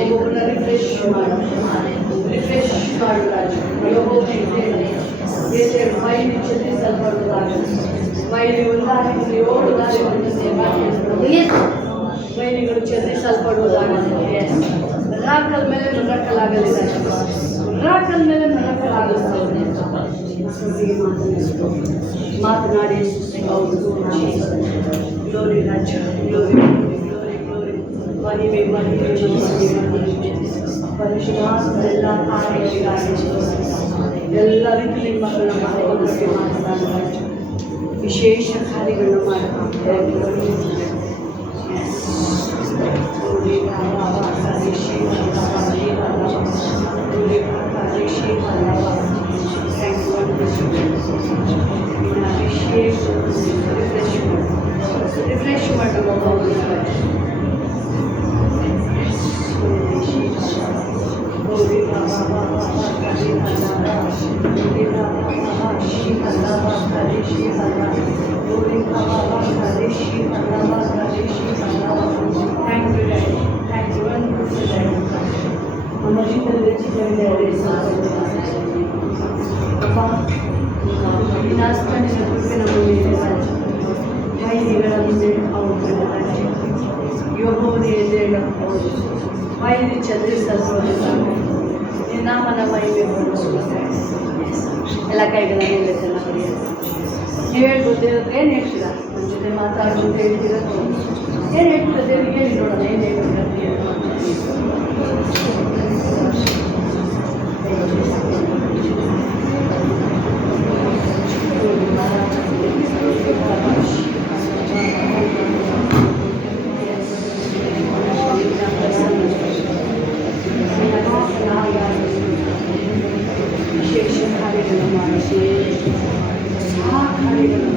ಒಬ್ಬೊಬ್ಬರನ್ನ refresh ಮಾಡು ರಾಜ. Mile ಚಲಿಸಲ್ಪಡುವುದಾಗಲಿ, mile ಉಲ್ಲಾಸಿಸಿ ಓಡುವುದಾಗಲಿ, ಮೈಲಿಗಳು ಚಲಿಸಲ್ಪಡುವುದಾಗಲಿ. ರಾಕಲ್ ಮೇಲೆ ಮರಕಲಾಗಲಿಲ್ಲ, ರಾಕಲ್ ಮೇಲೆ ಮರಕಲಾಗುತ್ತದೆ. ಮಾತನಾಡಿ ಹೌದು ಗ್ಲೋರಿ ರಾಜ, ಗ್ಲೋರಿ ಗ್ಲೋರಿ ಗ್ಲೋರಿ. ಮಹಿಮೆ ಮಹಿಮೆ ಪರಿಶುದ್ಧಾತ್ಮ ಎಲ್ಲ ಕಾರ್ಯಗಳಿಗಾಗಿ ಎಲ್ಲ ರೀತಿ ಮಕ್ಕಳನ್ನ ಬಗ್ಗೆ ಮಾತನಾಡುವ ವಿಶೇಷ ಕಾರ್ಯಗಳನ್ನು ಮಾಡಬೇಕು. ರಿಫ್ರೆಶ್ ಮಾಡುವ ನಮ್ಮ ಜೀವನದಲ್ಲಿ ವಿನಾಶಕನಿನ ಕೃಪೆ ನಮ್ಮ ಮೇಲೆ ಮೈಲಿಗಳ ಮುಂದೆ ಅವರು ಯೋಗವೇ ಎದ್ದೇಳ ಅವರು ಮೈಲಿ ಚಂದ್ರಿಸಲ್ಪಡುವುದಿಲ್ಲ. ನಿನ್ನಾಮನ ಮೈಲಿ ಎಲ್ಲ ಕೈಗಳ ಮೇಲೆ ಚೆನ್ನಾಗಿ ನೀವು ಹೇಳ್ಬೋದು. ಏನು ಹೇಳ್ತೀರಾ? ನನ್ನ ಜೊತೆ ಮಾತಾಡು ಅಂತ ಹೇಳ್ತೀರ. ಏನು ಹೇಳ್ತೀರ? ದೇವರಿಗೆ ಹೇಳಿ ನೋಡೋಣ. ಏನು ಹೇಳ್ತೀರ? ವಿಶೇಷ ಕಾರ್ಯಗಳನ್ನು ಮಾಡಿಸಿ ಆ ಕಾರ್ಯಗಳನ್ನು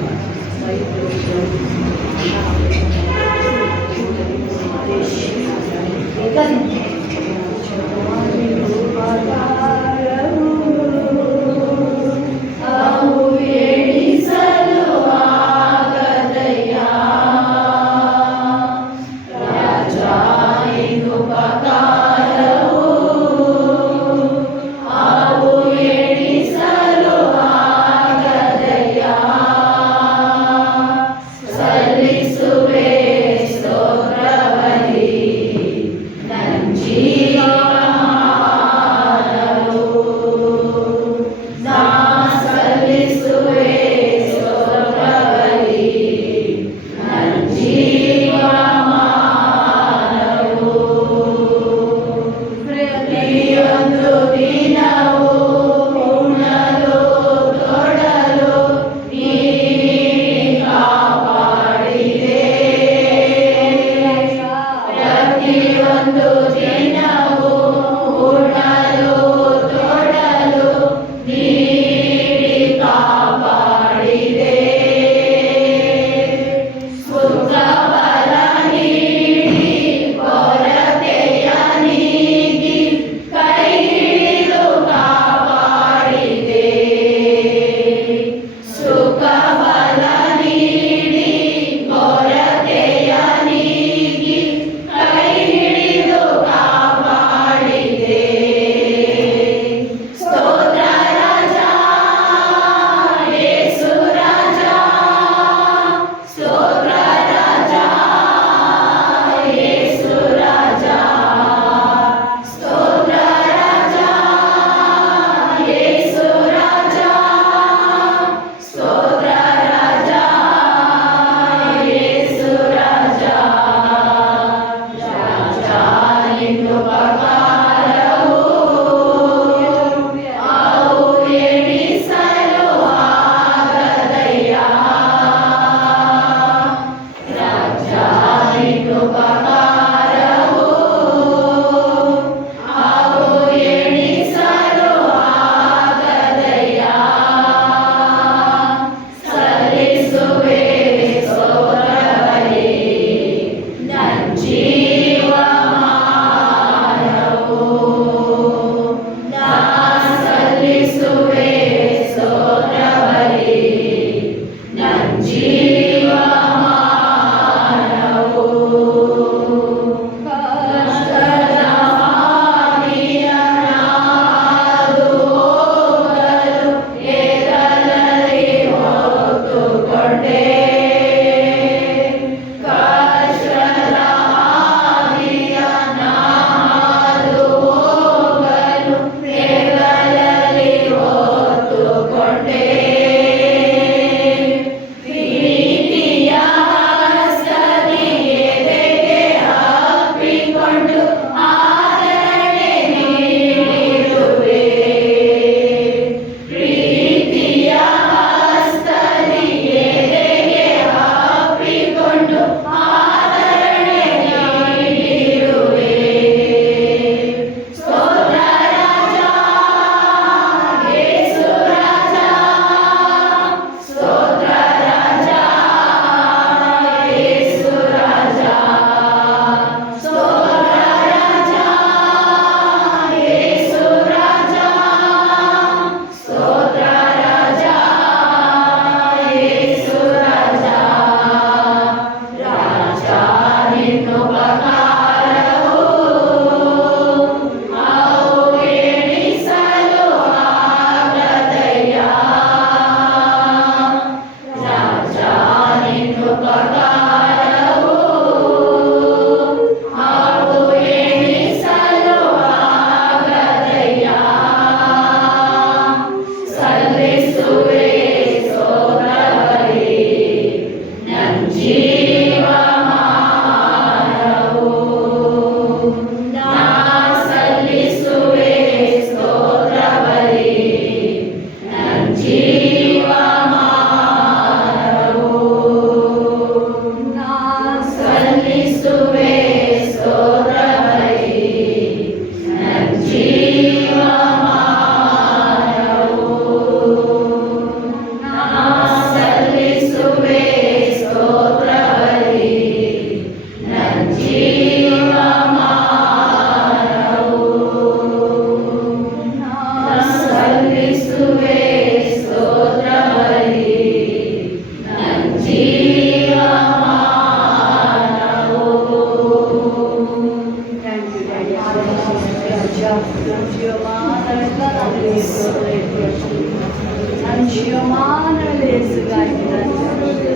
ನನ್ನ ಜೀವಮಾನದಲ್ಲಿ ಹೆಸರಿಗಾಗಿ ನನ್ನೊಂದಿಗೆ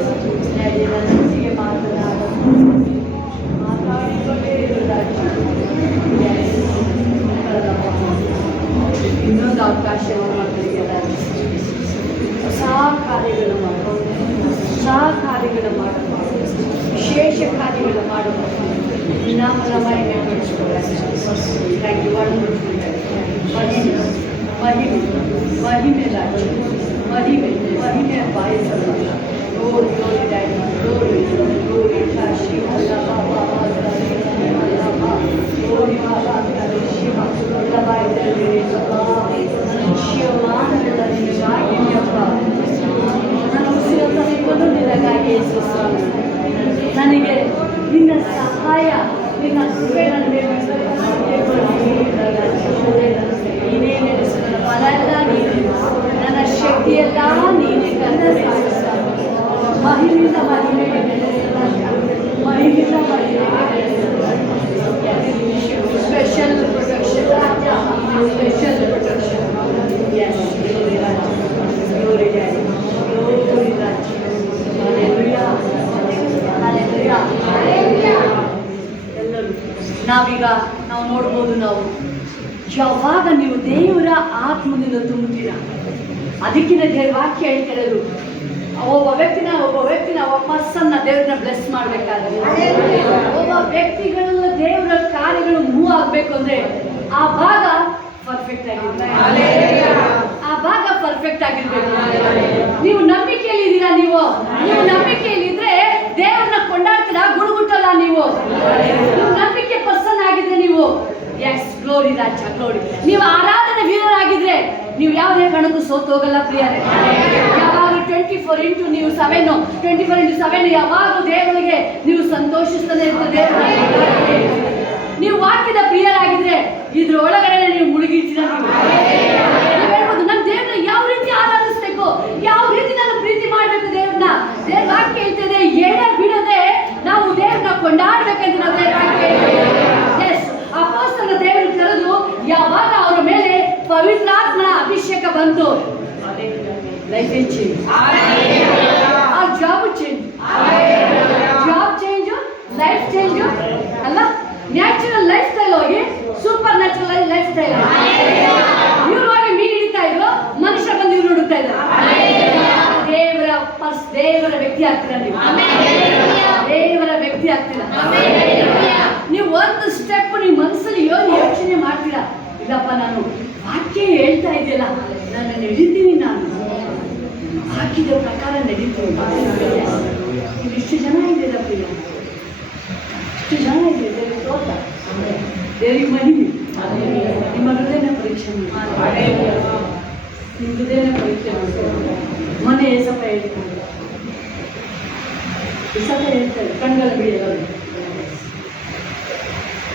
ಮಾತಾಡಿಕೊಂಡೇ ಇರುವುದಾಗಿ ಇನ್ನೊಂದು ಅವಕಾಶವನ್ನು ಮಕ್ಕಳಿಗೆಲ್ಲ ಹೊಸ ಕಾರ್ಯಗಳು ಮಾಡೋದು, ಹೊಸ ಕಾರ್ಯಗಳು ಮಾಡೋದು, ವಿಶೇಷ ಕಾರ್ಯಗಳು ಮಾಡೋದು, ನಾಮದ ಮಹಿಮೆ ಪಡಿಸ್ಕೊಳ್ಳೋದು. ಮಹಿಮೆ ಮಹಿಮೆ ರಾಜ್ಯ ಮಹಿಮೆ ಮಹಿಮೆ ಬಾಯಿಸಲ್ಲ. ಗೋರಿ ಗೋರಿ ಡ್ಯಾಡಿ ಗೋರಿ ಗೋರಿ ಕಾಶಿ ಅಲ್ಲ ಬಾಬಾ ಗೋರಿ ಬಾಬಾ ಶಿವ ಎಲ್ಲ ಬಾಯಿದಲ್ಲಿ ಶಿವಮಾನಗಳ ನಿನಗಾಗಿಯಪ್ಪ, ನನ್ನ ಉಸಿರನ್ನು ನಿನಗಾಗಿ ಯೇಸುಸ್ವಾಮಿ. ನನಗೆ ನಿನ್ನ ಸಹಾಯ ನಿನ್ನ ಕೃಪೆ ನನ್ನ ಮೇಲೆ ನೀನೇ ನಡೆಸು. ನನ್ನ ಬಲ ಎಲ್ಲ ನೀನೇ, ನನ್ನ ಶಕ್ತಿಯೆಲ್ಲ ನೀನೇ. ಮಹಿಮಿಂದ ಮಹಿಮೆಗೆ ಮಹಿಮಿಂದ ಮಹಿಮೆಗೆ special protection, special protection. Yes glory ರಾಜ, ಗ್ಲೋರಿ ಡ್ಯಾಡಿ, ಗ್ಲೋರಿ ರಾಜ. Hallelujah, hallelujah. ಎಲ್ಲರೂ ನಾವು ನೋಡ್ಬೋದು, ನಾವು ಯಾವಾಗ ನೀವು ದೇವರ ಆತ್ಮದಿಂದ ತುಂಬುತ್ತೀರಾ, ಅದಕ್ಕಿಂತ ದೇವ್ರ ವಾಕ್ಯ ಹೇಳ್ತಿರೋದು, ಒಬ್ಬ ವ್ಯಕ್ತಿನ ಪರ್ಸನ್ನ ದೇವ್ರನ್ನ ಬ್ಲೆಸ್ ಮಾಡಬೇಕಾದ್ರೆ, ಒಬ್ಬ ವ್ಯಕ್ತಿಗಳೆಲ್ಲ ದೇವರ ಕಾರ್ಯಗಳು ಮೂವ್ ಆಗಬೇಕು ಅಂದ್ರೆ ಆ ಭಾಗ ಪರ್ಫೆಕ್ಟ್ ಆಗಿರ್ಬೇಕು. ಆ ಭಾಗ ಪರ್ಫೆಕ್ಟ್ ಆಗಿರ್ಬೇಕು. ನೀವು ನಂಬಿಕೆಯಲ್ಲಿ ಇದ್ದೀರಾ, ನೀವು ನಂಬಿಕೆಯಲ್ಲಿ ಇದ್ರೆ ದೇವ್ರನ್ನ ಕೊಂಡಾಡ್ತೀರಾ, ಗುಣಗುಟ್ಟಲ್ಲ. ನೀವು ನಂಬಿಕೆ ಪರ್ಸನ್ ಆಗಿದ್ರೆ ನೀವು ಎಸ್ ಗ್ಲೋರಿ ರಾಜ, ಗ್ಲೋರಿ. ನೀವು ಆರಾಧನೆ ವೀರರಾಗಿದ್ರೆ ನೀವು ಯಾವುದೇ ಕಾರಣಕ್ಕೂ ಸೋತು ಹೋಗಲ್ಲ ಪ್ರಿಯರೇ. ಯಾವಾಗಲೂ 24x7 ನೀವು 24x7 ಯಾವಾಗಲೂ ದೇವರಿಗೆ ನೀವು ಸಂತೋಷಿಸ್ತಾನೆ ಇರ್ತದೆ. ನೀವು ವಾಕ್ಯದ ಪ್ರಿಯರಾಗಿದ್ರೆ ಇದ್ರ ಒಳಗಡೆ ನೀವು ಮುಳುಗಿರ್ತೀರ. ನೀವು ಹೇಳ್ಬೋದು, ನನ್ನ ದೇವ್ರನ್ನ ಯಾವ ರೀತಿ ಆರಾಧಿಸ್ಬೇಕು, ಯಾವ ರೀತಿ ನಾನು ಪ್ರೀತಿ ಮಾಡ್ಬೇಕು ದೇವ್ರನ್ನ. ದೇವ್ರ ವಾಕ್ಯ ಹೇಳ್ತದೆ, ಎಡೆ ಬಿಡದೆ ನಾವು ದೇವ್ರನ್ನ ಕೊಂಡಾಡ್ಬೇಕಂತ ನಾವು ದೇವ್ರ ವಾಕ್ಯ ಹೇಳ್ತೇವೆ. ಎಸ್, ಅಪೊಸ್ತಲರ ದೇವರು ಕರೆದು ಯಾವಾಗ ಅವರ ಮೇಲೆ ಪವಿತ್ರಾತ್ಮನ ಅಭಿಷೇಕ ಬಂತು, ಲೈಫ್ ಚೇಂಜ್, ಆ job change, job change, life change ಅಲ್ಲ. ನ್ಯಾಚುರಲ್ ಲೈಫ್ ಸ್ಟೈಲ್ ಹೋಗಿ ಸೂಪರ್ ನ್ಯಾಚುರಲ್ ಲೈಫ್ ಸ್ಟೈಲ್. ಇವ್ರು ಹೋಗಿ ಮೀನು ಹಿಡಿತಾ ಇದ್ರು, ಮನುಷ್ಯ ಬಂದು ಇವ್ರು ಹುಡುಕ್ತಾ ಇದ್ದಾರೆ. ದೇವರ ವ್ಯಕ್ತಿ ಆಗ್ತೀರ ನೀವು, ದೇವರ ವ್ಯಕ್ತಿ ಆಗ್ತೀರ ನೀವು. ಒಂದು ಸ್ಟೆಪ್ ನೀವು ಮನಸ್ಸಲ್ಲಿ ಯೋಚನೆ ಮಾಡ್ತೀರಾ, ಇಲ್ಲಪ್ಪ ನಾನು ವಾಕ್ಯ ಹೇಳ್ತಾ ಇದೆಯಲ್ಲ, ನಾನು ನಡೀತೀನಿ, ನಾನು ಹಾಕಿದ ಪ್ರಕಾರ ನಡೀತೀನಿ. ಇಷ್ಟು ಜನ ಇದೆಯಲ್ಲ ಪ್ರಿಯ, ಇಷ್ಟು ಜನ ಇದೆ. ದೇವರಿಗೆ ತೋಟ, ದೇವರಿಗೆ ಮಹಿಮೆ. ನಿಮ್ಮ ಹೃದಯನ ಪರೀಕ್ಷೆ ಮಾಡಿ, ನಿಮ್ಮ ಹೃದಯನ ಪರೀಕ್ಷೆ ಮಾಡಿ. ಮೊನ್ನೆ ಏಸಪ್ಪ ಹೇಳ್ತಾರೆ, ಕಣ್ಗಳ ಬಿಡಿಯಲ್ಲ,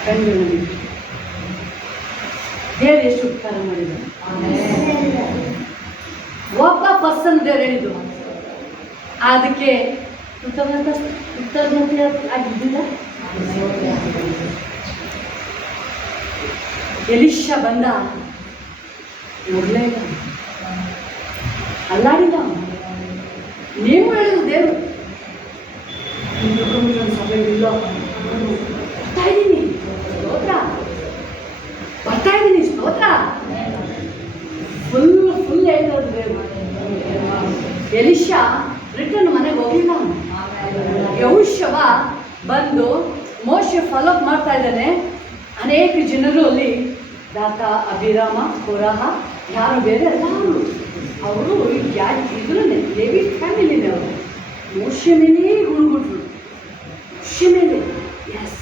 ಕಣ್ಗಳ ಬಿಡಿ. ದೇವರು ಎಷ್ಟು ಉಪಕಾರ ಮಾಡಿದ್ದಾರೆ. ಒಬ್ಬ ಪರ್ಸನ್ ದೇವರು ಹೇಳಿದ್ದು, ಅದಕ್ಕೆ ಉತ್ತರದಂತೆ ಆಗಿದ್ದಿಲ್ಲ. ಎಲಿಷ ಬಂದ, ನೋಡ್ಲೇ ಇಲ್ಲ, ಅಲ್ಲಾಡಿಲ್ಲ. ನೀವು ಹೇಳಿದ್ರು ದೇವರು ಸಭೆಗಳಿಲ್ಲ, ಬರ್ತಾ ಇದ್ದೀನಿ ಸ್ತೋತ್ರ ಫುಲ್ ಹೇಳ್ತವ್ರು ದೇವರು. ಎಲಿಷ ರಿಟರ್ನ್ ಮನೆಗೆ ಹೋಗಿಲ್ಲ. ಯೆಹೋಶುವ ಬಂದು ಮೋಶೆ ಫಾಲೋಅಪ್ ಮಾಡ್ತಾ ಇದ್ದಾನೆ. ಅನೇಕ ಜನರು ಅಲ್ಲಿ ದಾತ, ಅಭಿರಾಮ, ಕೋರಹ, ಯಾರು ಬೇರೆ ಎಲ್ಲರೂ ಅವರು ಇದ್ರನ್ನೇ ಲೇವಿ ಫ್ಯಾಮಿಲಿನೇ. ಅವರು ಮೋಶೆ ಮೇಲೆ ಗುಣಗುಟ್ರು, ಮೋಶೆ ಮೇಲೆ ಎಸ್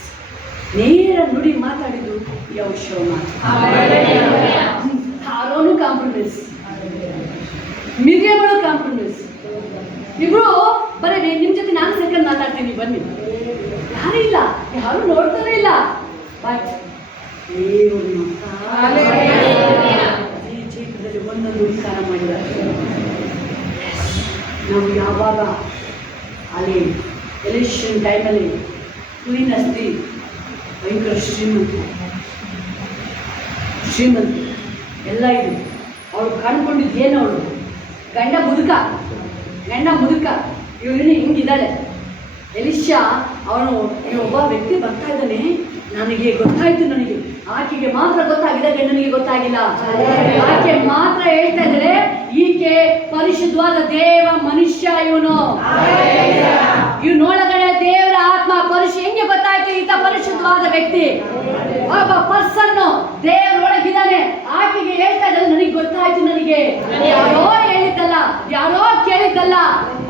ನೇರ ನುಡಿ ಮಾತಾಡಿದ್ದು ಯೆಹೋಶುವ ಮಾತು. ಆರೋನು ಕಾಂಪ್ರಮೈಸ್, ಮಿರ್ಯಾಮಳು ಕಾಂಪ್ರಮೈಸ್. ಇಬ್ರು ಬರೀ ನಿಮ್ಮ ಜೊತೆ ನಾನು ಸೆಕೆಂಡ್ ಮಾತಾಡ್ತೀನಿ ಬನ್ನಿ, ಯಾರೂ ಇಲ್ಲ, ಯಾರು ನೋಡ್ತಾನೆ ಇಲ್ಲ. ಬಟ್ ಈ ಜೀವಿತದಲ್ಲಿ ಒಂದೊಂದು ಉಪಕಾರ ಮಾಡಿದ್ದಾರೆ. ನಾವು ಯಾವಾಗ ಅಲ್ಲಿ ಎಲೆಕ್ಷನ್ ಟೈಮಲ್ಲಿ ಕ್ವೀನ್ ಅಸ್ತಿ ಭಯಂಕರ ಶ್ರೀಮಂತ ಎಲ್ಲ ಇದೆ, ಅವಳು ಕಂಡ್ಕೊಂಡಿದ್ದೇನು? ಅವಳು ಗಂಡ ಮುದುಕ, ಇವಳು ಹಿಂಗಿದ್ದಾಳೆ. ಎಲಿಷಾ ಅವನು ಒಬ್ಬ ವ್ಯಕ್ತಿ ಬರ್ತಾ ಇದ್ದಾನೆ, ನನಗೆ ಗೊತ್ತಾಯ್ತು, ನನಗೆ ಆಕೆಗೆ ಮಾತ್ರ ಗೊತ್ತಾಗಿದೆ, ಗಂಡನಿಗೆ ಗೊತ್ತಾಗಿಲ್ಲ. ಆಕೆ ಮಾತ್ರ ಹೇಳ್ತಾ ಇದ್ದಾಳೆ, ಈಕೆ ಪರಿಶುದ್ಧವಾದ ದೇವ ಮನುಷ್ಯ, ಇವನೊಳಗಡೆ ದೇವರ ಆತ್ಮ ಹೆಂಗೆ ಗೊತ್ತಾಯ್ತು ಈತ ಪರಿಶುದ್ಧವಾದ ವ್ಯಕ್ತಿ, ಒಬ್ಬ ಪರ್ಸನ್ ದೇವರೊಳಗಿದ್ದಾನೆ. ಆಕೆಗೆ ಹೇಳ್ತಾ ಇದ್ದಾಳೆ, ನನಗೆ ಗೊತ್ತಾಯ್ತು, ನನಗೆ ಯಾರೋ ಹೇಳಿದ್ದಲ್ಲ, ಯಾರೋ ಕೇಳಿದ್ದಲ್ಲ,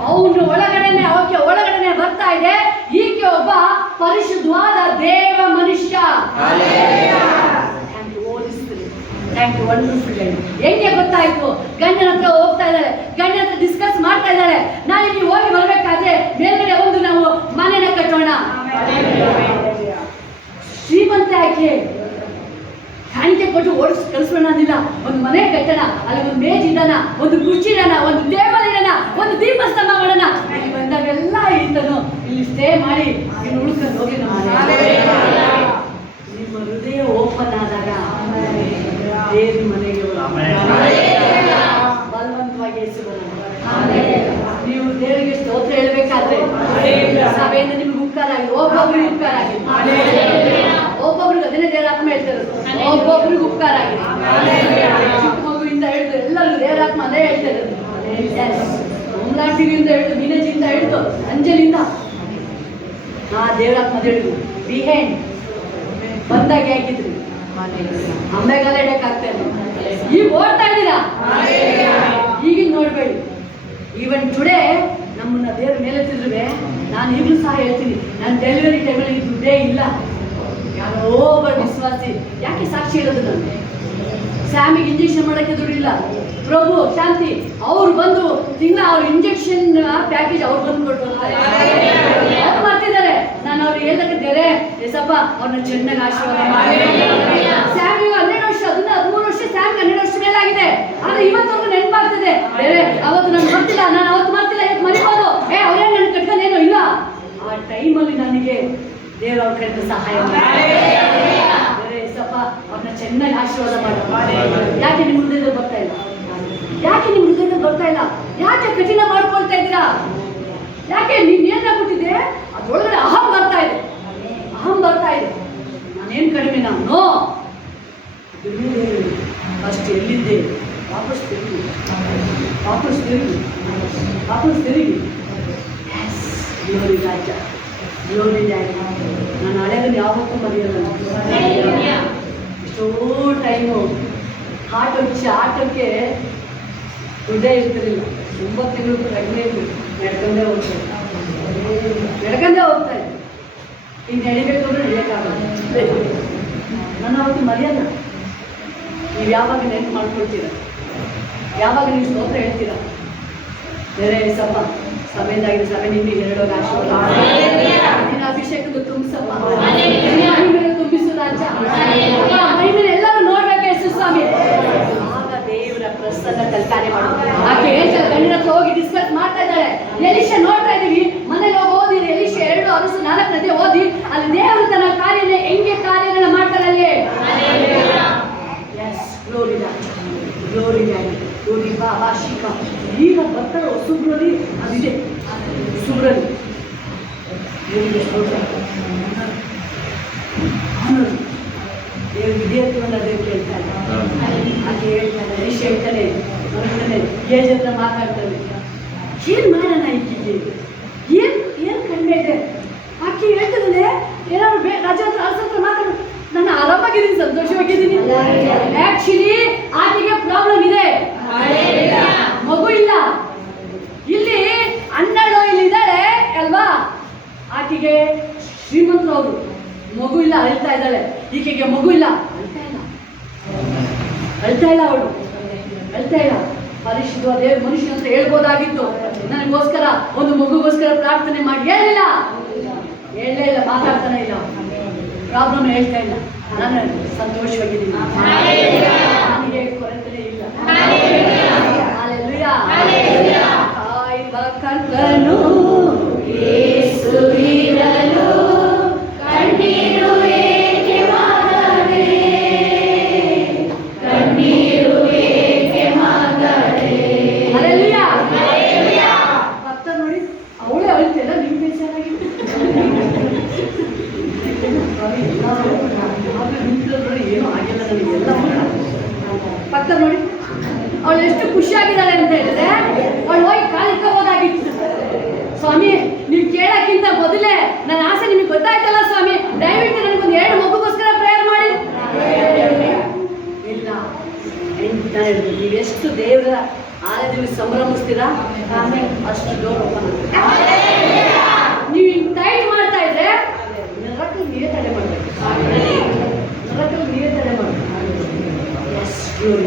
ಅವನು ಆಕೆ ಒಳಗಡೆನೆ ಬರ್ತಾ ಇದೆ, ಈಕೆ ಒಬ್ಬ ಪರಿಶುದ್ಧವಾದ ದೇವ ಮನುಷ್ಯ. ಹೆಂಗೆ ಗೊತ್ತಾಯ್ತು? ಗಂಡನ ಹತ್ರ ಹೋಗ್ತಾ ಇದ್ದಾಳೆ, ಗಂಡನ ಹತ್ರ ಡಿಸ್ಕಸ್ ಮಾಡ್ತಾ ಇದ್ದಾಳೆ, ನಾನು ಇಲ್ಲಿ ಹೋಗಿ ಬರ್ಬೇಕಾದ್ರೆ ಮೇಲ್ಗಡೆ ಒಂದು ನಾವು ಮನೆನ ಕಟ್ಟೋಣ. ಶ್ರೀಮಂತ ಆಕೆ ಕಾಣಿಕೆ ಕೊಟ್ಟು ಓಡಿಸಿ ಕಳಿಸೋಣ ಅಂದಿಲ್ಲ, ಒಂದು ಮನೆ ಕಟ್ಟೋಣ, ಅಲ್ಲಿ ಒಂದು ಮೇಜ್ ಇಡೋಣ, ಒಂದು ಕುರ್ಚಿ ಇಡೋಣ, ಒಂದು ಟೇಬಲ್ ಇಡೋಣ, ಒಂದು ದೀಪಸ್ತಂಭ ಮಾಡೋಣ. ಇಲ್ಲಿ ಬಂದಾಗೆಲ್ಲ ಈತನು ಇಲ್ಲಿ ಸ್ಟೇ ಮಾಡಿ ಇನ್ನು ಉಳ್ಕೊಂಡು ಹೋಗಿ ನಿಮ್ಮ ಹೃದಯ ಓಪನ್ ಆದಾಗ ದೇವ್ರ ಮನೆಗೆ ಬಲವಂತವಾಗಿ ನೀವು ದೇವರಿಗೆ ಸ್ತೋತ್ರ ಹೇಳ್ಬೇಕಾದ್ರೆ ಸಭೆಯಿಂದ ನಿಮ್ಗೆ ಉಪಕಾರ ಆಗಿದೆ, ಒಬ್ಬೊಬ್ರಿಗೆ ಉಪಕಾರ ಆಗಿದೆ, ಒಬ್ಬೊಬ್ರಿಗೆ ಅದನ್ನೇ ದೇವರ ಆತ್ಮ ಹೇಳ್ತಾರೆ, ಒಬ್ಬೊಬ್ರಿಗೆ ಉಪಕಾರ ಆಗಿದೆ. ಚಿಕ್ಕ ಮಗುವಿಂದ ಹಿಡಿದು ಎಲ್ಲರಿಗೂ ದೇವರ ಆತ್ಮ ಅದೇ ಹೇಳ್ತಾರೆ. ಉಮ್ಲಾಟಿಗಿಂದ ಹಿಡಿದು ಮೀನಜಿಯಿಂದ ಹಿಡಿದು ಅಂಜಲಿಂದ ದೇವರ ಆತ್ಮ ಹೇಳಿದ್ರು. ಬಿಹೈಂಡ್ ಬಂದಾಗ ಹಾಕಿದ್ರಿ, ಅಮ್ಮೆಗಾಲ ಇಡಕ್ಕಾಗ್ತಾ ಇಲ್ಲ. ಈಗ ಓಡ್ತಾ ಇದ್ದೀರಾ, ಈಗಿನ ನೋಡ್ಬೇಡಿ. ಈವನ್ ಟುಡೇ ನಮ್ಮನ್ನ ದೇವ್ರ ಮೇಲೆ ತಿರುವೆ, ನಾನು ಈಗಲೂ ಸಹ ಹೇಳ್ತೀನಿ, ನಾನು ಡೆಲಿವರಿ ಟೈಮಲ್ಲಿ ದುಡ್ಡೇ ಇಲ್ಲ. ಯಾರೋ ಒಬ್ಬ ವಿಶ್ವಾಸಿ ಯಾಕೆ ಸಾಕ್ಷಿ ಹೇಳೋದು? ನಾನು ಸ್ಯಾಮಿಗೆ ಇಂಜೆಕ್ಷನ್ ಮಾಡೋಕ್ಕೆ ದುಡ್ಡಿಲ್ಲ, ಪ್ರಭು ಶಾಂತಿ ಅವ್ರು ಬಂದು ಅವ್ರ ಇಂಜೆಕ್ಷನ್ ಪ್ಯಾಕೇಜ್ ಅವ್ರು ಬಂದು ಕೊಟ್ಟು ಅವ್ರು ಮಾಡ್ತಿದ್ದಾರೆ. ನಾನು ಅವ್ರಿಗೆ ಹೇಳ್ಬೇಕಿದ್ದೇನೆ, ಎಸಪ್ಪ ಅವ್ರನ್ನ ಚೆನ್ನಾಗಿ ಆಶೀರ್ವಾದ ಮಾಡಿ. ಸ್ಯಾಮಿಗೆ 12 ವರ್ಷ, 13 ವರ್ಷ, ಸ್ಯಾಮ್ಗೆ 12 ವರ್ಷ ಮೇಲೆ ಆಗಿದೆ, ಆದ್ರೆ ಇವತ್ತವ್ರಿಗೂ ನೆನಪಾಗ್ತದೆ, ಬೇರೆ ಅವತ್ತು ನಾನು ಬರ್ತಿಲ್ಲ, ನಾನು ಅವತ್ತು ಮಾಡ್ತಿಲ್ಲ, ಇವತ್ತು ಮರಿಬೋದು, ಅವರೇ ನನ್ನ ಕಟ್ಕೊಂಡೇನೋ ಇಲ್ಲ. ಆ ಟೈಮಲ್ಲಿ ನನಗೆ ದೇವ್ರ ಅವ್ರ ಕಡೆಯಿಂದ ಸಹಾಯ ಮಾಡಿ, ಎಸಪ್ಪ ಅವ್ರನ್ನ ಚೆನ್ನಾಗಿ ಆಶೀರ್ವಾದ ಮಾಡಿ. ಯಾಕೆ ನಿಮ್ಮ ಹೃದಯದಲ್ಲಿ ಬರ್ತಾ ಇಲ್ಲ? ಯಾಕೆ ನಿಮ್ಮ ಹೃದಯದಲ್ಲಿ ಬರ್ತಾ ಇಲ್ಲ? ಯಾಕೆ ಕಠಿಣ ಮಾಡ್ಕೊಳ್ತಾ ಇದ್ದೀರಾ? ಯಾಕೆ ನೀನೇನಾಗ್ಬಿಟ್ಟಿದೆ? ಅದ್ರೊಳಗಡೆ ಅಹಂ ಬರ್ತಾ ಇದೆ. ನಾನೇನು ಕಡಿಮೆ? ನಾನು ಅಷ್ಟು ಎಲ್ಲಿದ್ದೆ, ವಾಪಸ್ ತಿರುಗಿ ಗ್ಲೋರಿ ಡ್ಯಾಡಿ. ನಾನು ಹಳೆಯದನ್ನು ಯಾವತ್ತೂ ಮರೆಯಲ್ಲ. ಎಷ್ಟೋ ಟೈಮು ಆಟಕ್ಕೆ ದುಡ್ಡೇ ಇರ್ತಿರಲಿಲ್ಲ. 9 ತಿಂಗಳು ಪ್ರೆಗ್ನೆಂಟ್, ನಡ್ಕೊಂಡೇ ಹೋಗ್ತಾ ಇದ್ದೆ. ಈಗ ನಡಿಬೇಕು ಅಂದ್ರೆ ನಡೆಯೋಕ್ಕಾಗಲ್ಲ. ನಾನು ಅವತ್ತು ಮರೆಯಲ್ಲ. ನೀವು ಯಾವಾಗ ನೆನಪು ಮಾಡ್ಕೊಳ್ತೀರ, ಯಾವಾಗ ನೀವು ಸ್ತೋತ್ರ ಹೇಳ್ತೀರಾ, ಬೇರೆ ಸಭ ಸಭೆಯಿಂದಾಗಿದೆ, ಸಭೆ ನಿಮಗೆ ಎರಡೋಗ ಆಶೀರ್ವಾದ, ನಿನ್ನ ಅಭಿಷೇಕದ ತುಂಬಿಸಪ್ಪ, ಮಹಿಮೇಲೆ ತುಂಬಿಸು ರಾಜ, ಮಹಿಮೇಲೆ ಎಲ್ಲರೂ ನೋಡ್ಬೇಕು ಯೇಸು ಸ್ವಾಮಿ. ಆಗ ದೇವರ ಪ್ರಸನ್ನ ಕಾರ್ಯ ಮಾಡೋದು. ಆಕೆ ಹೇಳ್ತಾರೆ, ಗಂಡಿನ ಹತ್ರ ಹೋಗಿ ಡಿಸ್ಕಸ್ ಮಾಡ್ತಾ ಇದ್ದಾಳೆ. ಎಲಿಷಾ ನೋಡ್ತಾ ಇದೀವಿ, ಮನೇಲಿ ಹೋಗಿ ಓದಿರಿ, ಎಲಿಷಾ 2:4 ಓದಿ, ಅಲ್ಲಿ ದೇವರು ತನ್ನ ಹೆಂಗೆ ಕಾರ್ಯಗಳನ್ನ ಮಾಡ್ತಾರೆ ಅಲ್ಲಿ. ಗ್ಲೋರಿ ಡ್ಯಾಡಿ, ಗ್ಲೋರಿ ಬಾಬಾ ಶಿಖಾ. ಈಗ ಬರ್ತಾರೆ ಹೊಸಬ್ರಲ್ಲಿ, ಅದಿದೆ ಸುಬ್ರಲ್ಲಿ ದೇವ್ರ ವಿಧೇಯತ್ವವನ್ನು ದೇವ್ರು ಕೇಳ್ತಾರೆ. ಆಕೆ ಹೇಳ್ತಾನೆ, ಎಲಿಷಾ ಹೇಳ್ತಾನೆ, ಏಜ್ ಹತ್ರ ಮಾತಾಡ್ತಾನೆ, ಏನ್ ಮಾಡೋಣ ಈಕಿಗೆ, ಏನ್ ಕಡಿಮೆ ಇದೆ? ಆಕೆ ಹೇಳ್ತಿದ್ದಾನೆ, ಏನಾದ್ರು ರಾಜ ಹತ್ರ ಅರಸ ಹತ್ರ ಮಾತಾಡು, ನಾನು ಆರಾಮಾಗಿದ್ದೀನಿ, ಸಂತೋಷವಾಗಿದ್ದೀನಿ. ಆಕ್ಚುಲಿ ಆಕೆಗೆ ಪ್ರಾಬ್ಲಮ್ ಇದೆ, ಮಗು ಇಲ್ಲ. ಇಲ್ಲಿ ಅಣ್ಣಳು ಇಲ್ಲಿ ಇದ್ದಾಳೆ ಅಲ್ವಾ, ಆಕೆಗೆ ಶ್ರೀಮಂತರು ಅವರು, ಮಗು ಇಲ್ಲ, ಅಳ್ತಾ ಇದ್ದಾಳೆ. ಈಕೆಗೆ ಮಗು ಇಲ್ಲ, ಅಳ್ತಾ ಇಲ್ಲ ಅವಳು, ಪರಿಶುದ್ಧ ದೇವ್ರ ಮನುಷ್ಯ ಅಂತ ಹೇಳ್ಬೋದಾಗಿತ್ತು. ನನಗೋಸ್ಕರ ಒಂದು ಮಗುಗೋಸ್ಕರ ಪ್ರಾರ್ಥನೆ ಮಾಡಿ ಹೇಳಲಿಲ್ಲ, ಮಾತಾಡ್ತಾನೆ ಇಲ್ಲ, ಪ್ರಾಬ್ಲಮ್ ಹೇಳ್ತಾ ಇಲ್ಲ. ನಾನು ಸಂತೋಷವಾಗಿದ್ದೀನಿ, ನನಗೆ ಕೊರತೆ ಇಲ್ಲ. ಕಾಯುವ ಕರ್ತನು ಯೇಸು ಇರಲು ಕಣ್ಣೀರು ಏಕೆ ಮಾಡದೆ, ಕಣ್ಣೀರು ಏಕೆ ಎಷ್ಟಾಗಿದ್ದಾಳೆ ಅಂತ ಹೇಳಿದ್ರೆ ಅವಳು ಹೋಗಿ ಕಾಲಿಕ್ಕೋದಾಗಿತ್ತು. ಸ್ವಾಮಿ, ನೀವು ಕೇಳಕ್ಕಿಂತ ಮೊದಲೇ ನನ್ನ ಆಸೆ ನಿಮಗೆ ಗೊತ್ತಾಯ್ತಲ್ಲ ಸ್ವಾಮಿ, ದಯವಿಟ್ಟು ನನಗೊಂದು 2 ಮಗುಗೋಸ್ಕರ ಪ್ರೇಯರ್ ಮಾಡಿ. ಇಲ್ಲ, ನೀವೆಷ್ಟು ದೇವರ ಆರಾಧನೆ ಸಂಭ್ರಮಿಸ್ತೀರಾ ಅಷ್ಟು ಡೋರ್ ಓಪನ್ ಆಗುತ್ತೆ. ನೀವು ಹಿಂಗೆ ಟೈಟ್ ಮಾಡ್ತಾ ಇದ್ರೆ ನರಕಲ್ಲಿ ನೀವೇ ತಡೆ ಮಾಡಬೇಕು. ನರಕಲ್ಲಿ ನೀವೇ ತಡೆ ಮಾಡಬೇಕು. ಎಸ್, ಗ್ಲೋರಿ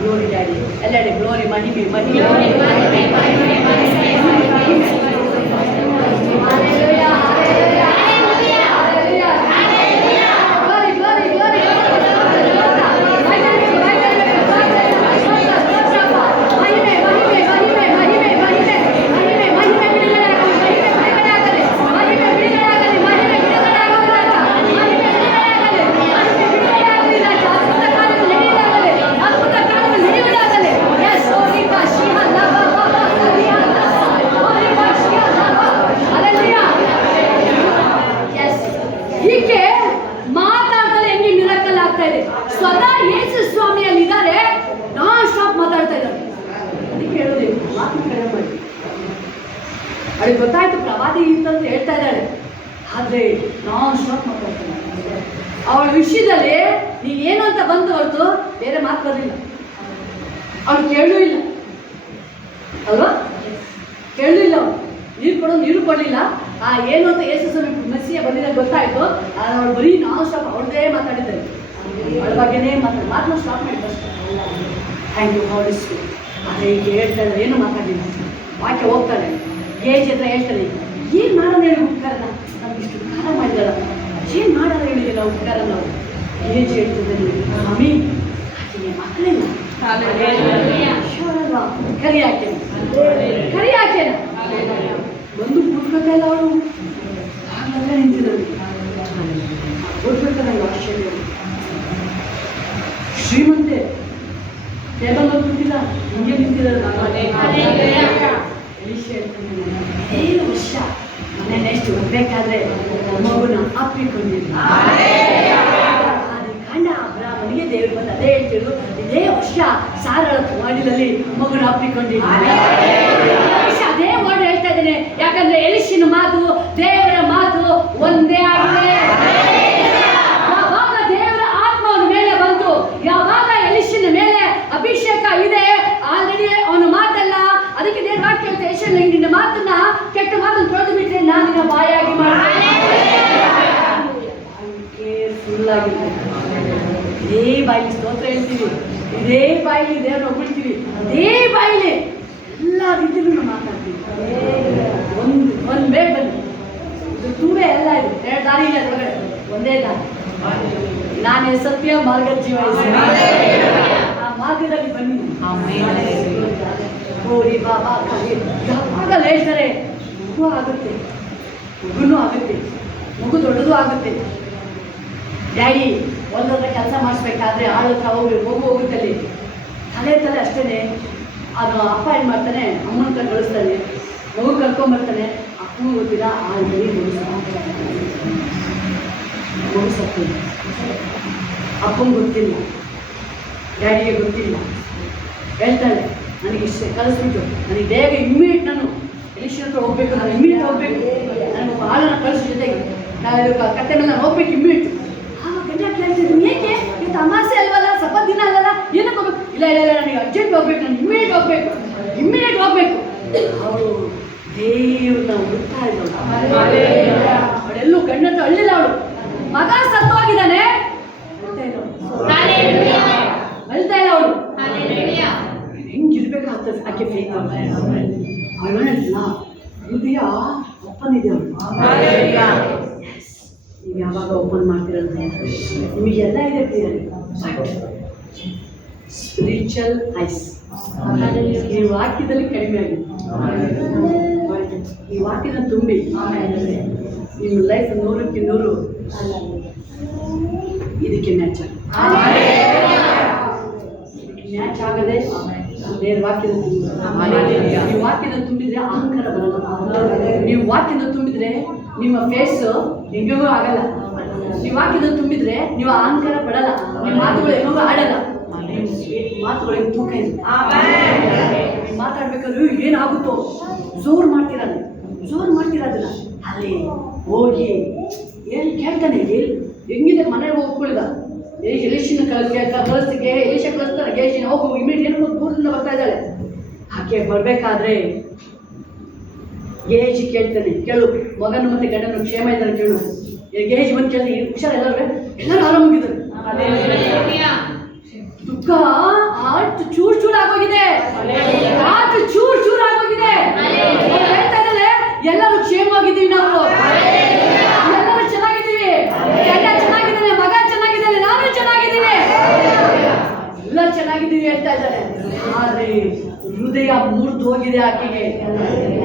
ಗ್ಲೋರಿ ಡ್ಯಾಡಿ, ಎಲ್ಲೆಡೆ ಗ್ಲೋರಿ, ಮಹಿಮೆ ಮಹಿಮೆ. ಸ್ವತಃ ಯೇಸು ಸ್ವಾಮಿಯಲ್ಲಿ ಇದ್ದಾರೆ, ನಾನ್ ಸ್ಟಾಪ್ ಮಾತಾಡ್ತಾ ಇದ್ದಾರೆ. ಅದಕ್ಕೆ ಹೇಳೋದು ಮಾತು ಕಡಿಮೆ ಮಾಡಿ. ಅವಳಿಗೆ ಗೊತ್ತಾಯ್ತು ಪ್ರವಾದಿ ಅಂತ ಹೇಳ್ತಾ ಇದ್ದಾಳೆ, ಆದ್ರೆ ನಾನ್ ಸ್ಟಾಪ್ ಮಾತಾಡ್ತಾ ಇದ್ದಾಳೆ. ಅವಳ ವಿಷಯದಲ್ಲಿ ನೀನೇನು ಅಂತ ಬಂದು ಹೊರತು ಬೇರೆ ಮಾತು ಬರಲಿಲ್ಲ. ಅವಳು ಕೇಳೂ ಇಲ್ಲ ಅಲ್ವಾ, ಕೇಳೂ ಇಲ್ಲ. ಅವಳು ನೀರು ಕೊಡಲಿಲ್ಲ. ಏನು ಅಂತ ಯೇಸು ಸ್ವಾಮಿ ಮೆಸ್ಸಿಯ ಬಂದಿದ್ದಾಗ ಗೊತ್ತಾಯ್ತು. ಅವಳು ಬರೀ ನಾನ್ ಸ್ಟಾಪ್ ಅವಳದೇ ಮಾತಾಡಿದ್ದಾರೆ, ಅವಳ ಬಗ್ಗೆನೇ ಮಾತನ್ನ ಸ್ಟಾಪ್ ಮಾಡಿದ್ರು. Thank you holy spirit. ಆದರೆ ಈಗ ಹೇಳ್ತಾಳೆ, ಏನು ಮಾತಾಡಿಲ್ಲ, ವಾಕ್ಯ ಹೋಗ್ತಾಳೆ. ಏಜ್ ಹತ್ರ ಹೇಳ್ತಾಳೆ, ಏನು ಮಾಡೋಣ ಹೇಳಿ ಉಪಕಾರನ, ನಮ್ಗೆ ಇಷ್ಟು ಉಪಕಾರ ಮಾಡಿದಾಳ, ಏನು ಮಾಡೋಣ ಹೇಳಿದಿಲ್ಲ ಉಪಕಾರ. ನಾವು ಏಜ್ ಹೇಳ್ತಿದ್ದಲ್ಲಿ ಸ್ವಾಮಿ ಆಕೆಗೆ ಮಕ್ಕಳಿಲ್ಲ, ಕರಿ ಹಾಕೇನ ಕರಿ ಹಾಕೇನ ಒಂದು ಕೂತ್ಕೊತಾ ಇಲ್ಲ. ಅವಳು ಹಾಗಂದ್ರೆ ನಿಂತಿದ್ದಳು. ಕೂತ್ಕೊಳ್ತಾರೆ ಆಶ್ಚರ್ಯ. ಶ್ರೀಮಂತೆ ಟೇಬಲ್ ಕೂತಿಲ್ಲ, ಹಿಂಗೆ ನಿಂತಿದ್ದಾರೆ. 7 ವರ್ಷ ಮನೆ ನೆಕ್ಸ್ಟ್ ಹೋಗ್ಬೇಕಾದ್ರೆ ಮಗುನ ಅಪ್ಪಿಕೊಂಡಿಲ್ಲ. ಕಂಡ ಬ್ರಾಹ್ಮಣಿಗೆ ದೇವರು ಬಂದು ಅದೇ ಹೇಳ್ತಿದ್ರು, ಇದೇ ವರ್ಷ ಸಾರಳ ಮಾಡಿದಲ್ಲಿ ಮಗುನ ಅಪ್ಪಿಕೊಂಡಿಲ್ಲ. ಅದೇ ವರ್ಡ್ ಹೇಳ್ತಾ ಇದ್ದೇನೆ, ಯಾಕಂದ್ರೆ ಎಲಿಷನ ಮಾತು ದೇವರ ಮಾತು ಒಂದೇ ಆಗಿದೆ. ಯಾವಾಗ ದೇವರ ಆತ್ಮವನ ಮೇಲೆ ಬಂತು, ಯಾವಾಗ ಎಲಿಷನ ಮೇಲೆ ಅಭಿಷೇಕ ಇದೆ, ಆಲ್ರೆಡಿ ಅವನ ಮಾತಲ್ಲ. ಅದಕ್ಕೆ ದೇವ್ರ ವಾಕ್ಯ ಹೇಳ್ತಾ, ಯೆಶಾಯನ ನಿನ್ನ ಮಾತನ್ನ, ಕೆಟ್ಟ ಮಾತನ್ನು ತೊಳೆದು ಬಿಟ್ರೆ ನಾನು ನಿನ್ನ ಬಾಯಾಗಿ ಮಾಡ್ತೇನೆ. ಕೇರ್ಫುಲ್ ಆಗಿರ್ಬೇಕು. ಇದೇ ಬಾಯಿಲಿ ಸ್ತೋತ್ರ ಹೇಳ್ತೀವಿ, ಇದೇ ಬಾಯಿಲಿ ದೇವ್ರನ್ನ ಹೊಗಳ್ತೀವಿ, ಇದೇ ಬಾಯಿಲಿ ಎಲ್ಲ ರೀತಿಯಲ್ಲೂ ಮಾತಾಡ್ತೀವಿ. ಒಂದು ಬೇಗ ಬನ್ನಿ, ಇದು ತುಂಬೆ ಎಲ್ಲ ಇದೆ, 2 ದಾರಿ ಇಲ್ಲ ಒಳಗಡೆ, ಒಂದೇ ದಾರಿ. ನಾನೇ ಸತ್ಯ ಮಾರ್ಗ ಜೀವ, ಆ ಮಾರ್ಗದಲ್ಲಿ ಬನ್ನಿ. ಓರಿ ಬಾಬಾ ಯಾವಾಗಲ್ಲ ಹೇಳ್ತಾರೆ, ಮಗು ಆಗುತ್ತೆ, ಮಗುನೂ ಆಗುತ್ತೆ, ಮಗು ದೊಡ್ಡದು ಆಗುತ್ತೆ. ಡ್ಯಾಡಿ ಒಂದೊಂದ ಕೆಲಸ ಮಾಡಿಸ್ಬೇಕಾದ್ರೆ ಆಳು ಹತ್ರ ಹೋಗ್ಬೇಕು, ಮಗು ಹೋಗುತ್ತಲ್ಲಿ ತಲೆ ಅಷ್ಟೇ. ಅದು ಅಪ್ಪ ಏನು ಮಾಡ್ತಾನೆ, ಅಮ್ಮನ ಕಡೆ ಕಳಿಸ್ತಾನೆ, ಮಗು ಕರ್ಕೊಂಬರ್ತಾನೆ. ಅಪ್ಪನೂ ಗೊತ್ತಿಲ್ಲ, ಆ ಮನೆ ಮಗು ಸತ್ತಿಲ್ಲ. ಅಪ್ಪಂಗೆ ಗೊತ್ತಿಲ್ಲ, ಡ್ಯಾಡಿಗೆ ಗೊತ್ತಿಲ್ಲ. ಹೇಳ್ತಾಳೆ, ನನಗೆ ಇಷ್ಟೇ ಕಳಿಸ್ಬಿಟ್ಟು ನನಗೆ ಬೇಗ ಇಮ್ಮಿಡಿಯೇಟ್ ನಾನು ಎಲಿಷನ್ ಹತ್ರ ಹೋಗ್ಬೇಕು, ನಾನು ಇಮ್ಮಿಡಿಯೇಟ್ ಹೋಗ್ಬೇಕು, ನನಗೆ ಹಾಲನ್ನು ಕಳಿಸೋ ಜೊತೆಗೆ ಕತ್ತೆ ಮೇಲೆ ನಾನು ಹೋಗ್ಬೇಕು ಇಮ್ಮಿಡಿಯೇಟ್. ಆವಾಗ ಗಂಡ ಕೇಳ್ತಿದ್ದೀನಿ, ಏಕೆ ಇವತ್ತು ಅಮಾಸೆ ಅಲ್ವಲ್ಲ, ಸ್ವಲ್ಪ ದಿನ ಅಲ್ಲಲ್ಲ, ಏನಕ್ಕೆ ಹೋಗ್ಬೇಕು? ಇಲ್ಲ ಇಲ್ಲ ಇಲ್ಲ, ನನಗೆ ಅರ್ಜೆಂಟ್ ಹೋಗ್ಬೇಕು, ನಾನು ಇಮ್ಮಿಡಿಯೇಟ್ ಹೋಗ್ಬೇಕು. ಅವರು ದೇವ್ರನ್ನ ಹುಡುಕ್ತಾ ಇದ್ದಳು. ಅವಳೆಲ್ಲೂ ಗಂಡಂತ ಅಳ್ಳಿಲ್ಲ. ಅವಳು ಮಗ ಸತ್ತು ಹೋಗಿದ್ದಾನೆ, ಅಳ್ತಾ ಇಲ್ಲ ಅವಳು. ಹೆಂಗಿರ್ಬೇಕಾಗ್ತದೆ ಆಕೆ ಫೇಕ್ ಅವಳಲ್ಲ, ಹೃದಯ ಓಪನ್ ಇದೆ ಅವಳು. ನೀವು ಯಾವಾಗ ಓಪನ್ ಮಾಡ್ತಿರೋದು ನಿಮಗೆಲ್ಲ ಇದೆ ಕ್ಲಿಯರ್. ಬಟ್ ಸ್ಪಿರಿಚುವಲ್ ಐಸ್ ಈ ವಾಕ್ಯದಲ್ಲಿ ಕಡಿಮೆ ಆಗಿದೆ. ಈ ವಾಕ್ಯನ ತುಂಬಿ ನಿಮ್ಮ ಲೈಫ್ 100ಕ್ಕೆ 100 ಇದಕ್ಕೆ ಮ್ಯಾಚ್ ಆಗದೆ ದೇವ್ರ ವಾಕ್ಯದ ನೀವು ವಾಕ್ಯದ ತುಂಬಿದ್ರೆ ಅಹಂಕಾರ ಬರಲ್ಲ. ನೀವು ವಾಕ್ಯದ ತುಂಬಿದ್ರೆ ನಿಮ್ಮ ಫೇಸ್ ಹೆಂಗೂ ಆಗಲ್ಲ. ನೀವು ವಾಕ್ಯದ ತುಂಬಿದ್ರೆ ನೀವು ಅಹಂಕಾರ ಪಡಲ್ಲ, ನಿಮ್ಮ ಮಾತುಗಳು ಹೆಂಗೂ ಆಡಲ್ಲ. ಮಾತುಗಳಿಗೆ ತೂಕ ಇದೆ. ಮಾತಾಡ್ಬೇಕಾದ್ರೆ ಏನಾಗುತ್ತೋ ಜೋರು ಮಾಡ್ತೀರದನ್ನ ಅಲ್ಲಿ ಹೋಗಿ ಏನು ಕೇಳ್ತಾನೆ, ಹೆಂಗಿದೆ ಮನೆಗೆ ಹೋಗ್ಕೊಳ್ಳಿದ ಎಲಿಶಿನ ಕಳಿಸ್ತಿಗೆ ಎಲಿಶ ಕಳಿಸ್ತಾನೆ, ಗೇಜಿನ ಹೋಗು ಇಮಿಡಿಯೇಟ್ ದೂರದಿಂದ ಬರ್ತಾ ಇದ್ದಾಳೆ. ಆಕೆ ಬರ್ಬೇಕಾದ್ರೆ ಗೇಜಿ ಕೇಳ್ತಾನೆ, ಕೇಳು ಮಗನು ಮತ್ತೆ ಗಂಡನು ಕ್ಷೇಮ ಇದ್ದಾನೆ ಕೇಳು. ಗೇಜಿ ಬಂದು ಕೇಳಿ ಹುಷಾರ ಎಲ್ಲರೂ ಆರಾಮಾಗಿದ್ದಾರೆ. ದುಃಖ ಆಟು ಚೂರ್ ಆಗೋಗಿದೆ, ಹೇಳ್ತಾ ಇದ್ದಾರೆ ಎಲ್ಲರೂ ಕ್ಷೇಮವಾಗಿದ್ದೀವಿ, ನಾವು ಎಲ್ಲರೂ ಚೆನ್ನಾಗಿದ್ದೀವಿ, ಗಂಡ ಚೆನ್ನಾಗಿದ್ದಾನೆ, ಮಗ ಚೆನ್ನಾಗಿದ್ದಾನೆ, ನಾನು ಚೆನ್ನಾಗಿದ್ದೀನಿ, ಎಲ್ಲ ಚೆನ್ನಾಗಿದ್ದೀವಿ ಹೇಳ್ತಾ ಇದ್ದಾರೆ. ಆದ್ರೆ ಹೃದಯ ಮುರಿದು ಹೋಗಿದೆ ಆಕೆಗೆ.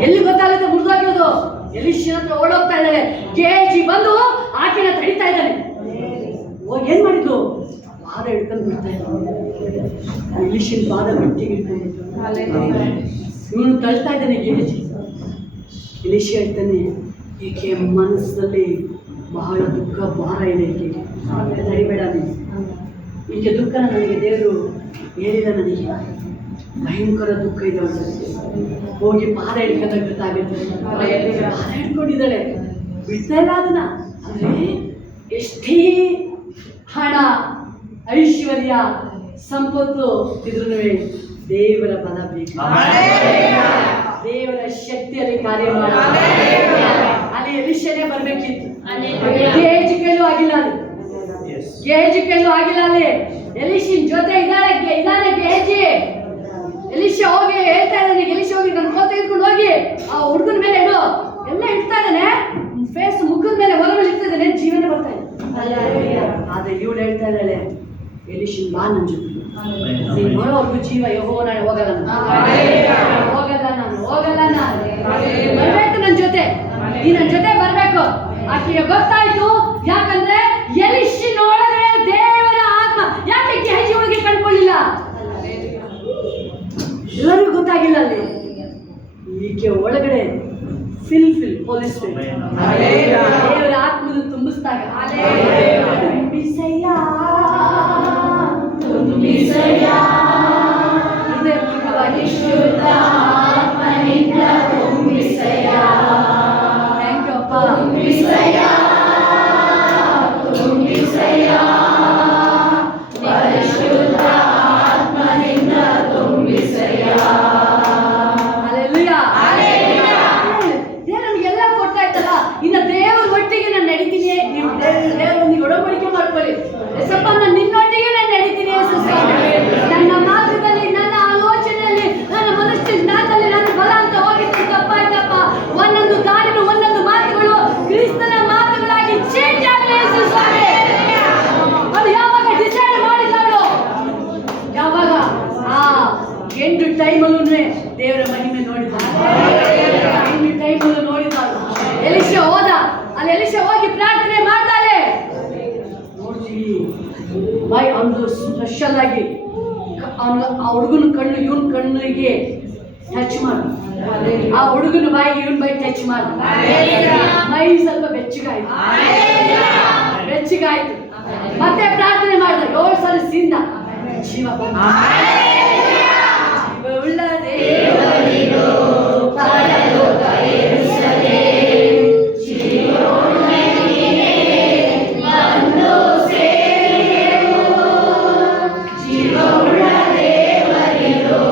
ಎಲ್ಲಿ ಗೊತ್ತಾಗುತ್ತೆ ಮುರಿದೋಗಿರೋದು? ಎಲಿಶನ ಹತ್ರ ಓಡೋಗ್ತಾ ಇದ್ದಾಳೆ. ಗೇಜಿ ಬಂದು ಆಕೆನ ತಡಿತಾ ಇದ್ದಾನೆ. ಏನ್ ಮಾಡಿದ್ರು? ಪಾದ ಹಿಡ್ಕೊಂಡು ಬಿಡ್ತಾ ಇದ್ದಾನೆ. ಎಲಿಶನ್ ಪಾದ ಗಟ್ಟಿಗೆ ಹಿಡ್ಕೊಂಡು ಇವನು ತಳ್ತಾ ಇದ್ದಾನೆ ಗೇಜಿ. ಎಲಿಶ ಹೇಳ್ತಾನೆ, ಏಕೆ ಮನಸ್ಸಿನಲ್ಲಿ ಬಹಳ ದುಃಖ ಭಾರ ಇದೆ, ಈಕೆ ತಡಿಬೇಡ ನೀನು. ಈಕೆ ದುಃಖನ ನನಗೆ ದೇವರು ಹೇಳಿದ, ನನಗೆ ಭಯಂಕರ ದುಃಖ ಇದೆ ಅವಳಿಗೆ. ಹೋಗಿ ಪಾದ ಹಿಡ್ಕೊಂಡಾಗ ಗೊತ್ತಾಗುತ್ತೆ. ಪಾದ ಹಿಡ್ಕೊಂಡಿದ್ದಾಳೆ, ಬಿಡ್ತಾ ಇಲ್ಲ ಅದನ್ನ. ಅಂದ್ರೆ ಎಷ್ಟೇ ಹಣ ಐಶ್ವರ್ಯ ಸಂಪತ್ತು ಇದ್ರೂ ದೇವರ ಬಲ ಬೇಕು, ದೇವರ ಶಕ್ತಿಯಲ್ಲಿ ಕಾರ್ಯ ಮಾಡ. ಅಲ್ಲಿ ಎಲಿಶನೇ ಬರ್ಬೇಕಿತ್ತು. ಗೇಜಿ ಕೈಲೂ ಆಗಿಲ್ಲ, ಗೇಜಿ ಕೈಲೂ ಆಗಿಲ್ಲ. ಅಲ್ಲಿ ಎಲಿಶಿನ್ ಜೊತೆ ಇದ್ದಾನೆ ಗೇಜಿ. ಎಲಿಶ ಹೋಗಿ ಹೇಳ್ತಾ ಇದ್ದಾನೆ, ಎಲಿಶ ಹೋಗಿ ನನ್ನ ಕೋತ ಇಟ್ಕೊಂಡು ಹೋಗಿ ಆ ಹುಡುಗನ ಮೇಲೆ ಇಡು, ಎಲ್ಲ ಇಡ್ತಾ ಇದ್ದಾನೆ, ಫೇಸ್ ಮುಖದ ಮೇಲೆ ಹೊರ ಮೇಲೆ ಇಡ್ತಾ ಇದ್ದಾನೆ, ಜೀವನ ಬರ್ತಾ ಇದೆ. ಆದ್ರೆ ಇವಳು ಹೇಳ್ತಾ ಇದ್ದಾಳೆ, ಎಲಿಶಿನ್ ಬಾ ನನ್ನ ಜೊತೆ, ನೀನು ನೋಡೋರ್ಗು ಜೀವ ಯೆಹೋವನ ಹೋಗಲ್ಲ, ಬರ್ಬೇಕು ನನ್ನ ಜೊತೆ, ನೀ ನನ್ನ ಜೊತೆ ಬರ್ಬೇಕು. ಆಕೆಗೆ ಗೊತ್ತಾಯ್ತು, ಯಾಕಂದ್ರೆ ಎಲಿಶಿನ ಒಳಗಡೆ ದೇವರ ಆತ್ಮ. ಯಾಕೆ ಗೇಜಿ ಒಳಗೆ ಕಂಡುಕೊಳ್ಳಿಲ್ಲ? ಎಲ್ಲರಿಗೂ ಗೊತ್ತಾಗಿಲ್ಲ. ಅಲ್ಲಿ ಈಕೆ ಒಳಗಡೆ ಫಿಲ್ ಪೊಲೀಸ್ ದೇವರ ಆತ್ಮದ ತುಂಬಿಸ್ದಾಗ ಟೈಮಲ್ಲೂ ದೇವರ ಮಹಿಮೆ ನೋಡಿದ. ಎಲಿಶ ಹೋದ, ಅಲ್ಲಿ ಎಲಿಶ ಹೋಗಿ ಪ್ರಾರ್ಥನೆ ಮಾಡ್ತಾಳೆ. ನೋಡ್ತೀವಿ ಬಾಯ್ ಅವನು ಸ್ಪೆಷಲ್ ಆಗಿ ಆ ಹುಡುಗನ ಕಣ್ಣು ಇವನ್ ಕಣ್ಣಿಗೆ ಟಚ್ ಮಾಡು, ಆ ಹುಡುಗನ ಬಾಯಿಗೆ ಇವನ್ ಬಾಯಿ ಟಚ್ ಮಾಡು. ಮೈ ಸ್ವಲ್ಪ ಬೆಚ್ಚಗಾಯ್ತು. ಮತ್ತೆ ಪ್ರಾರ್ಥನೆ ಮಾಡಿದ 7 ಸಲ ಸೀಂದ ಜೀವ ಉಳ್ಳ ದೇವರಿರೋ ಪರಲೋಕ ಯೆರೂಸಲೇಮ್ ಜೀವೋನ್ನತಿಗೆ ಬಂದು ಸೇರಿದೆವು. ಜೀವವುಳ್ಳ ದೇವರಿರೋ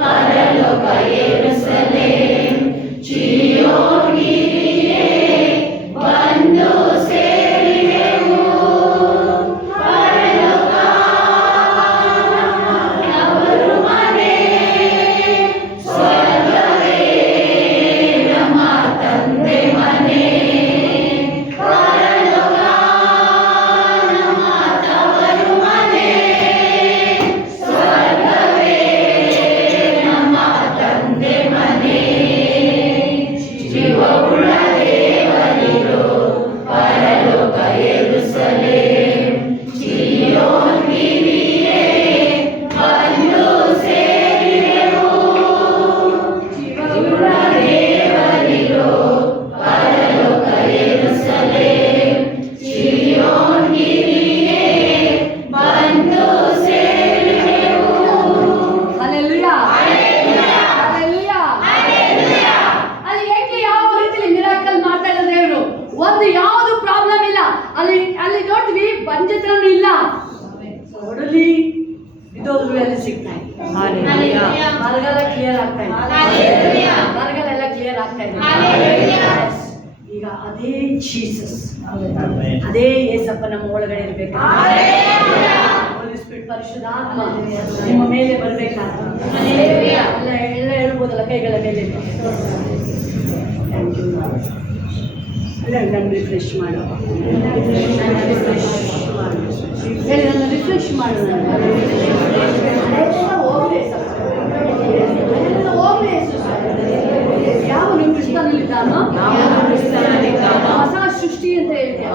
ಪರಲೋಕ ಯೆರೂಸಲೇಮ್ ಜೀವೋನ್ನಿಗೆ ಬಂದು ಸೇರಿದೆವು. ಪರಲೋಕ ಬರಗಾಲ ಕ್ಲಿಯರ್ ಆಗ್ತಾ ಇದೆ, ಬರಗಾಲ ಎಲ್ಲ ಕ್ಲಿಯರ್ ಆಗ್ತಾ ಇದೆ. ಈಗ ಅದೇ ಜೀಸಸ್, ಅದೇ ಯೇಸಪ್ಪ ನಮ್ಮ ಒಳಗಡೆ ಇರ್ಬೇಕು. ಹೋಲಿ ಸ್ಪಿರಿಟ್ ಪರಿಶುದ್ಧಾತ್ಮ ನಿಮ್ಮ ಮೇಲೆ ಬರ್ಬೇಕಾದ್ರೆ ಎಲ್ಲ ಹೇಳ್ಬೋದಲ್ಲ ಕೈಗಳ ಮೇಲೆ. Thank you. ನನ್ನ ರಿಫ್ರೆಶ್ ಮಾಡು, ನನ್ನ ರಿಫ್ರೆಶ್ ಮಾಡು, ಹೇಳಿ ನನ್ನ ರಿಫ್ರೆಶ್ ಮಾಡು. ಹೋಗ್ಲಿ ಯಾವನು ಕ್ರಿಸ್ತನಲ್ಲಿದ್ದಾನೋ ಹೊಸ ಸೃಷ್ಟಿ ಅಂತ ಹೇಳ್ತೀಯ,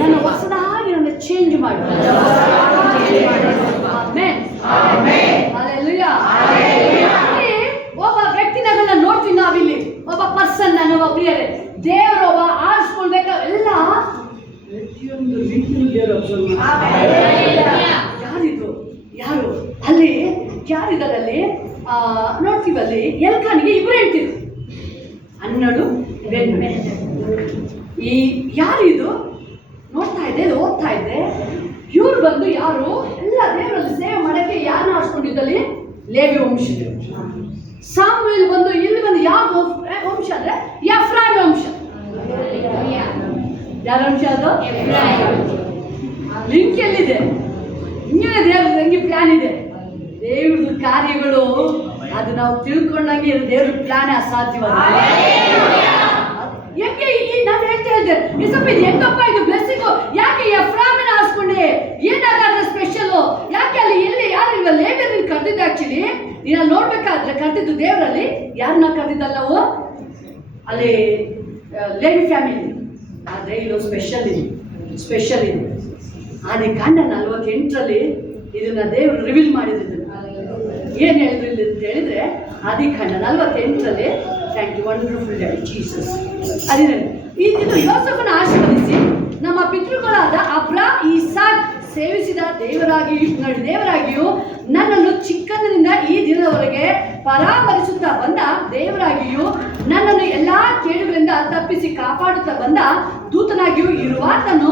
ನನ್ನ ಹೊಸದಾಗಿ ನನ್ನ ಚೇಂಜ್ ಮಾಡು. ಒಬ್ಬ ವ್ಯಕ್ತಿನ ನೋಡ್ತೀವಿ ನಾವಿಲ್ಲಿ, ಒಬ್ಬ ಪರ್ಸನ್, ಒಬ್ಬ ಪ್ರಿಯರೇ, ದೇವರು ಒಬ್ಬ ಆರಿಸ್ಕೊಳ್ಬೇಕ ಎಲ್ಲ ಪ್ರತಿಯೊಂದು ರೀತಿಯಲ್ಲೂ ದೇವರು ಅಬ್ಸರ್ವ್ ಮಾಡಿ. ಯಾರು ಅಲ್ಲಿ ಯಾರಿದಾರಲ್ಲಿ ನೋಡ್ತೀವಲ್ಲಿ ಎಲ್ಕಾನಿಗೆ ಇಬ್ಬರು ಹೇಳ್ತಿದ್ರು, ಹನ್ನೆರಡು ಬೆನ್ನು. ಈ ಯಾರಿದು ನೋಡ್ತಾ ಇದ್ದೆ, ಓದ್ತಾ ಇದ್ದೆ, ಇವ್ರು ಬಂದು ಯಾರು ಎಲ್ಲ ದೇವರಲ್ಲಿ ಸೇವೆ ಮಾಡಕ್ಕೆ ಯಾರನ್ನ ಆರಿಸ್ಕೊಂಡಿದ್ದಲ್ಲಿ ಲೇವಿ ವಂಶದವರು. ಸಾಮುವೇಲ್ ಬಂದು ಇಲ್ಲಿ ಬಂದು ಯಾವ್ದು ವಂಶ ಅಂದ್ರೆ ಎಫ್ರಾಯಿಮ್ ವಂಶ. ಯಾರ ವಂಶ ಅದು? ಲಿಂಕ್ ಎಲ್ಲಿದೆ? ಹಿಂಗೆ ದೇವ್ರದ್ದು ಹೆಂಗೆ ಪ್ಲಾನ್ ಇದೆ, ದೇವ್ರದ್ದು ಕಾರ್ಯಗಳು ಅದು ನಾವು ತಿಳ್ಕೊಂಡಂಗೆ ದೇವ್ರ ಪ್ಲಾನ್ ಅಸಾಧ್ಯವಾದ. ಹೆಂಗೆ ನಾನು ಹೇಳ್ತಾ ಇದ್ದೆ ಸ್ವಲ್ಪ ಇದು ಹೆಂಗಪ್ಪ ಇದು ಬ್ಲೆಸ್ಸಿಂಗ್, ಯಾಕೆ ಎಫ್ರಾಮಿನ ಆರಿಸ್ಕೊಂಡೆ, ಏನಾಗಾದ್ರೆ ಸ್ಪೆಷಲ್, ಯಾಕೆ ಅಲ್ಲಿ ಎಲ್ಲಿ ಯಾರು ಇಲ್ವ ಲೇವಿಯರಲ್ಲಿ ಕರೆದಿದ್ದು. ಆಕ್ಚುಲಿ ನೀನು ನೋಡ್ಬೇಕಾದ್ರೆ ಕರೆದಿದ್ದು ದೇವರಲ್ಲಿ ಯಾರನ್ನ ಕರೆದಿದ್ದಲ್ಲ ನಾವು ಅಲ್ಲಿ ಲೇವಿ ಫ್ಯಾಮಿಲಿ, ಆದರೆ ಇದು ಸ್ಪೆಷಲ್ ಇದೆ. ಆದಿಕಾಂಡ 48ರಲ್ಲಿ ಇದನ್ನ ದೇವರು ರಿವೀಲ್ ಮಾಡಿದ್ರು. ಏನು ಹೇಳಿದ್ರು ಇಲ್ಲಿ ಅಂತ ಹೇಳಿದ್ರೆ ಆದಿಕಾಂಡ 48ರಲ್ಲಿ, thank you wonderful daddy Jesus. ಅದೇ ಇದು ಯೋಸೇಫನ ಆಶೀರ್ವದಿಸಿ ನಮ್ಮ ಪಿತೃಗಳಾದ ಅಬ್ರಾಮ್ ಇಸಾಕ್ ಸೇವಿಸಿದ ದೇವರಾಗಿಯೂ ನನ್ನನ್ನು ಚಿಕ್ಕಂದಿನಿಂದ ಈ ದಿನದವರೆಗೆ ಪರಾಮರಿಸುತ್ತಾ ಬಂದ ದೇವರಾಗಿಯೂ ನನ್ನನ್ನು ಎಲ್ಲಾ ಕೇಡುಗಳಿಂದ ತಪ್ಪಿಸಿ ಕಾಪಾಡುತ್ತಾ ಬಂದ ದೂತನಾಗಿಯೂ ಇರುವಾತನು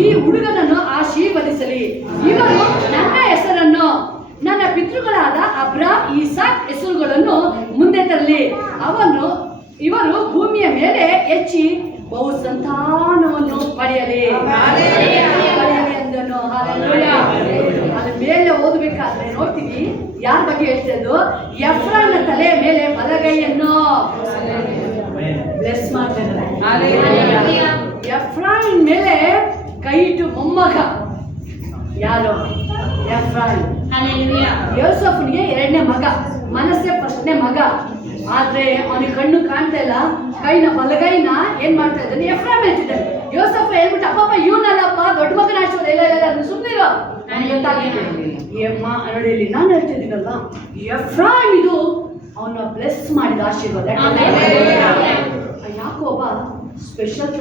ಈ ಹುಡುಗನನ್ನು ಆಶೀರ್ವದಿಸಲಿ. ಇವರು ನನ್ನ ಹೆಸರನ್ನು ನನ್ನ ಪಿತೃಗಳಾದ ಅಬ್ರಾಮ್ ಇಸಾಕ್ ಹೆಸರುಗಳನ್ನು ಮುಂದೆ ತರಲಿ. ಇವರು ಭೂಮಿಯ ಮೇಲೆ ಹೆಚ್ಚಿ ಬಹು ಸಂತಾನವನ್ನು ಪಡೆಯಲಿ ಎಂದನು. ಅದ್ರ ಮೇಲೆ ಓದಬೇಕಾದ್ರೆ ನೋಡ್ತೀವಿ ಯಾರ ಬಗ್ಗೆ ಹೇಳ್ತಿದ್ದು, ಎಫ್ರಾನ ತಲೆಯ ಮೇಲೆ ಬಲಗೈಯನ್ನು ಬ್ಲೆಸ್ ಮಾಡ್ತಾರೆ. ಎಫ್ರಾಯಿನ್ ಮೇಲೆ ಕೈ ಇಟ್ಟು ಮೊಮ್ಮಗ ಯಾರು? ಎಫ್ರಾಯಿನ್. ಯೋಸೇಫನಿಗೆ 2ನೇ ಮಗ, ಮನಸ್ಸೆ 1ನೇ ಮಗ. ಆದ್ರೆ ಅವನಿಗೆ ಕಣ್ಣು ಕಾಣ್ತಾ ಇಲ್ಲ, ಬಲಗೈನ ಏನ್ ಮಾಡ್ತಾ ಇದ್ದಾನೆ ಎಫ್ರಾಯಿಮ್ ಹೇಳ್ತಿದ್ದಾನೆ. ಯೋಸೇಫ್ ಹೇಳ್ಬಿಟ್ಟು ಅಪ್ಪಪ್ಪ ಇವನಲ್ಲಪ್ಪ ದೊಡ್ಡ ಮಗನ ಆಶೀರ್ವಾದ, ಇಲ್ಲ ಅದನ್ನು ಸುಮ್ಮನಿರೋ, ನನಗೆ ಗೊತ್ತಾಗಿದೆ ನೋಡಿ. ಇಲ್ಲಿ ನಾನು ಹೇಳ್ತಿದ್ದೀನಲ್ಲ, ಎಫ್ರಾಯಿಮ್ ಇದು ಅವನ ಬ್ಲೆಸ್ ಮಾಡಿದ ಆಶೀರ್ವಾದ. ಯಾಕೋಬ ಸ್ಪೆಷಲ್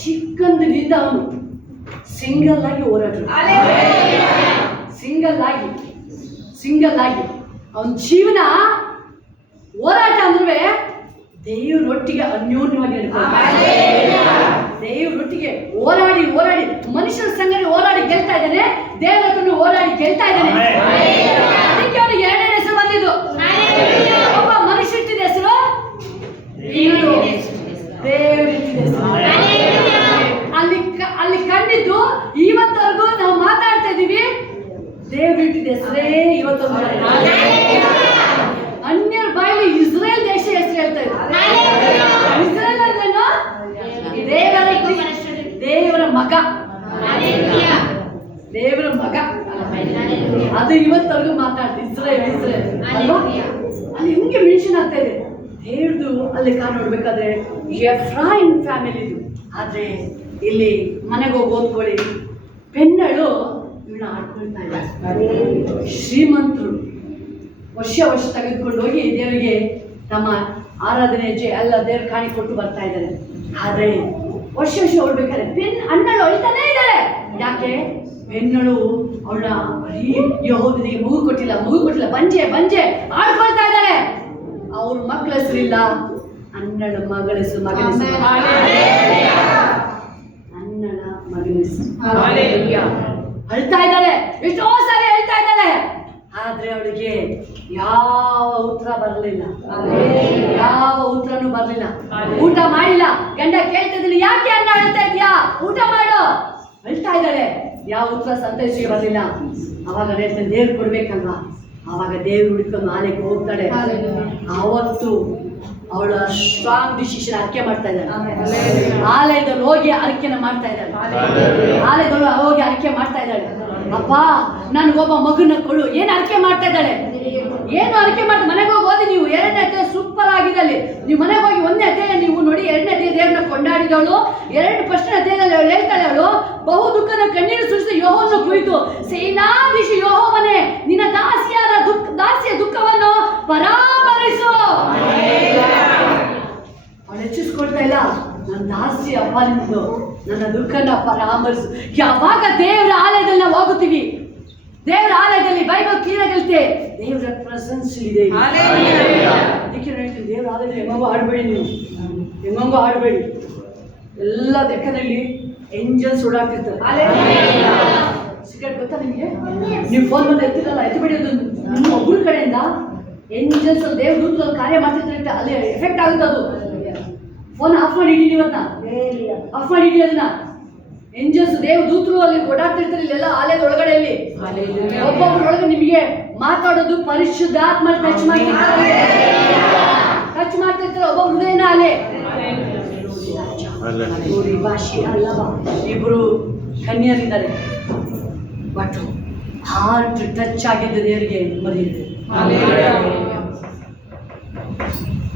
ಚಿಕ್ಕಂದಿನಿಂದ ಅವನು ಸಿಂಗಲ್ ಆಗಿ ಹೋರಾಟ, ಸಿಂಗಲ್ ಆಗಿ ಅವನ ಜೀವನ ಹೋರಾಟ ಅಂದ್ರೆ ದೇವರೊಟ್ಟಿಗೆ ಅನ್ಯೋನ್ಯವಾಗಿ ದೇವರೊಟ್ಟಿಗೆ ಹೋರಾಡಿ ಮನುಷ್ಯರ ಸಂಗತಿ ಹೋರಾಡಿ ಗೆಲ್ತಾ ಇದ್ದಾನೆ, ದೇವರನ್ನು ಹೋರಾಡಿ ಗೆಲ್ತಾ ಇದ್ದಾನೆ. ಅದಕ್ಕೆ ಅವನಿಗೆ 2ನೇ ಹೆಸರು ಬಂದಿದ್ದು. ಒಬ್ಬ ಮನುಷ್ಯ ಇಟ್ಟಿದ ಹೆಸರು, ದೇವರಿಟ್ಟಿದ ಹೆಸರು. ಅಲ್ಲಿ ಕಂಡಿದ್ದು ಇವತ್ತವರೆಗೂ ನಾವು ಮಾತಾಡ್ತಾ ಇದೀವಿ, ದೇವರಿಟ್ಟಿದ ಹೆಸರೇ ಇವತ್ತವರೆಗೂ. ಅನ್ಯರ ಬಾಯಲ್ಲಿ ಇಸ್ರೇಲ್ ದೇಶ ಹೆಸರು ಹೇಳ್ತಾ ಇದ್ದಾರೆ. ಇಸ್ರೇಲ್ ಅಂದ್ರೇನು? ದೇವರ ಮಗ, ಅದು ಇವತ್ತವರೆಗೂ ಮಾತಾಡ್ತೀವಿ ಇಸ್ರೇಲ್ ಅಲ್ವಾ? ಅಲ್ಲಿ ಹಿಂಗೆ ಮೆನ್ಷನ್ ಆಗ್ತಾ ಇದೆ ದೇವ್ರದು. ಅಲ್ಲಿ ನೋಡ್ಬೇಕಾದ್ರೆ ಎಫ್ರಾಯಿಮ್ ಫ್ಯಾಮಿಲಿದು. ಆದ್ರೆ ಇಲ್ಲಿ ಮನೆಗೆ ಹೋಗಿ ಓದ್ಕೊಳ್ಳಿ, ಪೆನ್ನಳು ಇವನ್ನ ಆಡ್ಕೊಳ್ತಾ ಇದ್ದಾರೆ. ಶ್ರೀಮಂತರು ವರ್ಷ ತೆಗೆದುಕೊಂಡು ಹೋಗಿ ದೇವರಿಗೆ ತಮ್ಮ ಆರಾಧನೆ ಎಲ್ಲ ದೇವ್ರ ಕಾಣಿ ಕೊಟ್ಟು ಬರ್ತಾ ಇದ್ದಾರೆ. ಆದ್ರೆ ವರ್ಷ ಹೊಡ್ಬೇಕಾದ್ರೆ ಅಣ್ಣಳು ಹೊಳಿತಾನೇ ಇದ್ದಾರೆ. ಯಾಕೆ? ಪೆನ್ನಳು ಅವಳ ಬರೀ ಯೆಹೋವನಿಗೆ ಮಗು ಕೊಟ್ಟಿಲ್ಲ, ಬಂಜೆ ಆಡ್ಕೊಳ್ತಾ ಇದ್ದಾರೆ. ಅವ್ರ ಮಕ್ಕಳ ಹೆಸರಿಲ್ಲ, ಅಣ್ಣಳ ಮಗಳ ಹೆಸರು, ಅಳ್ತಾ ಇದ್ದಾಳೆ. ಎಷ್ಟೋ ಸಾರಿ ಹೇಳ್ತಾ ಇದ್ದಾಳೆ, ಅವಳಿಗೆ ಯಾವ ಉತ್ತರ ಬರಲಿಲ್ಲ, ಯಾವ ಉತ್ತರನೂ ಬರಲಿಲ್ಲ. ಊಟ ಮಾಡಿಲ್ಲ. ಗಂಡ ಕೇಳ್ತಿದ್ದೀನಿ, ಯಾಕೆ ಅನ್ನ ಹೇಳ್ತಾ ಇದೀಯಾ, ಊಟ ಮಾಡು ಹೇಳ್ತಾ ಇದ್ದಾಳೆ. ಯಾವ ಉತ್ತರ ಸಂತೋಷಿಗೆ ಬರಲಿಲ್ಲ. ಅವಾಗ ಹೇಳ್ತಾನೆ, ದೇವ್ರು ಕೊಡ್ಬೇಕಲ್ವಾ. ಆವಾಗ ದೇವ್ರು ಹುಡುಕೊಂಡು ಆಲೆಗೆ ಹೋಗ್ತಾಳೆ. ಆವತ್ತು ಅವಳು ಸ್ಟ್ರಾಂಗ್ ಡಿಸಿಷನ್ ಅರಿಕೆ ಮಾಡ್ತಾ ಇದ್ದಾಳೆ. ಆಲಯದಲ್ಲಿ ಹೋಗಿ ಅರಿಕೆನ ಮಾಡ್ತಾ ಇದ್ದಾಳೆ. ಆಲಯದಲ್ಲಿ ಹೋಗಿ ಅರಿಕೆ ಮಾಡ್ತಾ ಇದ್ದಾಳೆ. ಅಪ್ಪ ನನ್ಗೊಬ್ಬ ಮಗುನ ಕೊಡು. ಏನು ಅರಿಕೆ ಮಾಡ್ತಾ ಇದ್ದಾಳೆ, ಏನು ಅರಿಕೆ ಮಾಡ್ತಾ. ಮನೆಗೆ ಹೋಗಿ ಓದಿ ನೀವು. 2ನೇ ಅಧ್ಯಾಯ ಸೂಪರ್ ಆಗಿದೆ ಅಲ್ಲಿ. ನೀವು ಮನೆಗೆ ಹೋಗಿ 1ನೇ ಅಧ್ಯಾಯ ನೀವು ನೋಡಿ. 2ನೇ ಅಧ್ಯಾಯ ದೇವ್ರನ್ನ ಕೊಂಡಾಡಿದವಳು. 1ನೇ ಅಧ್ಯಾಯದಲ್ಲಿ ಅವಳು ಹೇಳ್ತಾಳೆ, ಅವಳು ಬಹು ದುಃಖದ ಕಣ್ಣೀರು ಸುರಿಸಿ ಯೆಹೋವನ ಕುರಿತು, ಸೇನಾಧೀಶ ಯೆಹೋವನೇ, ನಿನ್ನ ದಾಸಿಯ ದುಃಖವನ್ನು ಪರಾಮರಿಸು. ಅವಳು ಹೆಚ್ಚಿಸ್ಕೊಳ್ತಾ ಇಲ್ಲ, ನನ್ನ ದಾಸಿ ಅಪ್ಪ ನಿಂದು ನನ್ನ ದುಃಖನ ಪರಾಮರಿಸು. ಯಾವಾಗ ದೇವರ ಆಲಯದಲ್ಲಿ ನಾವು ಹೋಗುತ್ತೀವಿ, ದೇವರ ಆಲಯದಲ್ಲಿ ಬೈಬಲ್ ಕ್ಲಿಯರ್ ಆಗುತ್ತೆ, ದೇವರ ಪ್ರೆಸೆನ್ಸ್ ಇದೆ. ಅದಕ್ಕೆ ಹೇಳ್ತೀನಿ, ದೇವರ ಆಲಯದಲ್ಲಿ ಹೆಂಗೋ ಆಡಬೇಡಿ, ನೀವು ಹೆಂಗೋ ಆಡಬೇಡಿ. ಎಲ್ಲ ಲೆಕ್ಕದಲ್ಲಿ ಏಂಜಲ್ಸ್ ಓಡಾಡ್ತಿರ್ತಾರೆ. ಸಿಗರೇಟ್ ಗೊತ್ತಾ ನಿಮಗೆ? ನೀವು ಫೋನ್ ಬಂದು ಎತ್ತಿರಲ್ಲ, ಎತ್ತಬೇಡಿ. ಅದೊಂದು ನಿಮ್ಮ ಒಬ್ಬರ ಕಡೆಯಿಂದ ಏಂಜಲ್ಸ್ ದೇವ್ರ ದೂತರಲ್ಲಿ ಕಾರ್ಯ ಮಾಡ್ತಿರ್ತಾರೆ. ಅಲ್ಲಿ ಎಫೆಕ್ಟ್ ಆಗುತ್ತೆ. ಅದು ಫೋನ್ ಆಫ್ ಮಾಡಿ ಇಡಿ, ಇವತ್ತ ಆಫ್ ಮಾಡಿ ಇಡಿ. ಅದನ್ನ ಏಂಜಲ್ಸ್ ದೇವ್ ದೂತರು ಅಲ್ಲಿ ಓಡಾಡ್ತಿರ್ತಾರೆ. ಇಲ್ಲೆಲ್ಲ ಆಲಯದ ಒಳಗಡೆಯಲ್ಲಿ ಒಬ್ಬೊಬ್ಬರೊಳಗೆ ನಿಮಗೆ ಮಾತಾಡೋದು ಪರಿಶುದ್ಧಾತ್ಮ ಟಚ್ ಮಾಡ್ತಿರ್ತಾರೆ. ಒಬ್ಬ ಹೃದಯನ ಅಲೆ ಇಬ್ರು ಕನ್ಯರಿದ್ದಾರೆ. ಬಟ್ ಹಾರ್ಟ್ ಟಚ್ ಆಗಿದ್ದ ದೇವರಿಗೆ ಮರಿಯಿದೆ.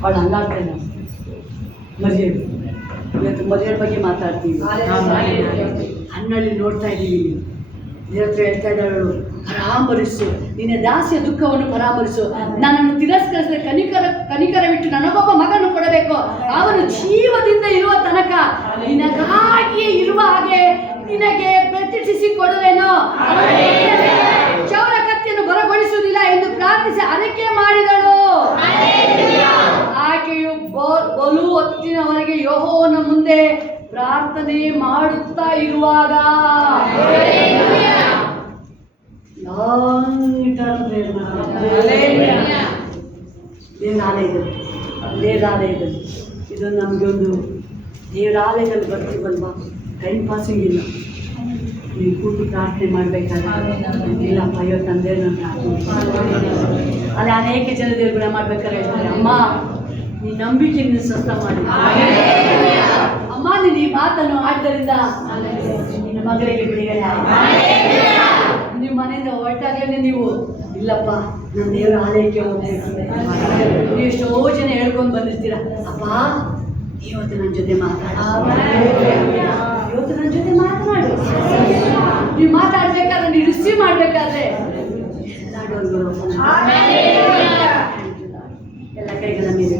ಅವಳು ಹಂಗಾಗ್ತೇನೆ ಮರಿಯಳು. ಇವತ್ತು ಮರಿಯಳ ಬಗ್ಗೆ ಮಾತಾಡ್ತೀವಿ. ಹನ್ನಲ್ಲಿ ನೋಡ್ತಾ ಇದ್ದೀವಿ. ದೇವ್ರ ಹತ್ರ ಹೇಳ್ತಾ ಇದ್ದಾಳು, ಪರಾಮರಿಸು, ನಿನ್ನ ದಾಸಿಯ ದುಃಖವನ್ನು ಪರಾಮರಿಸು. ನನ್ನನ್ನು ತಿರಸ್ಕರಿಸಿದ ಕನಿಕರವಿಟ್ಟು ನನಗೊಬ್ಬ ಮಗನ್ನು ಕೊಡಬೇಕು. ಅವನು ಜೀವದಿಂದ ಇರುವ ತನಕ ನಿನಗಾಗಿಯೇ ಇರುವ ಹಾಗೆ ನಿನಗೆ ಪ್ರತಿಷ್ಠಿಸಿ ಕೊಡುವೆನು. ಚೌರ ಕತ್ತಿಯನ್ನು ಬರಗೊಳಿಸುವುದಿಲ್ಲ ಎಂದು ಪ್ರಾರ್ಥಿಸಿ ಅರಿಕೆ ಮಾಡಿದಳು. ಆಕೆಯು ಬಲು ಹೊತ್ತಿನವರೆಗೆ ಯೆಹೋವನ ಮುಂದೆ ಪ್ರಾರ್ಥನೆ ಮಾಡುತ್ತಾ ಇರುವಾಗ ದೇವರಾಲಯದಲ್ಲಿ ಇದು ನಮಗೆ ಒಂದು ದೇವರಾಲಯದಲ್ಲಿ ಬರ್ತೀವಲ್ವಾ, ಟೈಮ್ ಪಾಸಿಂಗ್ ಇಲ್ಲ. ನೀವು ಕೂತು ಪ್ರಾರ್ಥನೆ ಮಾಡಬೇಕಾದ್ರೆ ಇಲ್ಲಪ್ಪ ಇವತ್ತು ತಂದೆ ನಾನು ಪ್ರಾರ್ಥನೆ. ಅಲ್ಲಿ ಅನೇಕ ಜನ ದೇವ್ರ ಗುಣ ಮಾಡ್ಬೇಕಾದ್ರೆ ಹೇಳ್ತಾರೆ, ಅಮ್ಮ ನೀ ನಂಬಿಕೆಯನ್ನು ಸ್ವಸ್ಥ ಮಾಡಿ. ಅಮ್ಮ ನೀನು ಈ ಮಾತನ್ನು ಆಡಿದ್ದರಿಂದ ನಿನ್ನ ಮಗಳಿಗೆ ಬಿಡುಗಡೆ ಆಯಿತು. ನಿಮ್ಮ ಮನೆಯಿಂದ ಹೊರಟಾಗಲೇ ನೀವು ಇಲ್ಲಪ್ಪ ನನ್ನ ದೇವರ ಆಲಯಕ್ಕೆ ಹೋಗ್ಬೇಕು. ನೀವು ಎಷ್ಟೋ ಜನ ಹೇಳ್ಕೊಂಡು ಬಂದಿರ್ತೀರ, ಅಪ್ಪ ಇವತ್ತು ನನ್ನ ಜೊತೆ ಇವತ್ತು ನನ್ನ ಜೊತೆ ಮಾತನಾಡು. ನೀವು ಮಾತಾಡ್ಬೇಕಾದ್ರೆ, ನೀವು ರಿಸೀವ್ ಮಾಡ್ಬೇಕಾದ್ರೆ ಎಲ್ಲ ಕೈಗಳ ಮೇಲೆ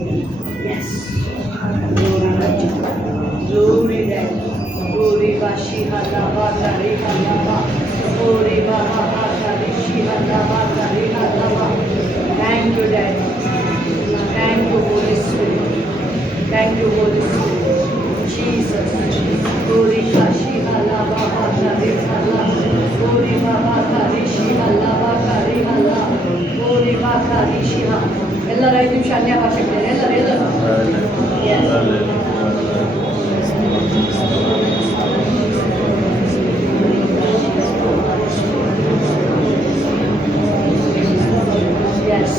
Thank you, Dad. Thank you, Holy Spirit. Thank you, Holy Spirit. Jesus. Glory Kashi Allah Baba Kari Allah. Glory Baba Kari Shi Allah Baba Kari Allah. Glory Baba Kari Shi Allah. ಎಲ್ಲರ 5 ನಿಮಿಷ ಅನ್ಯ ಭಾಷೆಗಳಿದೆ. ಎಲ್ಲರೂ Yes. Yes.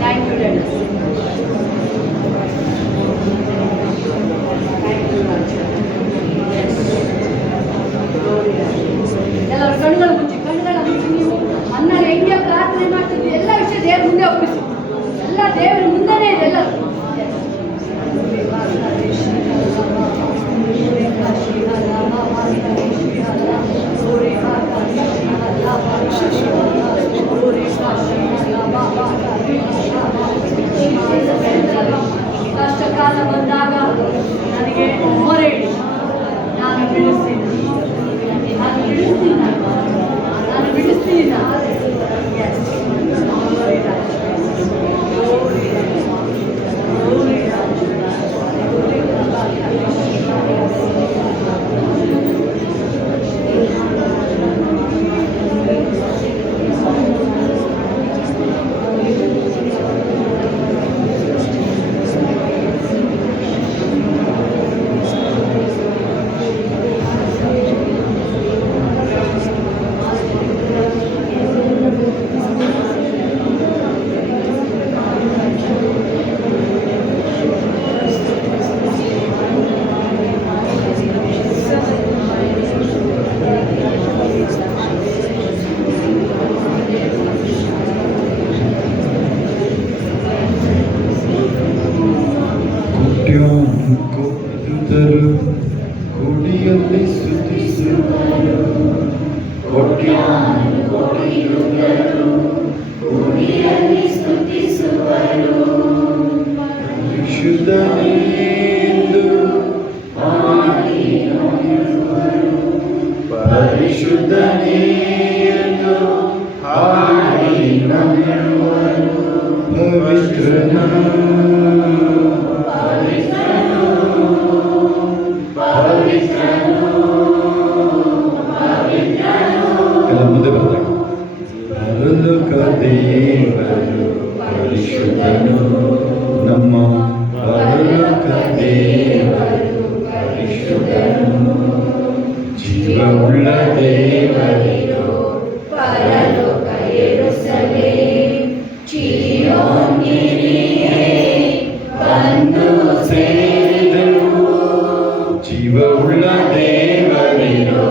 Thank you, Dad. Thank you, Raj. Yes. Glory. ಎಲ್ಲರೂ ಕಣ್ಣುಗಳ ಮುಚ್ಚಿ ನೀವು ಅನ್ನ ಹೆಂಗೆ ಪ್ರಾರ್ಥನೆ ಮಾಡ್ತಿದ್ವಿ ಎಲ್ಲ ವಿಷಯ ದೇವ್ರ ಮುಂದೆ ಒಪ್ಪಿಸಿ. ಎಲ್ಲ ದೇವರ ಮುಂದೆನೇ ಇದೆ ಎಲ್ಲರೂ. ಕಷ್ಟಕಾಲ ಬಂದಾಗ ನನಗೆ ಮೊರೆ ಇಡಿ, ನಾನು ಬಿಡಿಸ್ತೀನಿ, ನಾನು ಬಿಡಿಸ್ತೀನಿ, ನಾನು ಬಿಡಿಸ್ತೀನಿ. ಪರಿಶುದ್ಧನೆಂದು ಪರಿಶುದ್ಧನೆಂದು ಹಾಡಿ ನಂಬುವರು. ಪವಿತ್ರನು ಎಲ್ಲ ಮುಂದೆ ಬರ್ತಾರೆ. ಪರಲೋಕ ದೇವರು ಪರಿಶುದ್ಧನು, ನಮ್ಮ ಪರಲೋಕ ದೇವರು ಪರಿಶುದ್ಧನು, ಜೀವವುಳ್ಳ ದೇವರಿರೋ ಪರಲೋಕ ಯೆರೂಸಲೇಮ್ ಚೀಯೋನಿಗೆ ಬಂದು ಸೇರಿದೆವು. ಜೀವವುಳ್ಳ ದೇವರಿರೋ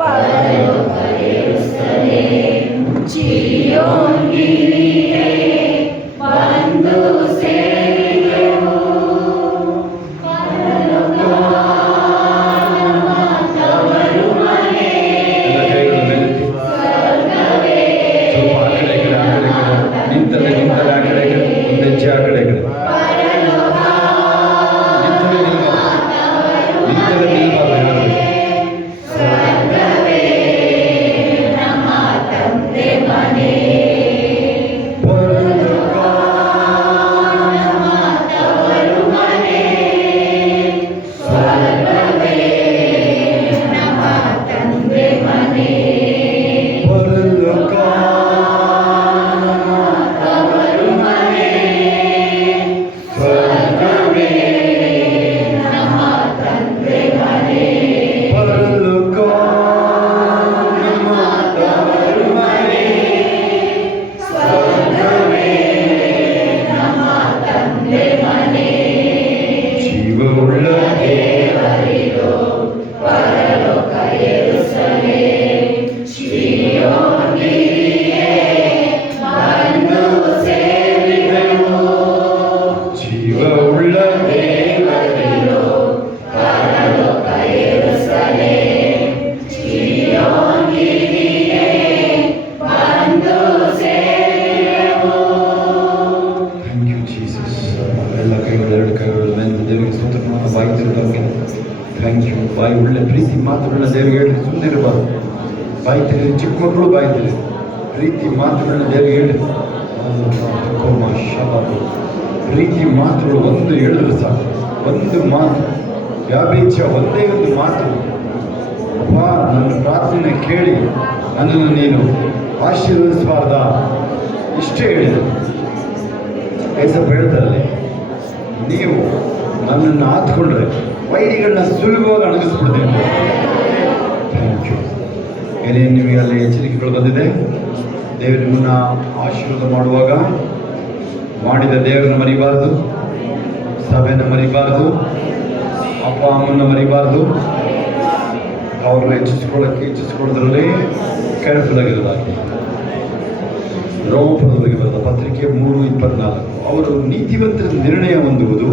ಪರಲೋಕ ಯೆರೂಸಲೇಮ್ ಚೀಯೋನಿಗೆ ಬಂದು ಸೇರಿದೆವು. ಪರಲೋಕ ನಮ್ಮ ತವರು ಮನೆ, ಎಲ್ಲ ಕೈಗಳ ಮೇಲೆತ್ತಿ. ಸ್ವರ್ಗವೇ ಸ್ವಲ್ಪ ಆ ಕಡೆ ಈ ಕಡೆ, ಆ ಕಡೆ ಈ ಕಡೆ, ನಿಂತಲ್ಲೇ ನಿಂತಲ್ಲೇ ಆ ಕಡೆ ಈ ಕಡೆ, ಒಂದು ಹೆಜ್ಜೆ ಆ ಕಡೆ ಈ ಕಡೆ. ಪರಲೋಕ ನಿಂತಲ್ಲೇ ನಿಲ್ಬಾರ್ದು, ನಿಂತಲ್ಲೇ ನಿಲ್ಬಾರ್ದು ಯಾರು. ಸ್ವರ್ಗವೇ ನಮ್ಮ ತಂದೆ ಮನೆ. ಪರಲೋಕ ನಮ್ಮ ತವರು ಮನೆ, ಸ್ವರ್ಗವೇ ನಮ್ಮ ತಂದೆ ಮನೆ. ಪರಲೋಕ ತವರು ಮನೆ, ಸ್ವರ್ಗವೇ ನಮ್ಮ ತಂದೆ ಮನೆ. ಪರಲೋಕ ನಮ್ಮ ತವರು ಮನೆ, ಸ್ವರ್ಗವೇ ನಮ್ಮ ತಂದೆ ಮನೆ. ಜೀವವುಳ್ಳ ದೇವರಿರೋ ಪರಲೋಕ ಯೆರೂಸಲೇಮ್ ಚೀಯೋನಿಗೆ ಬಂದು ಸೇರಿದೆವು. ಜೀವವುಳ್ಳ ದೇವರಿರೋ ಪರಲೋಕ ಯೆರೂಸಲೇಮ್ ಚೀಯೋನಿಗೆ ಬಂದು ಸೇರಿದೆವು. Thank you Jesus. ಎಲ್ಲ ಕೈಗಳು ಎರಡು ಕೈಗಳು ಮೇಲೆ ದೇವರಿಗೆ ಸ್ತೋತ್ರ ಮಾಡೋಣ. ಬಾಯಿ ತೆರೆದವ್ರಿಗೆ ಥ್ಯಾಂಕ್ ಯು. ಬಾಯಿ ಒಳ್ಳೆ ಪ್ರೀತಿ ಮಾತುಗಳನ್ನ ದೇವರಿಗೆ ಹೇಳಿ ಸುಮ್ಮನೆ ಇರಬಾರ್ದು. ಬಾಯಿ ತೆರೆದು ಚಿಕ್ಕ ಮಕ್ಕಳು ಬಾಯಿ ತೆರೆ ಪ್ರೀತಿ ಮಾತುಗಳನ್ನ ದೇವರಿಗೆ ಹೇಳಿ. ಪ್ರೀತಿ ಮಾತುಗಳು ಒಂದು ಹೇಳಿದ್ರು ಸಾಕು. ಒಂದು ಮಾತು ವ್ಯಾಪೀಚ ಒಂದೇ ಒಂದು ಮಾತು. ಅಪ್ಪ ನನ್ನ ಪ್ರಾರ್ಥನೆ ಕೇಳಿ ನನ್ನನ್ನು ನೀನು ಆಶೀರ್ವದಿಸಬಾರ್ದ, ಇಷ್ಟೇ ಹೇಳಿದೆ. ಏಸಪ್ಪ ಹೇಳ್ತಾರಲ್ಲ, ನೀವು ನನ್ನನ್ನು ಆತ್ಕೊಂಡ್ರೆ ವೈರಿಗಳನ್ನ ಸುಲಭವಾಗಿ ಅಣಗಿಸ್ಬಿಡ್ತೀನಿ. Thank you. ಏನೇನು ನಿಮಗೆ ಅಲ್ಲಿ ಎಚ್ಚರಿಕೆಗಳು ಬಂದಿದೆ. ದೇವರು ನಿಮ್ಮನ್ನ ಆಶೀರ್ವಾದ ಮಾಡುವಾಗ ಮಾಡಿದ ದೇವರನ್ನ ಮರಿಬಾರ್ದು, ಸಭೆನ ಮರಿಬಾರ್ದು, ಅಪ್ಪ ಅಮ್ಮನ ಮರಿಬಾರ್ದು. ಅವ್ರನ್ನ ಹೆಚ್ಚಿಸ್ಕೊಳ್ಳೋದ್ರಲ್ಲಿ ಕೇರ್ಫುಲ್ ಆಗಿರೋದಾಗಿ. ರೋಮಪುರದವರಿಗೆ ಬರೆದ ಪತ್ರಿಕೆ 3:24. ಅವರು ನೀತಿವಂತರ ನಿರ್ಣಯ ಹೊಂದುವುದು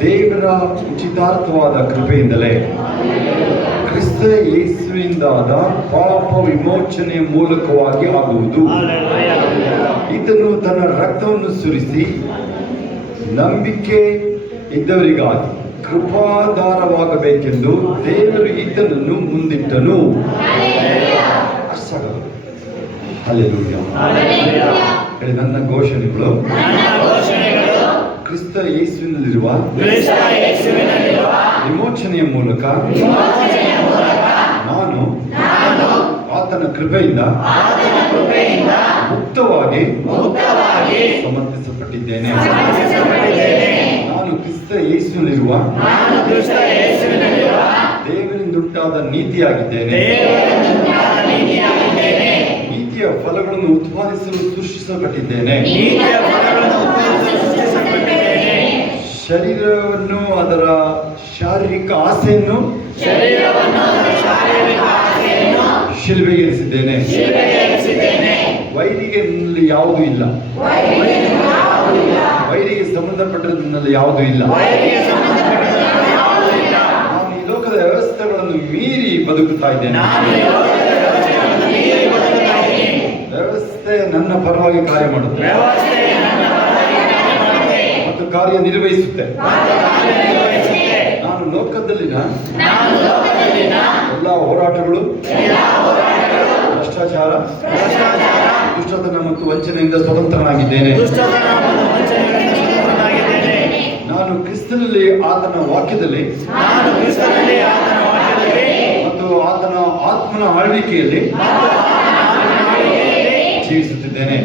ದೇವರ ಉಚಿತಾರ್ಥವಾದ ಕೃಪೆಯಿಂದಲೇ, ಕ್ರಿಸ್ತ ಯೇಸುವಿನಿಂದಾದ ಪಾಪ ವಿಮೋಚನೆಯ ಮೂಲಕವಾಗಿ ಆಗುವುದು. ಇದನ್ನು ತನ್ನ ರಕ್ತವನ್ನು ಸುರಿಸಿ ನಂಬಿಕೆ ಇದ್ದವರಿಗಾಗಿ ಕೃಪಾಧಾರವಾಗಬೇಕೆಂದು ದೇವರು ಈತನನ್ನು ಮುಂದಿಟ್ಟನು. ಅಷ್ಟಾಗದು. ಹಲ್ಲೆಲೂಯಾ. ಹೇಳಿ, ನನ್ನ ಘೋಷಣೆಗಳು ಕ್ರಿಸ್ತ ಯೇಸುವಿನಲ್ಲಿರುವ ವಿಮೋಚನೆಯ ಮೂಲಕ ನಾನು ಆತನ ಕೃಪೆಯಿಂದ ಮುಕ್ತವಾಗಿ ಸಮರ್ಥಿಸಲ್ಪಟ್ಟಿದ್ದೇನೆ. ನಾನು ಕ್ರಿಸ್ತ ಯೇಸುವಿನಲ್ಲಿರುವ ದೇವರಿಂದುಂಟಾದ ನೀತಿಯಾಗಿದ್ದೇನೆ. ನೀತಿಯ ಫಲಗಳನ್ನು ಉತ್ಪಾದಿಸಲು ಸೃಷ್ಟಿಸಲ್ಪಟ್ಟಿದ್ದೇನೆ. ಶರೀರವನ್ನು ಅದರ ಶಾರೀರಿಕ ಆಸೆಯನ್ನು ಶಿಲುಬೆಗೇರಿಸಿದ್ದೇನೆ. ವೈರಿಗೆ ನನ್ನಲ್ಲಿ ಯಾವುದೂ ಇಲ್ಲ. ವೈರಿಗೆ ಸಂಬಂಧಪಟ್ಟದ್ರಲ್ಲಿ ಯಾವುದೂ ಇಲ್ಲ. ನಾನು ಈ ಲೋಕದ ವ್ಯವಸ್ಥೆಗಳನ್ನು ಮೀರಿ ಬದುಕುತ್ತಾ ಇದ್ದೇನೆ. ವ್ಯವಸ್ಥೆ ನನ್ನ ಪರವಾಗಿ ಕಾರ್ಯ ಮಾಡುತ್ತೆ. ಮತ್ತು ಕಾರ್ಯನಿರ್ವಹಿಸುತ್ತೆ. ನಾನು ಲೋಕದಲ್ಲಿನ ಎಲ್ಲ ಹೋರಾಟಗಳು, ಭ್ರಷ್ಟಾಚಾರ, ದುಷ್ಟತನ ಮತ್ತು ವಂಚನೆಯಿಂದ ಸ್ವತಂತ್ರನಾಗಿದ್ದೇನೆ. ನಾನು ಕ್ರಿಸ್ತನಲ್ಲಿ ಆತನ ವಾಕ್ಯದಲ್ಲಿ ಮತ್ತು ಆತನ ಆತ್ಮನ ಆಳ್ವಿಕೆಯಲ್ಲಿ ಜೀವಿಸುತ್ತಿದ್ದೇನೆ.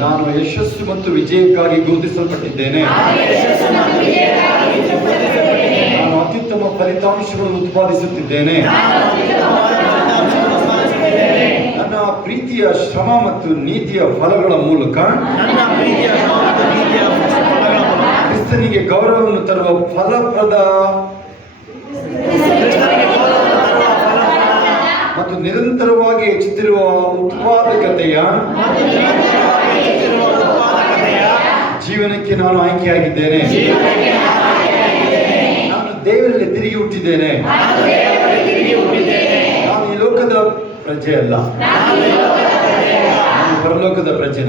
ನಾನು ಯಶಸ್ಸು ಮತ್ತು ವಿಜಯಕ್ಕಾಗಿ ಗುರುತಿಸಲ್ಪಟ್ಟಿದ್ದೇನೆ. ನಾನು ಅತ್ಯುತ್ತಮ ಫಲಿತಾಂಶಗಳನ್ನು ಉತ್ಪಾದಿಸುತ್ತಿದ್ದೇನೆ. ನನ್ನ ಪ್ರೀತಿಯ ಶ್ರಮ ಮತ್ತು ನೀತಿಯ ಫಲಗಳ ಮೂಲಕ ಕ್ರಿಸ್ತನಿಗೆ ಗೌರವವನ್ನು ತರುವ ಫಲಪ್ರದ ಮತ್ತು ನಿರಂತರವಾಗಿ ಹೆಚ್ಚುತ್ತಿರುವ ಉತ್ಪಾದಕತೆಯ ಜೀವನಕ್ಕೆ ನಾನು ಆಯ್ಕೆಯಾಗಿದ್ದೇನೆ. ನಾನು ದೇವರಲ್ಲಿ ತಿರುಗಿ ಹುಟ್ಟಿದ್ದೇನೆ. ನಾನು ಈ ಲೋಕದ ಪ್ರಜೆ ಅಲ್ಲ, ನಾನು ಪರಲೋಕದ ಪ್ರಜೆ.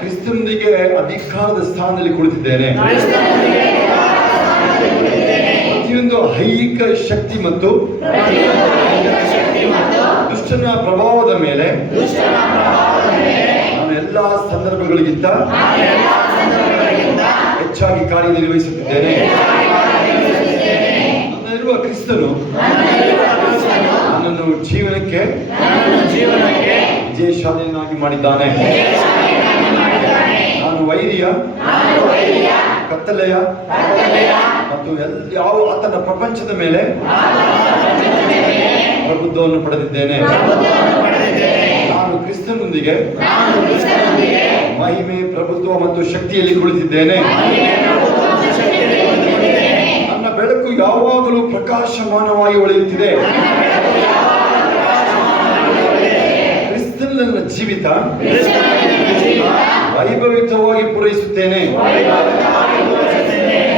ಕ್ರಿಸ್ತನೊಂದಿಗೆ ಅಧಿಕಾರದ ಸ್ಥಾನದಲ್ಲಿ ಕುಳಿತಿದ್ದೇನೆ. ಪ್ರತಿಯೊಂದು ಐಹಿಕ ಶಕ್ತಿ ಮತ್ತು ದುಷ್ಟನ ಪ್ರಭಾವದ ಮೇಲೆ ನಾನು ಎಲ್ಲ ಸಂದರ್ಭಗಳಿಗಿಂತ ಹೆಚ್ಚಾಗಿ ಕಾರ್ಯನಿರ್ವಹಿಸುತ್ತಿದ್ದೇನೆ. ನನ್ನಲ್ಲಿರುವ ಕ್ರಿಸ್ತನು ನನ್ನನ್ನು ಜೀವನಕ್ಕೆ ವಿಜಯಶಾಲಿಯನ್ನಾಗಿ ಮಾಡಿದ್ದಾನೆ. ನಾನು ವೈರಿಯ, ಕತ್ತಲೆಯ ಮತ್ತು ಯಾವ ಆತನ ಪ್ರಪಂಚದ ಮೇಲೆ ಪ್ರಭುತ್ವವನ್ನು ಪಡೆದಿದ್ದೇನೆ. ನಾನು ಕ್ರಿಸ್ತನೊಂದಿಗೆ ಮಹಿಮೆ, ಪ್ರಭುತ್ವ ಮತ್ತು ಶಕ್ತಿಯಲ್ಲಿ ಕುಳಿತಿದ್ದೇನೆ. ನನ್ನ ಬೆಳಕು ಯಾವಾಗಲೂ ಪ್ರಕಾಶಮಾನವಾಗಿ ಹೊಳೆಯುತ್ತಿದೆ. ಕ್ರಿಸ್ತನ ಜೀವಿತ ವೈಭವಿತವಾಗಿ ಪೂರೈಸುತ್ತೇನೆ.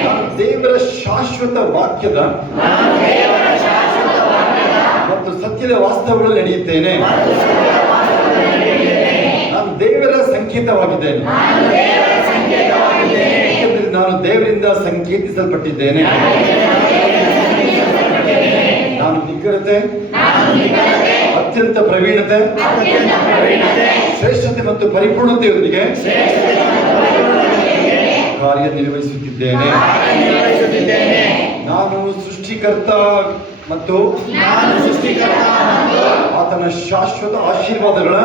ನಾನು ದೇವರ ಶಾಶ್ವತ ವಾಕ್ಯದ ಮತ್ತು ಸತ್ಯದ ವಾಸ್ತವಗಳಲ್ಲಿ ನಡೆಯುತ್ತೇನೆ. ನಾನು ದೇವರ ಸಂಕೇತವಾಗಿದ್ದೇನೆ, ಏಕೆಂದರೆ ನಾನು ದೇವರಿಂದ ಸಂಕೇತಿಸಲ್ಪಟ್ಟಿದ್ದೇನೆ. ನಾನು ನಿಖರತೆ, ಅತ್ಯಂತ ಪ್ರವೀಣತೆ, ಶ್ರೇಷ್ಠತೆ ಮತ್ತು ಪರಿಪೂರ್ಣತೆಯೊಂದಿಗೆ ಕಾರ್ಯನಿರ್ವಹಿಸುತ್ತಿದ್ದೇನೆ. ನಾನು ಸೃಷ್ಟಿಕರ್ತ ಮತ್ತು ಆತನ ಶಾಶ್ವತ ಆಶೀರ್ವಾದಗಳ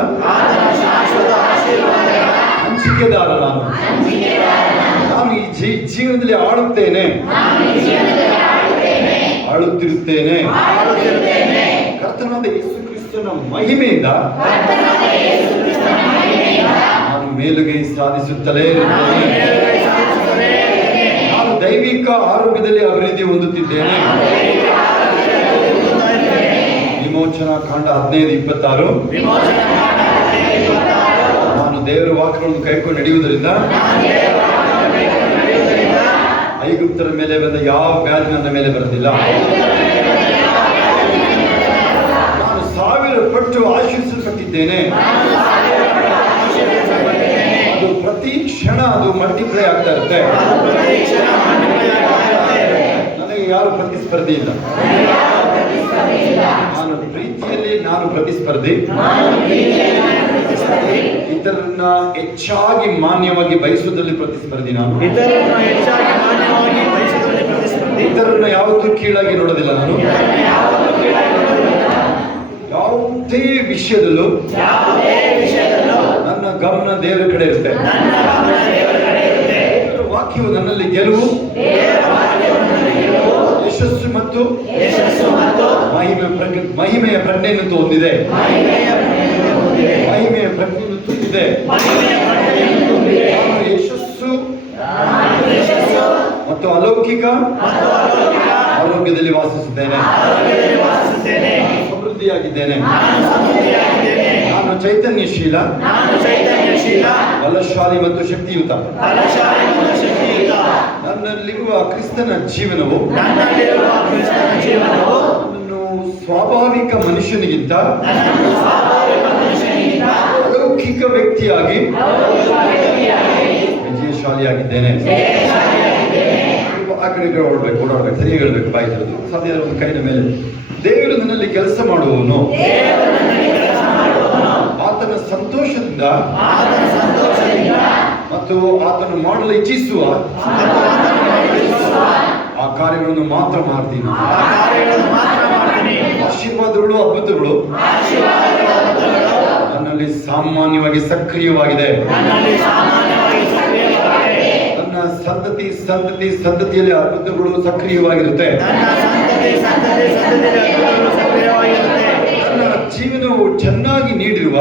ಹಂಚಿಕೆದಾರ. ನಾನು ಈ ಜೀವನದಲ್ಲಿ ಆಳುತ್ತೇನೆ, ಆಳುತ್ತಿರುತ್ತೇನೆ. ಕರ್ತನಾದ ಯೇಸು ಕ್ರಿಸ್ತನ ಮಹಿಮೆಯಿಂದ ನಾನು ಮೇಲುಗೈ ಸಾಧಿಸುತ್ತಲೇ ಇರುತ್ತೇನೆ. ನಾನು ದೈವಿಕ ಆರೋಗ್ಯದಲ್ಲಿ ಅಭಿವೃದ್ಧಿ ಹೊಂದುತ್ತಿದ್ದೇನೆ. ವಿಮೋಚನಾ ಕಾಂಡ 15:26. ನಾನು ದೇವರ ವಾಕ್ಯಗಳನ್ನು ಕೈಕೊಂಡು ನಡೆಯುವುದರಿಂದ ಐಗುಪ್ತರ ಮೇಲೆ ಬಂದ ಯಾವ ವ್ಯಾಧಿ ನನ್ನ ಮೇಲೆ ಬರುತ್ತಿಲ್ಲ. ನಾನು 1000 ಪಟ್ಟು ಆಶೀರ್ವಿಸಲ್ಪಟ್ಟಿದ್ದೇನೆ. ಅದು ಪ್ರತಿ ಕ್ಷಣ ಅದು ಮಲ್ಟಿಪ್ಲೈ ಆಗ್ತಾ ಇರುತ್ತೆ. ನನಗೆ ಯಾರು ಪ್ರತಿಸ್ಪರ್ಧಿ ಇಲ್ಲ. ನಾನು ಪ್ರೀತಿಯಲ್ಲಿ ನಾನು ಪ್ರತಿಸ್ಪರ್ಧಿ. ಇತರನ್ನ ಹೆಚ್ಚಾಗಿ ಮಾನ್ಯವಾಗಿ ಬಯಸುವುದರಲ್ಲಿ ಪ್ರತಿಸ್ಪರ್ಧಿ. ನಾನು ಇತರನ್ನ ಯಾವತ್ತೂ ಕೀಳಾಗಿ ನೋಡೋದಿಲ್ಲ. ನಾನು ಯಾವುದೇ ವಿಷಯದಲ್ಲೂ ನನ್ನ ಗಮನ ದೇವರ ಕಡೆ ಇರುತ್ತೆ. ದೇವರ ವಾಕ್ಯವು ನನ್ನಲ್ಲಿ ಗೆಲುವು, ಯಶಸ್ಸು ಮತ್ತು ಮಹಿಮೆಯ ಪ್ರಜ್ಞೆಯನ್ನು ಹೊಂದಿದೆ. ಮಹಿಮೆಯ ಪ್ರಜ್ಞೆಯನ್ನು ತುಂಬಿದೆ. ನಾನು ಯಶಸ್ಸು ಮತ್ತು ಅಲೌಕಿಕ ಆರೋಗ್ಯದಲ್ಲಿ ವಾಸಿಸುತ್ತೇನೆ. ಸಮೃದ್ಧಿಯಾಗಿದ್ದೇನೆ. ನಾನು ಚೈತನ್ಯಶೀಲ, ಬಲಶಾಲಿ ಮತ್ತು ಶಕ್ತಿಯುತ. ನನ್ನಲ್ಲಿರುವ ಕ್ರಿಸ್ತನ ಜೀವನವು ನನ್ನನ್ನು ಸ್ವಾಭಾವಿಕ ಮನುಷ್ಯನಿಗಿಂತ ಅಲೌಕಿಕ ವ್ಯಕ್ತಿಯಾಗಿ ಜಯಶಾಲಿಯಾಗಿದ್ದೇನೆ. ಆ ಕಡೆ ಓಡಾಡ್ಬೇಕು, ಸರಿಯಾಗಿ ಹೇಳ್ಬೇಕು, ಬಾಯಿ ತೆರೆದು. ಸಾಧ್ಯ ಒಂದು ಕೈನ ಮೇಲೆ. ದೇವರು ನನ್ನಲ್ಲಿ ಕೆಲಸ ಮಾಡುವವನು, ಆತನ ಸಂತೋಷದಿಂದ ಮತ್ತು ಆತನು ಮಾಡಲು ಇಚ್ಛಿಸುವ ಆ ಕಾರ್ಯಗಳನ್ನು ಮಾತ್ರ ಮಾಡ್ತೀನಿ. ಆಶೀರ್ವಾದಗಳು, ಅದ್ಭುತಗಳು ನನ್ನಲ್ಲಿ ಸಾಮಾನ್ಯವಾಗಿ ಸಕ್ರಿಯವಾಗಿದೆ. ನನ್ನ ಸಂತತಿಯಲ್ಲಿ ಅದ್ಭುತಗಳು ಸಕ್ರಿಯವಾಗಿರುತ್ತೆ. ನನ್ನ ಜೀವನವು ಚೆನ್ನಾಗಿ ನೀಡಿರುವ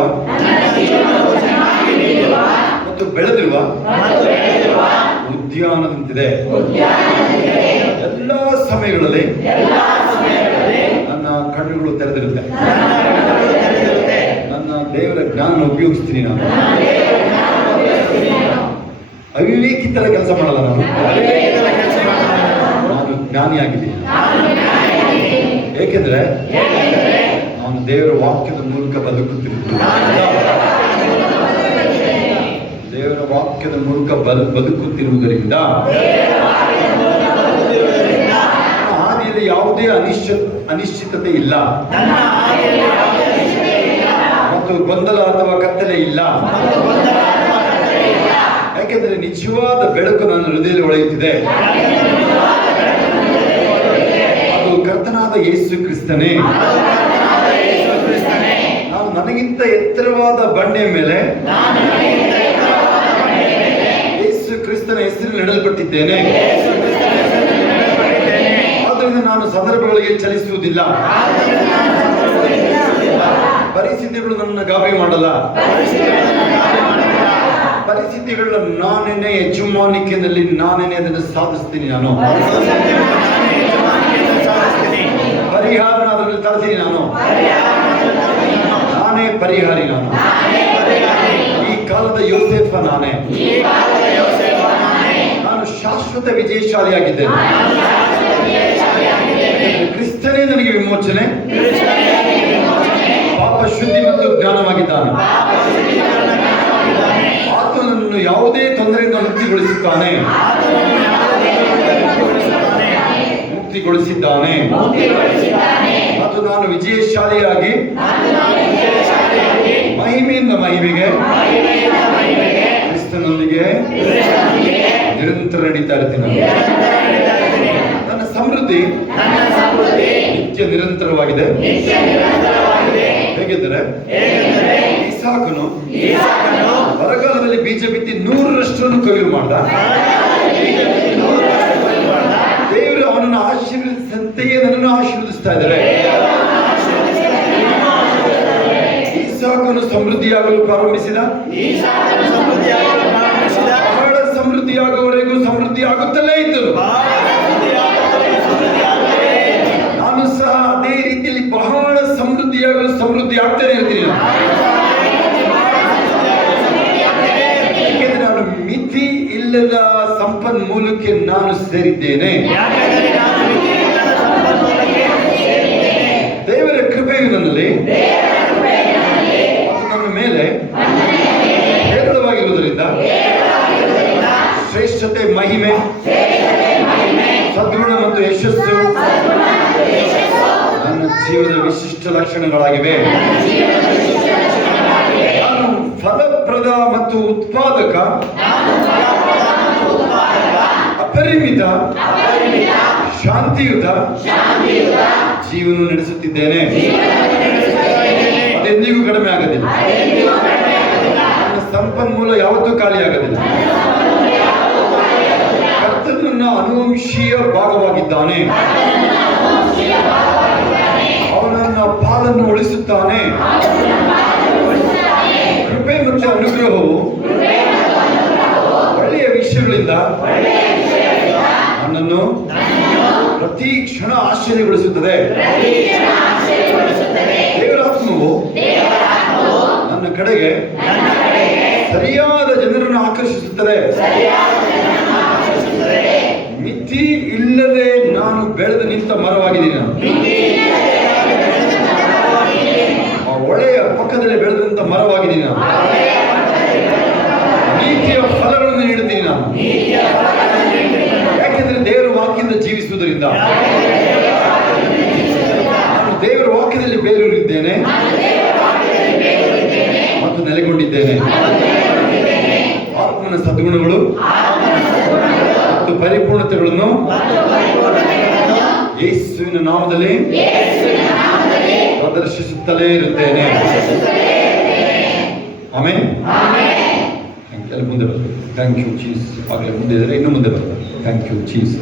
ಮತ್ತು ಬೆಳೆದಿರುವ ಉದ್ಯಾನದಂತಿದೆ. ಎಲ್ಲ ಸಮಯಗಳಲ್ಲಿ ನನ್ನ ಕಣ್ಣುಗಳು ತೆರೆದಿರುತ್ತೆ. ನನ್ನ ದೇವರ ಜ್ಞಾನ ಉಪಯೋಗಿಸ್ತೀನಿ. ಅವಿವೇಕಿತರ ಕೆಲಸ ಮಾಡಲ್ಲ. ನಾನು ಜ್ಞಾನಿಯಾಗಿದ್ದೀನಿ. ಏಕೆಂದ್ರೆ ನಾನು ದೇವರ ವಾಕ್ಯದ ಮೂಲಕ ಬದುಕುತ್ತಿರುತ್ತೇನೆ. ದೇವರ ವಾಕ್ಯದ ಮೂಲಕ ಬದುಕುತ್ತಿರುವುದರಿಂದ ಹಾದಿಯಲ್ಲಿ ಯಾವುದೇ ಅನಿಶ್ಚಿತತೆ ಇಲ್ಲ ಮತ್ತು ಗೊಂದಲ ಅಥವಾ ಕತ್ತಲೆ ಇಲ್ಲ. ಯಾಕೆಂದ್ರೆ ನಿಜವಾದ ಬೆಳಕು ನನ್ನ ಹೃದಯದಲ್ಲಿ ಹೊಳೆಯುತ್ತಿದೆ. ಅದು ಕರ್ತನಾದ ಯೇಸು ಕ್ರಿಸ್ತನೇ. ನಾನು ನನಗಿಂತ ಎತ್ತರವಾದ ಬಂಡೆಯ ಮೇಲೆ ಯೇಸು ಕ್ರಿಸ್ತನ ಹೆಸರಿನಲ್ಲಿ ನೆಡಲ್ಪಟ್ಟಿದ್ದೇನೆ. ಆದ್ದರಿಂದ ನಾನು ಸಂದರ್ಭಗಳಿಗೆ ಚಲಿಸುವುದಿಲ್ಲ. ಪರಿಸ್ಥಿತಿಗಳು ನನ್ನ ಗಾಬರಿ ಮಾಡಲ್ಲ. ಪರಿಸ್ಥಿತಿಗಳ ನಾನೇನೆ ಯಜಮಾನಿಕೆಯಲ್ಲಿ ನಾನೇನೆ ಅದನ್ನು ಸಾಧಿಸ್ತೀನಿ. ನಾನು ಪರಿಹಾರ ಅದರಲ್ಲಿ ತರ್ತೀನಿ. ನಾನೇ ಪರಿಹಾರಿ. ಈ ಕಾಲದ ಯೋಸೇಫ ನಾನೇ. ನಾನು ಶಾಶ್ವತ ವಿಜಯಶಾಲಿಯಾಗಿದ್ದೇನೆ. ಕ್ರಿಸ್ತನೇ ನನಗೆ ವಿಮೋಚನೆ, ಪಾಪ ಶುದ್ಧಿ ಮತ್ತು ಜ್ಞಾನವಾಗಿದ್ದಾನೆ. ಆತನನ್ನು ಯಾವುದೇ ತೊಂದರೆಯಿಂದ ಮುಕ್ತಿಗೊಳಿಸಿದ್ದಾನೆ. ಮತ್ತು ನಾನು ವಿಜಯಶಾಲಿಯಾಗಿ ಮಹಿಮೆಯಿಂದ ಮಹಿಮೆಗೆ ಕ್ರಿಸ್ತನೊಂದಿಗೆ ನಿರಂತರ ನಡೀತಾ ಇರ್ತೀನಿ. ನನ್ನ ಸಮೃದ್ಧಿ ನಿತ್ಯ ನಿರಂತರವಾಗಿದೆ. ಹೇಗೆಂದರೆ ಇಸಾಕನು ಬರಗಾಲದಲ್ಲಿ ಬೀಜ ಬಿತ್ತಿ 100ರಷ್ಟನ್ನು ಕೊಯ್ಲು ಮಾಡ್ದ. ದೇವರು ಅವನನ್ನು ಆಶೀರ್ವದಿಸಿದಂತೆಯೇ ನನ್ನನ್ನು ಆಶೀರ್ವದಿಸ್ತಾ ಇದ್ದಾರೆ. ಇಸಾಕನು ಸಮೃದ್ಧಿಯಾಗಲು ಪ್ರಾರಂಭಿಸಿದ. ಬಹಳ ಸಮೃದ್ಧಿಯಾಗುವವರೆಗೂ ಸಮೃದ್ಧಿ ಆಗುತ್ತಲೇ ಇದ್ದರು. ನಾನು ಸಹ ಅದೇ ರೀತಿಯಲ್ಲಿ ಬಹಳ ಸಮೃದ್ಧಿಯಾಗಲು ಸಮೃದ್ಧಿ ಆಗ್ತಾನೆ ಇರ್ತೀನಿ. ಯಾಕೆಂದ್ರೆ ನಾನು ಮಿತಿ ಇಲ್ಲದ ಸಂಪನ್ಮೂಲಕ್ಕೆ ನಾನು ಸೇರಿದ್ದೇನೆ. ದೇವರ ಕೃಪೆಯು ನನ್ನಲ್ಲಿ ಮತ್ತು ನನ್ನ ಮೇಲೆ ಹೇರಳವಾಗಿರುವುದರಿಂದ ಶ್ರೇಷ್ಠತೆ, ಮಹಿಮೆ, ಸದ್ಗುಣ ಮತ್ತು ಯಶಸ್ಸು ನನ್ನ ಜೀವನದ ವಿಶಿಷ್ಟ ಲಕ್ಷಣಗಳಾಗಿವೆ. ನಾನು ಫಲಪ್ರದ ಮತ್ತು ಉತ್ಪಾದಕ, ಅಪರಿಮಿತ, ಶಾಂತಿಯುತ ಜೀವನ ನಡೆಸುತ್ತಿದ್ದೇನೆ. ಅದೆಂದಿಗೂ ಕಡಿಮೆ ಆಗೋದಿಲ್ಲ. ನನ್ನ ಸಂಪನ್ಮೂಲ ಯಾವತ್ತೂ ಖಾಲಿಯಾಗೋದಿಲ್ಲ. ಕರ್ತನು ನನ್ನ ಅನುವಂಶೀಯ ಭಾಗವಾಗಿದ್ದಾನೆ. ಅವನನ್ನ ಪಾಲನ್ನು ಉಳಿಸುತ್ತಾನೆ. ಕೃಪೆ ಮತ್ತು ಅನುಗ್ರಹವು ಒಳ್ಳೆಯ ವಿಷಯಗಳಿಂದ ನನ್ನನ್ನು ಪ್ರತಿ ಕ್ಷಣ ಆಶ್ಚರ್ಯಗೊಳಿಸುತ್ತದೆ. ದೇವರ ಆತ್ಮವು ನನ್ನ ಕಡೆಗೆ ಸರಿಯಾದ ಜನರನ್ನು ಆಕರ್ಷಿಸುತ್ತದೆ. ಮಿತಿ ಇಲ್ಲದೆ ನಾನು ಬೆಳೆದು ನಿಂತ ಮರವಾಗಿದ್ದೀನಿ. ಆ ಒಳ್ಳೆಯ ಪಕ್ಕದಲ್ಲಿ ಬೆಳೆದಂತ ಮರವಾಗಿದ್ದೀನಿ. ನೀತಿಯ ಫಲಗಳನ್ನು ನೀಡುತ್ತೀನಿ ನಾನು. ಯಾಕೆಂದ್ರೆ ದೇವರ ವಾಕ್ಯದಿಂದ ಜೀವಿಸುವುದರಿಂದ ನಾನು ದೇವರ ವಾಕ್ಯದಲ್ಲಿ ಬೇರೂರಿದ್ದೇನೆ ಮತ್ತು ನೆಲೆಗೊಂಡಿದ್ದೇನೆ. ಆತ್ಮನ ಸದ್ಗುಣಗಳು ಮತ್ತು ಪರಿಪೂರ್ಣತೆಗಳನ್ನು ಯೇಸುವಿನ ನಾಮದಲ್ಲಿ ಪ್ರದರ್ಶಿಸುತ್ತಲೇ ಇರುತ್ತೇನೆ. ಆಮೆನ್. ಎಲ್ಲ ಮುಂದೆ ಬರ್ತದೆ. Thank you Jesus. ಆಗಲೇ ಮುಂದೆ ಇದ್ರೆ ಇನ್ನೂ ಮುಂದೆ ಬರ್ತದೆ. Thank you Jesus.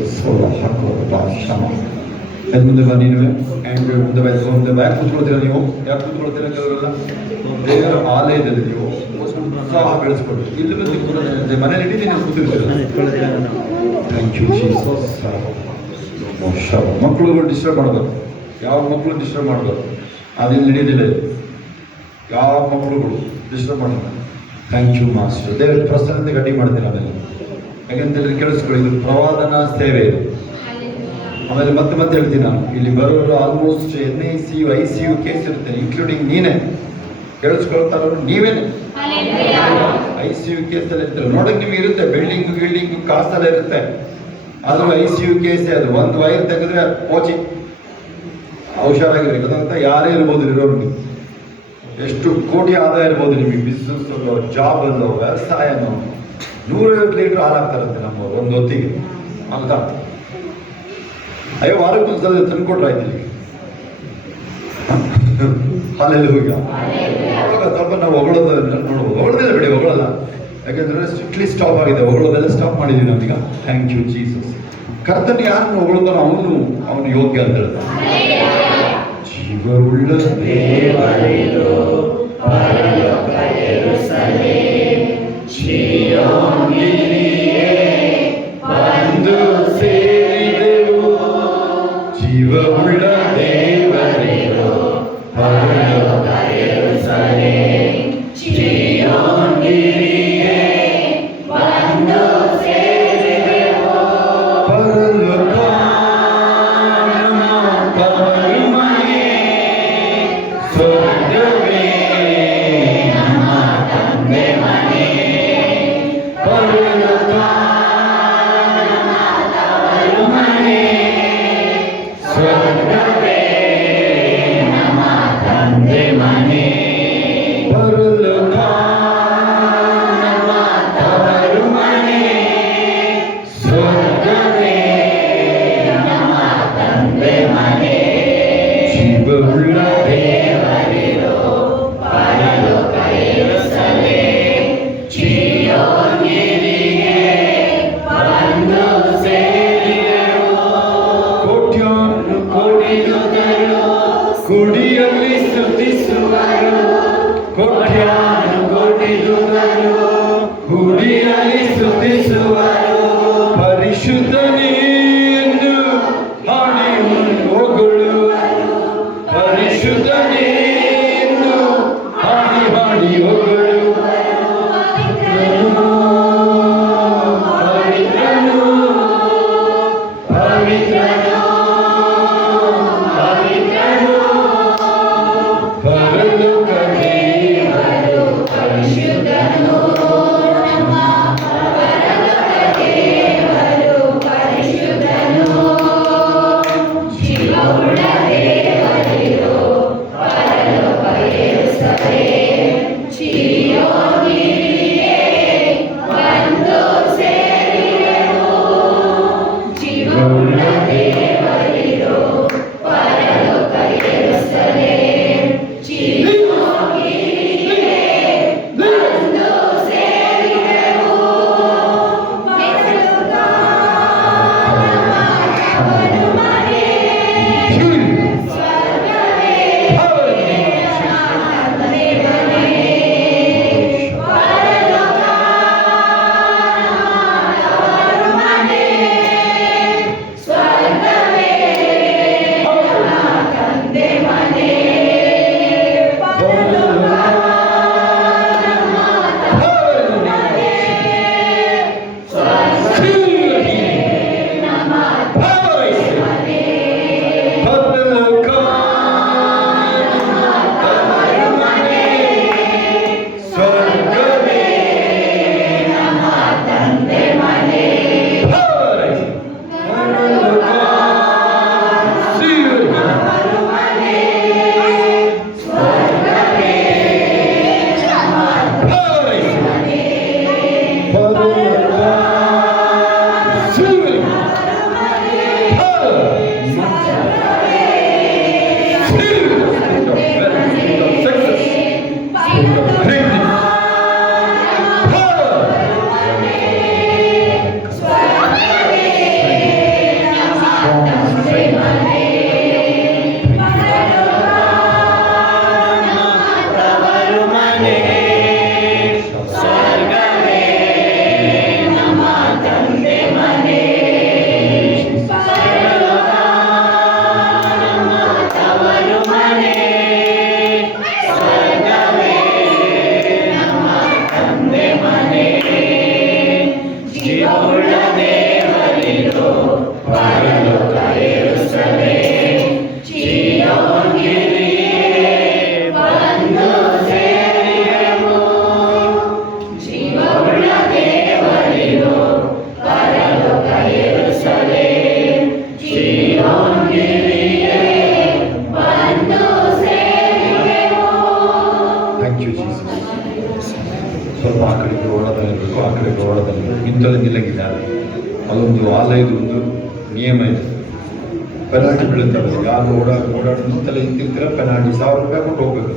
ಎಲ್ಲಿ ಮುಂದೆ ಬಾ ನೀನು. ಆ್ಯಂಡ್ ಮುಂದೆ ಬಾ, ಮುಂದೆ ಬ್ಯಾಗ್ ಕೂತ್ಕೊಳ್ತೀರ ನೀವು. ಯಾಕೆ ಕೂತ್ಕೊಳ್ತೀರ ಕೆಲವರೆಲ್ಲ? ದೇವರ ಆಲಯದಲ್ಲಿ ನೀವು ಉತ್ಸಾಹ ಬೆಳೆಸ್ಕೊಳ್ರಿ. ಇಲ್ಲಿ ಬಂದು ಮನೇಲಿ ಹಿಡಿತೀನಿ ಕೂತಿರ್ತೀರ. Thank you Jesus. ಮಕ್ಕಳುಗಳು ಡಿಸ್ಟರ್ಬ್ ಮಾಡಬಾರ್ದು. ಯಾವ ಮಕ್ಕಳು ಡಿಸ್ಟರ್ಬ್ ಮಾಡಬಾರ್ದು. ಅದಿಲ್ಲಿ ಹಿಡಿಯೋದಿಲ್ಲ. ಯಾವ ಮಕ್ಕಳುಗಳು ಡಿಸ್ಟರ್ಬ್ ಮಾಡಲ್ಲ. Thank you master. ದೇವರ ಪ್ರಸನ್ನತೆ ಗಟ್ಟಿ ಮಾಡ್ತೀನಿ. ಆಮೇಲೆ ಯಾಕೆಂತೇಳಿ ಕೇಳಿಸ್ಕೊಳ್ಳಿ, ಇದು ಪ್ರವಾದನಾ ಸೇವೆ. ಆಮೇಲೆ ಮತ್ತೆ ಮತ್ತೆ ಹೇಳ್ತೀನಿ ನಾನು, ಇಲ್ಲಿ ಬರೋರು ಆಲ್ಮೋಸ್ಟ್ NICU ICU ಕೇಸ್ ಇರುತ್ತೆ, ಇನ್ಕ್ಲೂಡಿಂಗ್ ನೀನೇ. ಕೇಳಿಸ್ಕೊಳ್ತಾರೋ ನೀವೇನೆ ICU ಕೇಸಲ್ಲಿ ಇರ್ತಾರೆ. ನೋಡೋಕೆ ನಿಮ್ಗೆ ಇರುತ್ತೆ, ಬಿಲ್ಡಿಂಗು ಕಾಸೆಲ್ಲ ಇರುತ್ತೆ. ಆದರೂ ICU ಕೇಸೇ ಅದು. ಒಂದು ವೈರ್ ತೆಗೆದ್ರೆ ಪೋಚಿ. ಹುಷಾರಾಗಿರ್ಬೇಕು. ಅದಂತ ಯಾರೇ ಇರ್ಬೋದು ಇರೋರು. ನೀವು ಎಷ್ಟು ಕೋಟಿ ಆದಾಯ ಇರ್ಬೋದು ನಿಮಗೆ, ಬಿಸ್ನೆಸ್ ಅಲ್ಲೋ, ಜಾಬ್ ಅಲ್ಲೋ, ವ್ಯವಸಾಯನೋ. 150 ಲೀಟ್ರ್ ಹಾಲಾಗ್ತಾರಂತೆ ನಮ್ಮ ಒಂದು ಹೊತ್ತಿಗೆ. ಅಂತ ಅಯ್ಯೋ, ವಾರಕ್ಕೊಂದ್ಸಲ ತಂದುಕೊಟ್ರಾಯ್ತು ಇಲ್ಲಿಗೆ. ಹಾಲೆಲ್ಲಿ ಹೋಗಿ ಅವಾಗ ಸ್ವಲ್ಪ ನಾವು ಹೊಗಳೋದು ನೋಡ್ಬೋದು. ಹೊಗಳೋದಿಲ್ಲ ಬಿಡಿ, ಹೊಗಳಲ್ಲ. ಯಾಕೆಂದ್ರೆ ಸ್ಟ್ರಿಕ್ಟ್ಲಿ ಸ್ಟಾಪ್ ಆಗಿದೆ. ಹೊಗಳೋದೆಲ್ಲ ಸ್ಟಾಪ್ ಮಾಡಿದ್ದೀವಿ ನಾವೀಗ. Thank you Jesus. ಕರ್ತನ ಯಾರನ್ನು ಹೊಗಳೋದಾರೋ ಅವನು ಯೋಗ್ಯ ಅಂತ ಹೇಳ್ತಾರೆ. ಜೀವವುಳ್ಳ ದೇವರಿರೋ ಪರಲೋಕ ಯೆರೂಸಲೇಮ್ ಚೀಯೋನಿಗೆ ಬಂದು ಸೇರಿದೆವು. ಜೀವವುಳ್ಳ ದೇವರಿರೋ ಪರಲೋಕ ಯೆರೂಸಲೇಮ್ ಚೀಯೋನಿಗೆ ಬಂದು ಸೇರಿದೆವು. ಪರಲೋಕ ನಮ್ಮ ತವರು ಮನೆ, ಸ್ವರ್ಗವೇ ನಮ್ಮ ತಂದೆ ಮನೆ. ಪರಲೋಕ ನಮ್ಮ ತವರು ಮನೆ, ಸ್ವರ್ಗವೇ ನಮ್ಮ ತಂದೆ ಮನೆ. ಪರಲೋಕ ನಮ್ಮ ತವರು ಮನೆ, ಸ್ವರ್ಗವೇ ನಮ್ಮ ತಂದೆ ಮನೆ. ಜೀವವುಳ್ಳ ದೇವರಿರೋ ಪರಲೋಕ ಯೆರೂಸಲೇಮ್ ಚೀಯೋನಿಗೆ ಬಂದು ಸೇರಿದೆವು. ಕೋಟ್ಯಾನು ಕೋಟಿ ದೂತರು ಕುಡಿಯಲ್ಲಿ ಸ್ತುತಿಸುವರು. ಕೋಟ್ಯಾನು ಕೋಟಿ ದೂತರು ಗುಡಿಯಲ್ಲಿ ಸ್ತುತಿಸುವರು. ಪರಿಶುದ್ಧನೇ ಎಂದು ಹಾಡಿ ಹೊಗಳುವರು. ಪರಿಶುದ್ಧನೇ ಎಂದು ಹಾಡಿ ಹೊಗಳುವರು. ಪವಿತ್ರನು ಪವಿತ್ರನು ಪವಿತ್ರನು ಪರಲೋಕ ದೇವರು ಪರಿಶುದ್ಧನು ಸ್ವಲ್ಪ ಆ ಕಡೆಗೆ ಓಡಾದಲ್ಲಿ ಇರಬೇಕು, ಆ ಕಡೆಗೆ ಓಡಾದಲ್ಲಿ ನಿಂತಲ್ಲಿ ನಿಲ್ಲಂಗಿದ್ದಾರೆ. ಅದೊಂದು ಆಲಯದ ಒಂದು ನಿಯಮ ಇದೆ. ಪೆನಾಲ್ಟಿ ಬೀಳುತ್ತವೆ. ಯಾರು ಓಡಾಡಿ ನಿಂತಲ್ಲಿ ನಿಂತಿರ್ತೀರ ಪೆನಾಲ್ಟಿ 1000 ರೂಪಾಯಿ ಕೊಟ್ಟು ಹೋಗ್ಬೇಕು.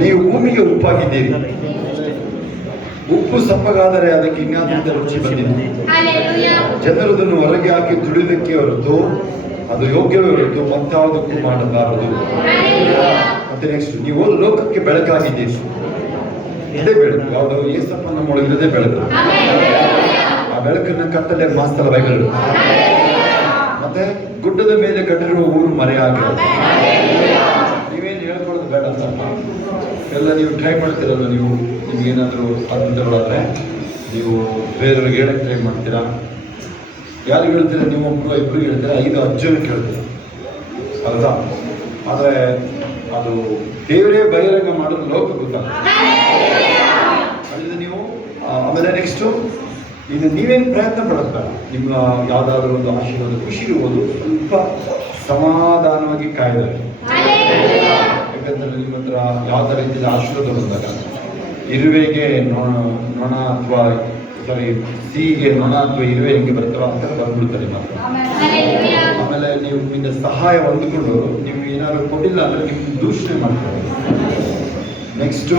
ನೀವು ಭೂಮಿಗೆ ಉಪ್ಪಾಗಿದ್ದೀರಿ. ಉಪ್ಪು ಸಪ್ಪಗಾದರೆ ಅದಕ್ಕೆ ಇನ್ಯಾವುದರಿಂದ ರುಚಿ ಬಂದಿದೆ. ಜನರು ಅದನ್ನು ಹೊರಗೆ ಹಾಕಿ ದುಡಿದಕ್ಕೆ ಹೊರತು ಅದು ಯೋಗ್ಯವೇ ಹೊರತು ಮತ್ತಾವುದಕ್ಕೂ ಮಾಡಬಾರದು. ಮತ್ತೆ ನೆಕ್ಸ್ಟ್, ನೀವು ಲೋಕಕ್ಕೆ ಬೆಳಕಾಗಿದ್ದೀರಿ. ಇದೇ ಬೆಳಕು ಯಾವುದು? ಏಸಪ್ಪ ನಮ್ಮೊಳಗಿರದೇ ಬೆಳಕು. ಆ ಬೆಳಕನ್ನ ಕತ್ತಲೆ ಮಾಸ್ತಲ ಬೈಗಳು. ಮತ್ತೆ ಗುಡ್ಡದ ಮೇಲೆ ಕಟ್ಟಿರುವ ಊರು ಮರೆಯಾಗಿರೋದು. ನೀವೇನು ಹೇಳ್ಕೊಳ್ಳೋದು ಬೇಡ ಅಂತ ಎಲ್ಲ ನೀವು ಟ್ರೈ ಮಾಡ್ತೀರಲ್ಲ. ನಿಮ್ಗೇನಾದರೂ ಅದ್ಭುತಗಳಾದರೆ ನೀವು ಬೇರೆಯವ್ರಿಗೆ ಹೇಳಕ್ಕೆ ಟ್ರೈ ಮಾಡ್ತೀರಾ. ಯಾರಿಗೆ ಹೇಳ್ತೀರಾ? ನೀವು ಒಬ್ಬರು ಇಬ್ಬರಿಗೆ ಹೇಳ್ತೀರಾ, 5-10 ಜನಕ್ಕೆ ಹೇಳ್ತೀರಾ, ಅಲ್ವಾ? ಆದರೆ ಅದು ದೇವರೇ ಬಹಿರಂಗ ಮಾಡೋದು ಲೋಕ ಗೊತ್ತಾಗುತ್ತೆ. ಅಲ್ಲಿ ನೀವು ಆಮೇಲೆ ನೆಕ್ಸ್ಟು, ಈಗ ನೀವೇನು ಪ್ರಯತ್ನ ಪಡೋದು ಬೇಡ. ನಿಮ್ಮ ಯಾವುದಾದ್ರೂ ಒಂದು ಆಶೀರ್ವಾದ ಖುಷಿ ಇರ್ಬೋದು, ಸ್ವಲ್ಪ ಸಮಾಧಾನವಾಗಿ ಕಾಯ್ತಾರೆ. ಯಾಕಂದ್ರೆ ನಿಮ್ಮ ಹತ್ರ ಯಾವುದೇ ರೀತಿಯ ಆಶೀರ್ವಾದ ಬಂದಾಗ ಇರುವೆಗೆ ನೊಣ ಅಥವಾ ಸಿಹಿಗೆ ನೊಣ ಅಥವಾ ಇರುವೆ ಹೆಂಗೆ ಬರ್ತಾರೋ ಆ ಥರ ಬಂದ್ಬಿಡ್ತಾರೆ ಮಾತ್ರ. ಆಮೇಲೆ ನೀವು ನಿಮ್ಮಿಂದ ಸಹಾಯ ಹೊಂದ್ಕೊಂಡು ನೀವು ಏನಾದ್ರು ಕೊಟ್ಟಿಲ್ಲ ಅಂದರೆ ನಿಮ್ಗೆ ದೂಷಣೆ ಮಾಡ್ತಾರೆ. ನೆಕ್ಸ್ಟು,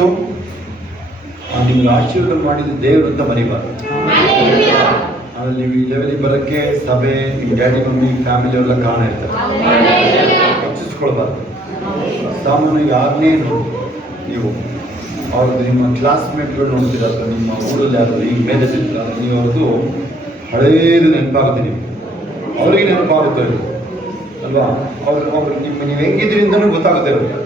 ನಿಮ್ಗೆ ಆಶೀರ್ವಾದ ಮಾಡಿದ ದೇವರು ಅಂತ ಮರಿಬಾರ್ದು. ಆಮೇಲೆ ನೀವು ಈ ಲೆವೆಲಿಗೆ ಬರೋಕ್ಕೆ ಸಭೆ, ನಿಮ್ಮ ಡ್ಯಾಡಿ ಮಮ್ಮಿ ಫ್ಯಾಮಿಲಿ ಎಲ್ಲ ಕಾರಣ ಇರ್ತಾರೆ. ಹೆಚ್ಚಿಸ್ಕೊಳ್ಬಾರ್ದು. ಸಾಮಾನ್ಯ ಯಾರನ್ನೇ ನೀವು ಅವ್ರದ್ದು ನಿಮ್ಮ ಕ್ಲಾಸ್ಮೇಟ್ಗಳು ನೋಡ್ತೀರಲ್ಲ, ನಿಮ್ಮ ಊರಲ್ಲಿ ಯಾರು ಈಗ ಮೇಲೆ ಸಿಗ್ತಾರೆ, ನೀವು ಅವ್ರದ್ದು ಹಳೇದು ನೆನಪಾಗುತ್ತೆ. ನಿಮಗೆ ಅವ್ರಿಗೆ ನೆನಪಾಗುತ್ತೆ ಅಲ್ವಾ? ಅವ್ರು ನೀವು ಹೆಂಗಿದ್ರಿಂದನೂ ಗೊತ್ತಾಗುತ್ತೆ ಅವ್ರಿಗೆ.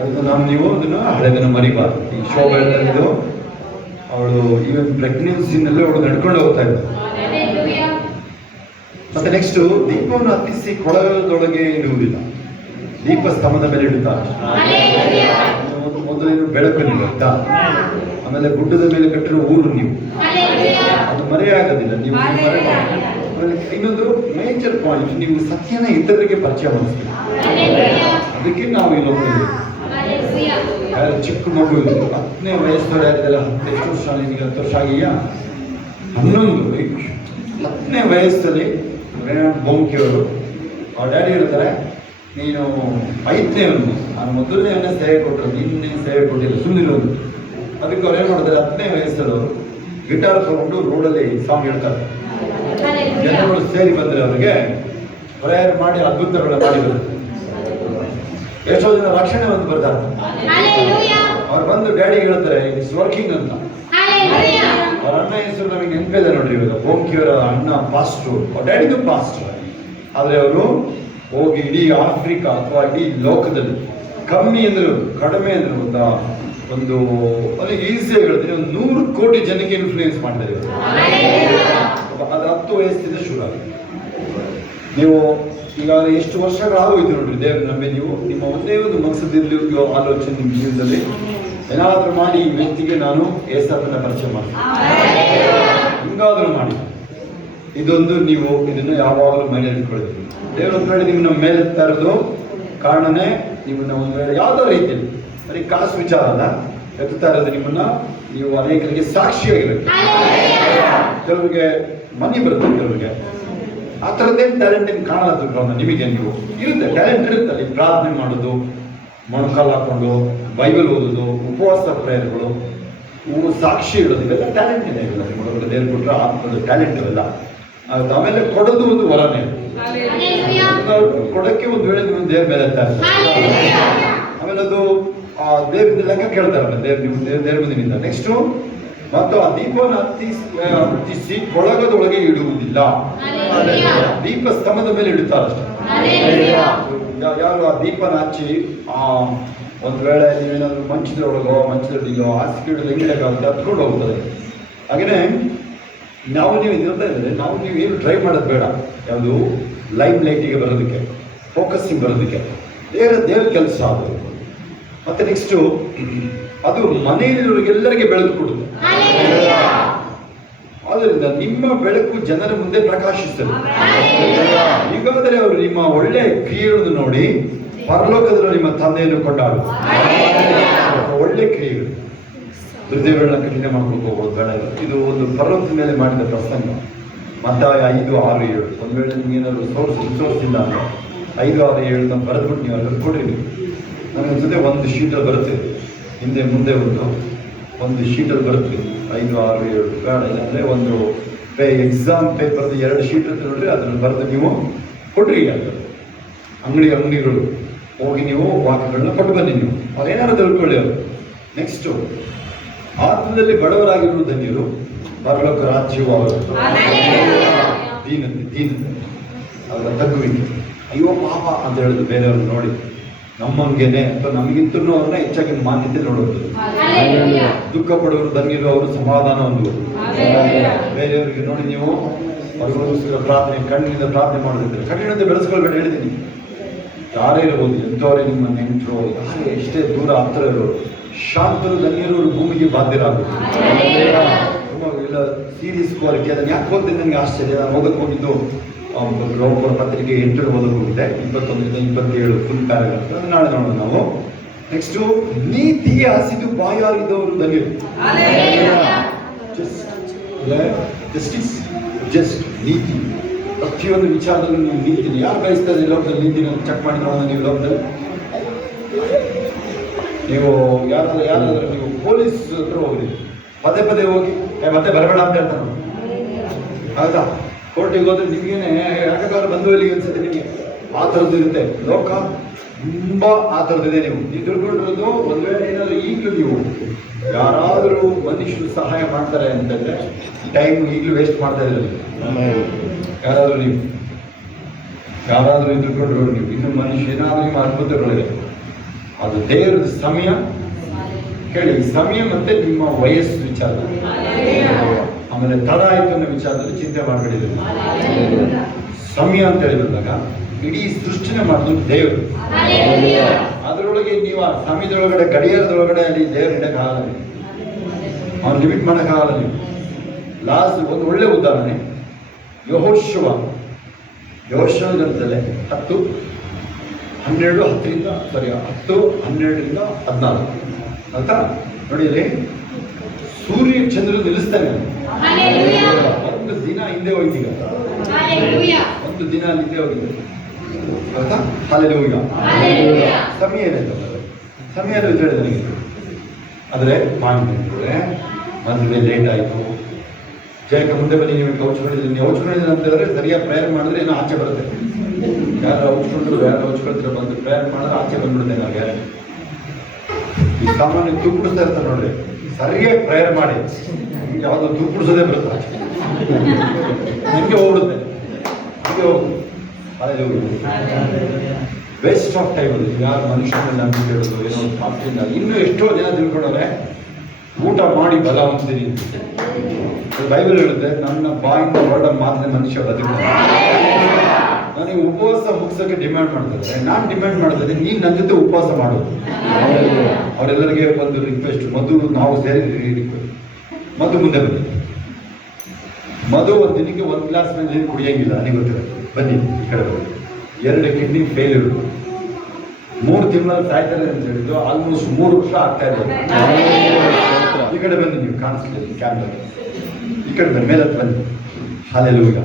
ಅದನ್ನು ನೀವು ಅದನ್ನು ಹಳೆದನ್ನು ಮರಿಬಾರ್ದು. ಈ ಶೋ ಬೆಳೆದಿದ್ದು ಅವಳು ಈವನ್ ಪ್ರೆಗ್ನೆನ್ಸಿನಲ್ಲೇ ಅವಳು ನಡ್ಕೊಂಡು ಹೋಗ್ತಾ ಇದ್ದ. ಮತ್ತೆ ನೆಕ್ಸ್ಟು, ದೀಪವನ್ನು ಹತ್ತಿಸಿ ಕೊಳಗದೊಳಗೆ ಇಡುವುದಿಲ್ಲ, ದೀಪ ಸ್ತಂಭದ ಮೇಲೆ ಇಡುತ್ತಾರೆ. ಮೊದಲೇನು ಬೆಳಕು ನೀವು ಆಯ್ತಾ. ಆಮೇಲೆ ಗುಡ್ಡದ ಮೇಲೆ ಕಟ್ಟಿರೋ ಊರು ನೀವು, ಅದು ಮರೆಯಾಗೋದಿಲ್ಲ. ನೀವು ಇನ್ನೊಂದು ಮೇಜರ್ ಪಾಯಿಂಟ್, ನೀವು ಸತ್ಯನ ಇತರರಿಗೆ ಪರಿಚಯ ಮಾಡಿಸ್ತೀವಿ. ಅದಕ್ಕೆ ನಾವು ಇಲ್ಲೊಬ್ಬರು ಚಿಕ್ಕ ಮಗು 10ನೇ ವಯಸ್ಸಲ್ಲಿ ಯಾರಿದ್ದಾರೆ, 10 ವರ್ಷ, ನಿಮಗೆ 10 ವರ್ಷ ಆಗಿಯಾ? 10ನೇ ವಯಸ್ಸಲ್ಲಿ ರೇನಾಡ್ ಬೋಂಕಿಯವರು ಅವ್ರ ಡ್ಯಾಡಿ ಹೇಳ್ತಾರೆ, ನೀನು 5ನೇವನು, ನಾನು ಮೊದಲನೇವನ್ನೇ ಸೇವೆ ಕೊಟ್ಟರು, ನಿನ್ನೆ ಸೇವೆ ಕೊಟ್ಟಿಲ್ಲ, ಸುಮ್ಮನಿರೋದು. ಅದಕ್ಕೆ ಅವ್ರು ಏನು ಮಾಡ್ತಾರೆ, 10ನೇ ವಯಸ್ಸಲ್ಲವರು ಗಿಟಾರ್ ತಗೊಂಡು ರೋಡಲ್ಲಿ ಸಾಂಗ್ ಹೇಳ್ತಾರೆ. ಜನಗಳು ಸೇರಿ ಬಂದರೆ ಅವ್ರಿಗೆ ಪ್ರೇಯರ್ ಮಾಡಿ ಅದ್ಭುತಗಳ ಮಾಡಿದ್ರು. ಎಷ್ಟೋ ಜನ ರಕ್ಷಣೆ ಒಂದು ಬರ್ತಾರೆ. ಅವ್ರು ಬಂದು ಡ್ಯಾಡಿಗೆ ಹೇಳ್ತಾರೆ, ಇಟ್ಸ್ ವರ್ಕಿಂಗ್ ಅಂತ. ಅವ್ರ ಅಣ್ಣ ಹೆಸರು ನಮಗೆ ನೆನಪಿದೆ ನೋಡ್ರಿ. ಇವಾಗ ಬೋಂಕಿಯವರ ಅಣ್ಣ ಪಾಸ್ಟ್ರು, ಅವ್ರ ಡ್ಯಾಡಿದು ಪಾಸ್ಟ್ರು. ಆದರೆ ಅವರು ಹೋಗಿ ಇಡೀ ಆಫ್ರಿಕಾ ಅಥವಾ ಇಡೀ ಲೋಕದಲ್ಲಿ ಕಡಿಮೆ ಅಂದ್ರೆ ಒಂದು ಅದು ಈಸಿಯಾಗಿ ಹೇಳ್ತೀನಿ, ಒಂದು 100 ಕೋಟಿ ಜನಕ್ಕೆ ಇನ್ಫ್ಲೂಯೆನ್ಸ್ ಮಾಡ್ತಾ ಇದ್ದಾರೆ. ಅದು 10 ವಯಸ್ಸಿಂದ ಶುರು ಆಗಿದೆ. ನೀವು ಈಗ ಎಷ್ಟು ವರ್ಷಗಳಾಗೋಯ್ತು ನೋಡ್ರಿ ದೇವ್ರ ನಂಬಿ. ನೀವು ನಿಮ್ಮ ಒಂದೇ ಒಂದು ಮನಸ್ಸಲ್ಲಿ ಆಲೋಚನೆ ನಿಮ್ಮ ಜೀವನದಲ್ಲಿ ಏನಾದರೂ ಮಾಡಿ ಈ ವ್ಯಕ್ತಿಗೆ ನಾನು ಏಸಪ್ಪನ ಪರಿಚಯ ಮಾಡ್ತೀನಿ, ಹಿಂಗಾದರೂ ಮಾಡಿ. ಇದೊಂದು ನೀವು ಇದನ್ನು ಯಾವಾಗಲೂ ಮೇಲೆ ಇಟ್ಕೊಳ್ತೀವಿ. ದೇವರು ಒಂದು ವೇಳೆ ನಿಮ್ಮನ್ನ ಮೇಲೆ ತರೋದು ಕಾರಣನೇ ನಿಮ್ಮನ್ನ ಒಂದು ವೇಳೆ ಯಾವುದೋ ರೀತಿಯಲ್ಲಿ ಬರೀ ಕಾಸು ವಿಚಾರ ಅಲ್ಲ, ಎತ್ತುತ್ತಾ ಇರೋದು ನಿಮ್ಮನ್ನ ನೀವು ಅನೇಕರಿಗೆ ಸಾಕ್ಷಿಯಾಗಿರುತ್ತೆ. ಕೆಲವರಿಗೆ ಮನಿ ಬರುತ್ತೆ, ಕೆಲವರಿಗೆ ಆ ಥರದ್ದೇನು ಟ್ಯಾಲೆಂಟ್ ಏನು ಕಾಣೋದು ನಿಮಗೆ. ನೀವು ಇರುತ್ತೆ, ಟ್ಯಾಲೆಂಟ್ ಇರುತ್ತೆ. ಅಲ್ಲಿ ಪ್ರಾರ್ಥನೆ ಮಾಡೋದು, ಮೊಣಕಾಲು ಹಾಕೊಂಡು ಬೈಬಲ್ ಓದೋದು, ಉಪವಾಸ ಪ್ರೇಯರ್ಗಳು, ಸಾಕ್ಷಿ ಇಡೋದು, ಇವೆಲ್ಲ ಟ್ಯಾಲೆಂಟ್ ಇದೆ. ಇವೆಲ್ಲ ನಿಮ್ಮೊಳಗಡೆ ದೇವ್ರು ಕೊಟ್ಟರೆ ಆತ್ಮದ ಟ್ಯಾಲೆಂಟ್ ಇವೆಲ್ಲ. ಆಮೇಲೆ ಕೊಡೋದು ಒಂದು ವರನೇ. ಕೊಡಕ್ಕೆ ಒಂದು ವೇಳೆ ನೀವು ದೇವ್ರ ಮೇಲೆ ಆಮೇಲೆ ಅದು ದೇವ್ರಿಂದ ಲೆಕ್ಕ ಕೇಳ್ತಾರಲ್ಲ, ದೇವ್ರ ಮುಂದಿನಿಂದ. ನೆಕ್ಸ್ಟು, ಮತ್ತು ಆ ದೀಪವನ್ನು ಹತ್ತಿಸಿ ಕೊಳಗದೊಳಗೆ ಇಡುವುದಿಲ್ಲ, ದೀಪ ಸ್ತಂಭದ ಮೇಲೆ ಇಡುತ್ತಾರಷ್ಟೇ. ಯಾರು ಆ ದೀಪನ ಹಚ್ಚಿ ಒಂದು ವೇಳೆ ನೀವೇನಾದ್ರು ಮಂಚದೊಳಗೋ ಮಂಚದಡಿಗೋ ಹಾಸಿಗೆ ಹಿಡಿದು ಹೆಂಗಿಡಕ್ಕಾಗುತ್ತೆ, ಹತ್ಕೊಂಡು ಹೋಗ್ತದೆ. ಹಾಗೆಯೇ ನಾವು ನೀವು ಇದಿರ್ತಾ ಇದ್ದಾರೆ, ನಾವು ನೀವು ಏನು ಟ್ರೈ ಮಾಡೋದು ಬೇಡ. ಯಾವುದು ಲೈಮ್ ಲೈಟಿಗೆ ಬರೋದಕ್ಕೆ, ಫೋಕಸ್ಸಿಂಗ್ ಬರೋದಕ್ಕೆ ದೇವ್ರ ಕೆಲಸ ಅದು. ಮತ್ತೆ ನೆಕ್ಸ್ಟು, ಅದು ಮನೆಯಲ್ಲಿರೋರಿಗೆಲ್ಲರಿಗೆ ಬೆಳಕು ಕೊಡುತ್ತೆ. ಆದ್ದರಿಂದ ನಿಮ್ಮ ಬೆಳಕು ಜನರ ಮುಂದೆ ಪ್ರಕಾಶಿಸ್ತದೆ. ಈಗಾದರೆ ಅವರು ನಿಮ್ಮ ಒಳ್ಳೆ ಕ್ರಿಯೆಗಳನ್ನು ನೋಡಿ ಪರಲೋಕದಲ್ಲಿ ನಿಮ್ಮ ತಂದೆಯನ್ನು ಕೊಂಡಾಡು. ಒಳ್ಳೆ ಕ್ರಿಯೆಗಳು ಹೃದಯಗಳನ್ನ ಕಠಿಣ ಮಾಡ್ಕೊಂಡು ಹೋಗೋದು ಬೇಡ. ಇದು ಒಂದು ಪರ್ವತದ ಮೇಲೆ ಮಾಡಿದ ಪ್ರಸಂಗ. ಮತ್ತಾಯ 5:6-7. ಒಂದು ವೇಳೆ ನಿಮ್ಗೆ ಏನಾದ್ರು ರಿಸೋರ್ಸ್ ಇಲ್ಲ ಅಂದರೆ 5-6-7 ಬರೆದ್ಬಿಟ್ಟು ನೀವು ಅಲ್ಲಿ ಕೊಡ್ರಿ. ನನಗನ್ಸುತ್ತೆ ಒಂದು ಶೀಟಲ್ಲಿ ಬರುತ್ತೆ, ಹಿಂದೆ ಮುಂದೆ ಒಂದು ಶೀಟಲ್ಲಿ ಬರುತ್ತೆ 5-6-7 ಬೇಡ. ಇಲ್ಲಾಂದರೆ ಒಂದು ಎಕ್ಸಾಮ್ ಪೇಪರ್ದು 2 ಶೀಟ್ ಅಂತ ನೋಡ್ರಿ, ಅದನ್ನು ಬರೆದು ನೀವು ಕೊಡ್ರಿ. ಅದು ಅಂಗಡಿಗಳು ಹೋಗಿ ನೀವು ವಾಕ್ಯಗಳನ್ನ ಕೊಟ್ಟು ಬನ್ನಿ. ನೀವು ಅದೇನಾದ್ರು ತಿಳ್ಕೊಳ್ಳಿ. ಅವರು ನೆಕ್ಸ್ಟು, ಆತ್ಮದಲ್ಲಿ ಬಡವರಾಗಿರುವುದು ಧನ್ಯರು, ಪರಲೋಕ ರಾಜ್ಯವು ಅವರು. ದೀನತೆ ಅದರ ತಗ್ಗುವಿಕೆ. ಅಯ್ಯೋ ಪಾಪ ಅಂತ ಹೇಳಿದ್ರು ಬೇರೆಯವ್ರನ್ನ ನೋಡಿ, ನಮ್ಮಂಗೆನೆ ಅಥವಾ ನಮಗಿಂತೂ ಅವ್ರನ್ನ ಹೆಚ್ಚಾಗಿ ಮಾನ್ಯತೆ ನೋಡೋದು. ದುಃಖ ಪಡುವರು ಧನ್ಯರು, ಅವರು ಸಮಾಧಾನ ಹೊಂದುವರು. ಬೇರೆಯವರಿಗೆ ನೋಡಿ ನೀವು ಅವ್ರಿಗೋಸ್ಕರ ಪ್ರಾರ್ಥನೆ, ಕಣ್ಣಿನಿಂದ ಪ್ರಾರ್ಥನೆ ಮಾಡೋದಿದ್ರೆ ಕಣ್ಣಿನಿಂದ ಬೆಳೆಸ್ಕೊಳ್ಬೇಡ. ಹೇಳಿದ್ದೀನಿ, ಯಾರೇ ಇರ್ಬೋದು, ಎಂಥವರೇ ನಿಮ್ಮ ನೆಂಟರು, ಯಾರೇ ಎಷ್ಟೇ ದೂರ ಹತ್ರ ಇರೋರು, ಶಾಂತರು ಧನ್ಯರು, ಭೂಮಿಗೆ ಬಾಧ್ಯರಾಗುತ್ತೆ. ಇಲ್ಲ ಸೀರೀಸ್ ಕೋರಿಕೆ ಅದನ್ನು ಯಾಕೆ ಹೋಗ್ತೀನಿ ನನಗೆ ಆಶ್ಚರ್ಯ. ನಾನು ಹೋಗಿದ್ದು ರೋಮಪುರ ಪತ್ರಿಕೆ 8 ಓದಕ್ಕೆ ಹೋಗಿದ್ದೆ, 21-27 ಫುಲ್ ಪ್ಯಾರಾಗ್ರಾಫ್. ಅದು ನಾಳೆ ನೋಡೋಣ ನಾವು. ನೆಕ್ಸ್ಟು, ನೀತಿಗೆ ಹಸಿದು ಬಾಯಾಗಿದ್ದವರು ಧನ್ಯರು. ಜಸ್ಟಿಸ್, ಜಸ್ಟ್ ನೀತಿ. ಪ್ರತಿಯೊಂದು ವಿಚಾರದಲ್ಲೂ ನೀವು ನೀತಿನ ಯಾರು ಬಯಸ್ತಾರೆ ಈ ಲೋಕದಲ್ಲಿ? ನೀತಿನ ಚೆಕ್ ಮಾಡಿ ನೋಡೋಣ. ನೀವು ಲೋಕದಲ್ಲಿ ನೀವು ಯಾರಾದ್ರೂ ನೀವು ಪೊಲೀಸ್ ಹತ್ರ ಹೋಗ್ರಿ, ಪದೇ ಹೋಗಿ ಮತ್ತೆ ಬರಬೇಡ ಅಂತ ಹೇಳ್ತಾನೆ. ಹೌದಾ? ಕೋರ್ಟಿಗೆ ಹೋದ್ರೆ ನಿಮಗೇನೆ ಯಾಕಂದ್ರೆ ಬಂದು ಇಲ್ಲಿ ಅನ್ಸುತ್ತೆ ನಿಮಗೆ. ಆ ಥರದ್ದು ಇರುತ್ತೆ ಲೋಕ, ತುಂಬ ಆ ಥರದ್ದಿದೆ. ನೀವು ತಿಳ್ಕೊಂಡಿರೋದು ಒಂದು ವೇಳೆ ಏನಾದರೂ ಈಗಲೂ ನೀವು ಯಾರಾದರೂ ಮನುಷ್ಯರು ಸಹಾಯ ಮಾಡ್ತಾರೆ ಅಂತಂದರೆ ಟೈಮ್ ಈಗಲೂ ವೇಸ್ಟ್ ಮಾಡ್ತಾ ಇದ್ದಾರೆ. ಯಾರಾದರೂ ತಿಳ್ಕೊಂಡ್ರು ನೀವು ಇನ್ನು ಮನುಷ್ಯ ಏನಾದರೂ ನಿಮ್ಮ ಅದ್ಭುತಗಳಿದೆ. ಅದು ದೇವರದ ಸಮಯ ಕೇಳಿ, ಸಮಯ ಮತ್ತೆ ನಿಮ್ಮ ವಯಸ್ಸು ವಿಚಾರ, ಆಮೇಲೆ ತಡ ಆಯ್ತು ಅನ್ನೋ ವಿಚಾರದಲ್ಲಿ ಚಿಂತೆ ಮಾಡಬೇಡಿದ್ರು. ಸಮಯ ಅಂತ ಹೇಳಿದಾಗ ಇಡೀ ಸೃಷ್ಟಿನೇ ಮಾಡಿದ್ರು ದೇವರು. ಅದರೊಳಗೆ ನೀವು ಆ ಸಮಯದೊಳಗಡೆ, ಗಡಿಯಾರದೊಳಗಡೆ ಅಲ್ಲಿ ದೇವರು ಇಡಕ್ಕಾಗಲ್ಲ, ಅವ್ನು ಲಿಮಿಟ್ ಮಾಡೋಕ್ಕಾಗಲ್ಲ. ನೀವು ಲಾಸ್ಟ್ ಒಂದು ಒಳ್ಳೆ ಉದಾಹರಣೆ, ಯೆಹೋಶುವ ಗ್ರಂಥದಲ್ಲೇ 10-12 ಆಯ್ತಾ? ನೋಡಿದ್ರಿ, ಸೂರ್ಯ ಚಂದ್ರ ನಿಲ್ಲಿಸ್ತಾನೆ. ಒಂದು ದಿನ ಹಿಂದೆ ಹೋಯ್ತೀಗ, ಒಂದು ದಿನ ಹಿಂದೆ ಹೋಗಿದೆ. ಆಯ್ತಾ? ಹಲ್ಲೆಲೂಯಾ. ಸಮಯ ಏನಾಯ್ತು? ಸಮಯ ಹೇಳಿದೆ ನನಗೆ. ಆದರೆ ಮಾಡಿದ್ರೆ ಮದುವೆ ಲೇಟ್ ಆಯಿತು, ಜಯಕ ಮುಂದೆ ಬನ್ನಿ, ನೀವು ಔಚ್ಕೊಂಡಿದ್ದೀನಿ ಅಂತ ಹೇಳಿದ್ರೆ ಸರಿಯಾಗಿ ಪ್ರೇಯರ್ ಮಾಡಿದ್ರೆ ಏನೋ ಆಚೆ ಬರುತ್ತೆ. ಯಾರು ಔಚ್ಕೊಂಡ್ರು, ಯಾರು ಔಚ್ಕೊಳ್ತಾರೆ ಬಂದು ಪ್ರೇಯರ್ ಮಾಡಿದ್ರೆ ಆಚೆ ಬಂದ್ಬಿಡುತ್ತೆ. ನಾವು ಯಾರು ಈ ಸಾಮಾನ್ಯ ತೂಪಿಡಿಸ್ತಾ ಇರ್ತಾರೆ ನೋಡ್ರಿ, ಸರಿಯಾಗಿ ಪ್ರೇಯರ್ ಮಾಡಿ ಯಾವುದೋ ತೂಪಿಡಿಸೋದೇ ಬರುತ್ತೆ, ಹಂಗೆ ಹೋಗ್ಬಿಡುತ್ತೆ. ಹಂಗೆ ಹೋಗುದು. Waste of time. ಅದು ಯಾರು ಮನುಷ್ಯನ ನಂಬಿಕೆ ಹೇಳೋದು ಏನೋ ಆಗ್ತಿಲ್ಲ. ಇನ್ನೂ ಎಷ್ಟೋ ಜನ ತಿಳ್ಕೊಂಡವ್ರೆ ಊಟ ಮಾಡಿ ಬಲ ಹೊಂದ್ತೀನಿ. ಬೈಬಲ್ ಹೇಳುತ್ತೆ, ನನ್ನ ಬಾಯಿಂದ ಹೊರಡ ಮಾತ್ರ ಮನುಷ್ಯ ಬದುಕ್ತಾನೆ. ನನಗೆ ಉಪವಾಸ ಮುಗಿಸೋಕೆ ಡಿಮ್ಯಾಂಡ್ ಮಾಡ್ತಾರೆ. ನಾನು ಡಿಮ್ಯಾಂಡ್ ಮಾಡ್ತಿದ್ದೆ, ನೀನು ನನ್ನ ಜೊತೆ ಉಪವಾಸ ಮಾಡೋದು. ಅವರೆಲ್ಲರಿಗೆ ಒಂದು ರಿಕ್ವೆಸ್ಟ್, ಮಧು ನಾವು ಸೇರಿ ರಿಕ್ವೆಸ್ಟ್, ಮಧು ಮುಂದೆ ಬನ್ನಿ. ಮಧು ಒಂದು ದಿನಕ್ಕೆ 1 ಗ್ಲಾಸ್ ಮೇಲೆ ನೀರು ಕುಡಿಯೋಂಗಿಲ್ಲ, ನನಗೆ ಗೊತ್ತಿಲ್ಲ. ಬನ್ನಿ ಈ ಕಡೆ ಬನ್ನಿ. 2 ಕಿಡ್ನಿ ಫೇಲ್ಯೂರ್, 3 ತಿಂಗಳಲ್ಲಿ ಸಾಯ್ತಾರೆ ಅಂತ ಹೇಳಿದ್ರು. ಆಲ್ಮೋಸ್ಟ್ 3 ವರ್ಷ ಆಗ್ತಾ ಇದೆ. ಈ ಕಡೆ ಬನ್ನಿ, ನೀವು ಕಾಣಿಸ್ಲಿಲ್ಲ ಕ್ಯಾಮ್ರಾ. ಈ ಕಡೆ ಬನ್ನಿ, ಮೇಲೆ ಬನ್ನಿ. ಹಲ್ಲೆಲೂಯಾ.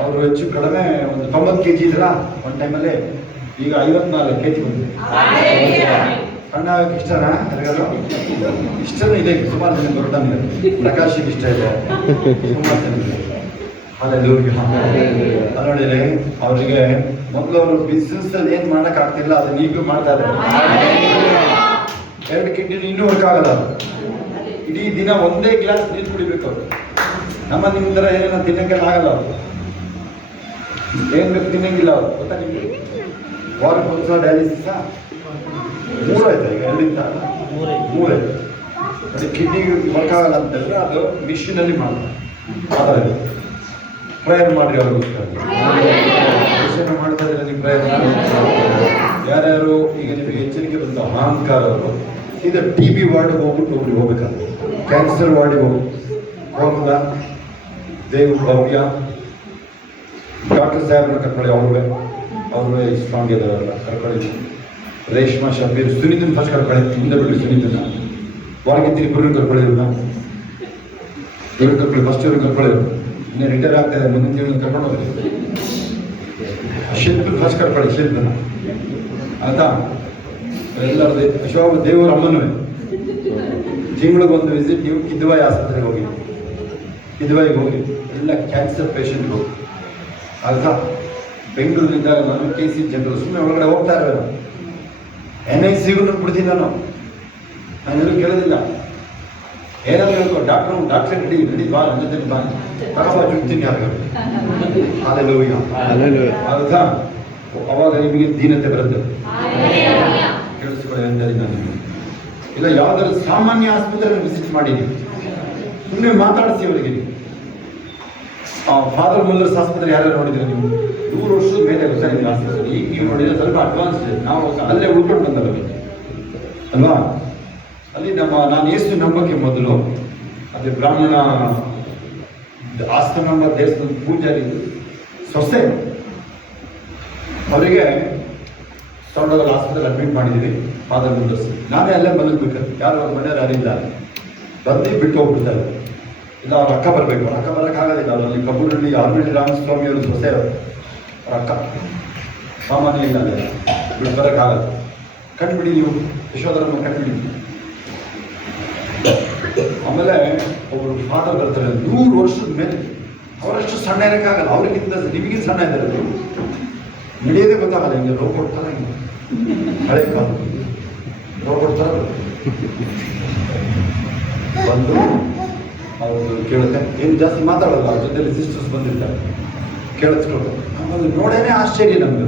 ಅವರು ಹೆಚ್ಚು ಕಡಿಮೆ ಒಂದು 90 kg ಇದ್ರ ಒಂದು ಟೈಮಲ್ಲಿ, ಈಗ 54 kg ಬಂದಿದೆ. ಸಣ್ಣ ಇಷ್ಟನಾ? ಯಾರಿಗಾದ್ರು ಇಷ್ಟನೇ ಇದೆ. ಸುಮಾರು ಜನ ದೊಡ್ಡಂಗೆ ಪ್ರಕಾಶಿಗೆ ಇಷ್ಟ ಇದೆ, ಸುಮಾರು ಜನ. ಹಲ್ಲೆಲೂಯಾ. ನೋಡಿದ್ರೆ ಅವರಿಗೆ ಮೊದಲು ಅವರು ಬಿಸ್ನೆಸ್ ಅಲ್ಲಿ ಏನ್ ಮಾಡಕ್ ಆಗ್ತಿಲ್ಲ, ಅದನ್ನ ಈಗಲೂ ಮಾಡ್ತಾ ಇದ್ದಾರೆ. 2 ಕಿಡ್ನಿ ಇನ್ನೂ ವರ್ಕ್ ಆಗಲ್ಲ. ಇಡೀ ದಿನ ಒಂದೇ ಗ್ಲಾಸ್ ನೀರು ಕುಡಿಬೇಕು ಅವರು. ನಿಮ್ಮ ಥರ ಏನೇನೋ ತಿನ್ನಕ್ಕೆಲ್ಲ ಆಗಲ್ಲ. ಅವರು ಏನ್ ಬೇಕು ತಿನ್ನಂಗಿಲ್ಲ ಅವರು, ಗೊತ್ತಾ ನಿಮಗೆ? ವಾರಕ್ಕೆ ಒಂದ್ಸಲ ಡಯಾಲಿಸಿಸ್ 3 ಆಯ್ತು ಈಗ, 2 ಆಯ್ತು. ನೋಡಿ, ಕಿಡ್ನಿ ವರ್ಕ್ ಆಗಲ್ಲ ಅಂತ ಹೇಳಿದ್ರೆ ಅದು ಮಿಷಿನಲ್ಲಿ ಮಾಡ್ತಾರೆ. ಪ್ರೇಯರ್ ಮಾಡ್ರಿ ಅವ್ರಿಗೋಸ್ಕರ. ಮಾಡ್ತಾ ಇದ್ರೆ ನೀವು ಪ್ರೇಯರ್ ಮಾಡಿ. ಯಾರ್ಯಾರು ಈಗ ನಿಮಗೆ ಎಚ್ಚರಿಕೆ ಬಂದ ಅಹಂಕಾರ ಅವರು ಇದು TB ವಾರ್ಡ್ಗೆ ಹೋಗ್ಬಿಟ್ಟು ಹೋಗ್ಬೇಕಾದ್ರೆ, ಕ್ಯಾನ್ಸರ್ ವಾರ್ಡಿಗೆ ಹೋಗಲ್ಲ. ದೇವ್ ಭವ್ಯ ಡಾಕ್ಟರ್ ಸಾಹೇಬ್ರನ್ನ ಕರ್ಕೊಳ್ಳಿ, ಅವ್ರೇ ಸ್ಟ್ರಾಂಗ್ ಇದಾರಲ್ಲ, ಕರ್ಕೊಳ್ಳಿ. ರೇಷ್ಮಾ ಶಬೀರ್, ಸುನೀತನ್ ಫಸ್ಟ್ ಕರ್ಕೊಳ್ಳಿ, ಮುಂದೆ ಬಿಟ್ಟು ಸುನೀತನ. ಹೊರಗಿದ್ದೀನಿ ಇಬ್ಬರನ್ನು ಕರ್ಕೊಳ್ಳಿದ್ರು ಇವ್ರು ಕರ್ಕೊಳ್ಳಿ, ಫಸ್ಟ್ ಇವ್ರು ಕರ್ಕೊಳ್ಳಿದ್ರು, ಇನ್ನೇ ರಿಟೈರ್ ಆಗ್ತಾಯಿದೆ, ಮುಂದಿನ ತಿಂಗಳು ಕರ್ಕೊಂಡು ಹೋಗಿ ಶಿಲ್ಪನ ಫಸ್ಟ್ ಕರ್ಕೊಳ್ಳಿ, ಶಿಲ್ಪನ ಆಯ್ತಾ. ಎಲ್ಲರದ್ದು ಶೋಭ ದೇವರ ಅಮ್ಮನೂ ತಿಂಗಳಿಗೆ ಒಂದು ವಿಸಿಟ್ ನೀವು ಕಿದ್ವಾಯಿ ಆಸ್ಪತ್ರೆಗೆ ಹೋಗಿ, ಕಿದ್ವಾಯಿಗೆ ಹೋಗಿ, ಎಲ್ಲ ಕ್ಯಾನ್ಸರ್ ಪೇಷಂಟ್ಗೆ ಹೋಗಿ ಆಯ್ತಾ. ಬೆಂಗಳೂರಿನಿಂದ ನಾನು KC ಜನರಲ್ ಸುಮ್ಮನೆ ಒಳಗಡೆ ಹೋಗ್ತಾ ಇರೋದು, NICಗೂ ಬಿಡ್ತೀನಿ ನಾನೆಲ್ಲೂ ಕೇಳೋದಿಲ್ಲ. ಏನಾದ್ರು ಹೇಳ್ಕೊ, ಡಾಕ್ಟ್ರೇ ರೆಡಿ ಬಾ, ನನ್ನ ಜೊತೆ ಬಾ, ತಗೋಬಾ ಚುಡ್ತೀನಿ ಯಾರಿಗಾರು. ಆಯ್ತಾ. ಅವಾಗ ನಿಮಗೆ ದೀನತೆ ಬರುತ್ತೆ. ಕೇಳಿಸ್ಕೊಳ್ಳಿ ಅಂತ ನಾನು ಇಲ್ಲ, ಯಾವ್ದಾದ್ರು ಸಾಮಾನ್ಯ ಆಸ್ಪತ್ರೆ ವಿಸಿಟ್ ಮಾಡಿದ್ದೀನಿ, ಸುಮ್ಮನೆ ಮಾತಾಡಿಸಿ ಅವರಿಗೆ. ಫಾದರ್ ಮುಲ್ಲರ್ಸ್ ಆಸ್ಪತ್ರೆ ಯಾರು ನೋಡಿದ್ರೆ ನೀವು 100 ವರ್ಷದ ಮೇಲೆ ಸರ್ ನಿಮ್ಮ ಆಸ್ಪತ್ರೆ. ಈಗ ನೀವು ನೋಡಿದ್ರೆ ಸ್ವಲ್ಪ ಅಡ್ವಾನ್ಸ್ ಇದೆ, ನಾವು ಅಲ್ಲೇ ಉಳ್ಕೊಂಡು ಬಂದಲ್ಲ ಅಲ್ವಾ. ಅಲ್ಲಿ ನಾನು ಯೇಸು ನಂಬಕ್ಕೆ ಮೊದಲು ಅದೇ ಬ್ರಾಹ್ಮಣ ಆಸ್ತನಂಬ ದೇವಸ್ಥಾನದ ಪೂಜಾರಿ ಸೊಸೆ, ಅವರಿಗೆ ತಗೊಂಡೋಗಲ್ಲ ಆಸ್ಪತ್ರೆಗೆ ಅಡ್ಮಿಟ್ ಮಾಡಿದ್ದೀವಿ ಫಾದರ್ ಮುಲ್ಲರ್ಸ್. ನಾನೇ ಅಲ್ಲೇ ಮಲಗಬೇಕಾದ್ರೆ ಯಾರು ಅವ್ರ ಮನೆಯವ್ರು ಯಾರಿಲ್ಲ, ಬಂದು ಬಿಟ್ಟು ಹೋಗ್ಬಿಡ್ತಾರೆ. ಇಲ್ಲ ಅವ್ರ ಅಕ್ಕ ಬರಬೇಕು, ಅವ್ರ ಅಕ್ಕ ಬರೋಕ್ಕಾಗೋದಿಲ್ಲ. ಅವರಲ್ಲಿ ಕಬ್ಬೂರಲ್ಲಿ ಆರ್ಮಿಡಿ ರಾಮಸ್ವಾಮಿ ಅವರು ಸೊಸೆ, ಅವ್ರ ಅಕ್ಕ ಸಾಮಾನ್ಯ ಇಲ್ಲ, ಅದೇ ಬಿಟ್ಟು ಬರೋಕ್ಕಾಗಲ್ಲ. ಕಂಡುಬಿಡಿ ನೀವು ಯಶೋಧರಮ್ಮ, ಕಂಡುಬಿಡಿ. ಆಮೇಲೆ ಒಬ್ಬರು ಫಾದರ್ ಬರ್ತಾರೆ 100 ವರ್ಷದ ಮೇಲೆ, ಅವರಷ್ಟು ಸಣ್ಣ ಇರೋಕ್ಕಾಗಲ್ಲ, ಅವ್ರಿಗಿಂತ ನಿಮಗಿಂತ ಸಣ್ಣ ಇದ್ದಾರೆ, ನಡೆಯೋದೇ ಗೊತ್ತಾಗಲ್ಲ. ಹಿಂಗೆ ರೋಗ ಕೊಡ್ತಾರೆ, ಹಿಂಗೆ ಹಳೆ ಕಾಲ ರೋಗ ಕೊಡ್ತಾರೆ. ಬಂದು ಅವರು ಕೇಳುತ್ತೆ, ಏನು ಜಾಸ್ತಿ ಮಾತಾಡೋಲ್ಲ, ಅವ್ರ ಜೊತೆಲಿ ಸಿಸ್ಟರ್ಸ್ ಬಂದಿರ್ತಾರೆ, ಕೇಳಿಸ್ಕೊಳ್ತಾರೆ. ನಮ್ಮದು ನೋಡೇನೆ ಆಶ್ಚರ್ಯ ನಮ್ಗೆ.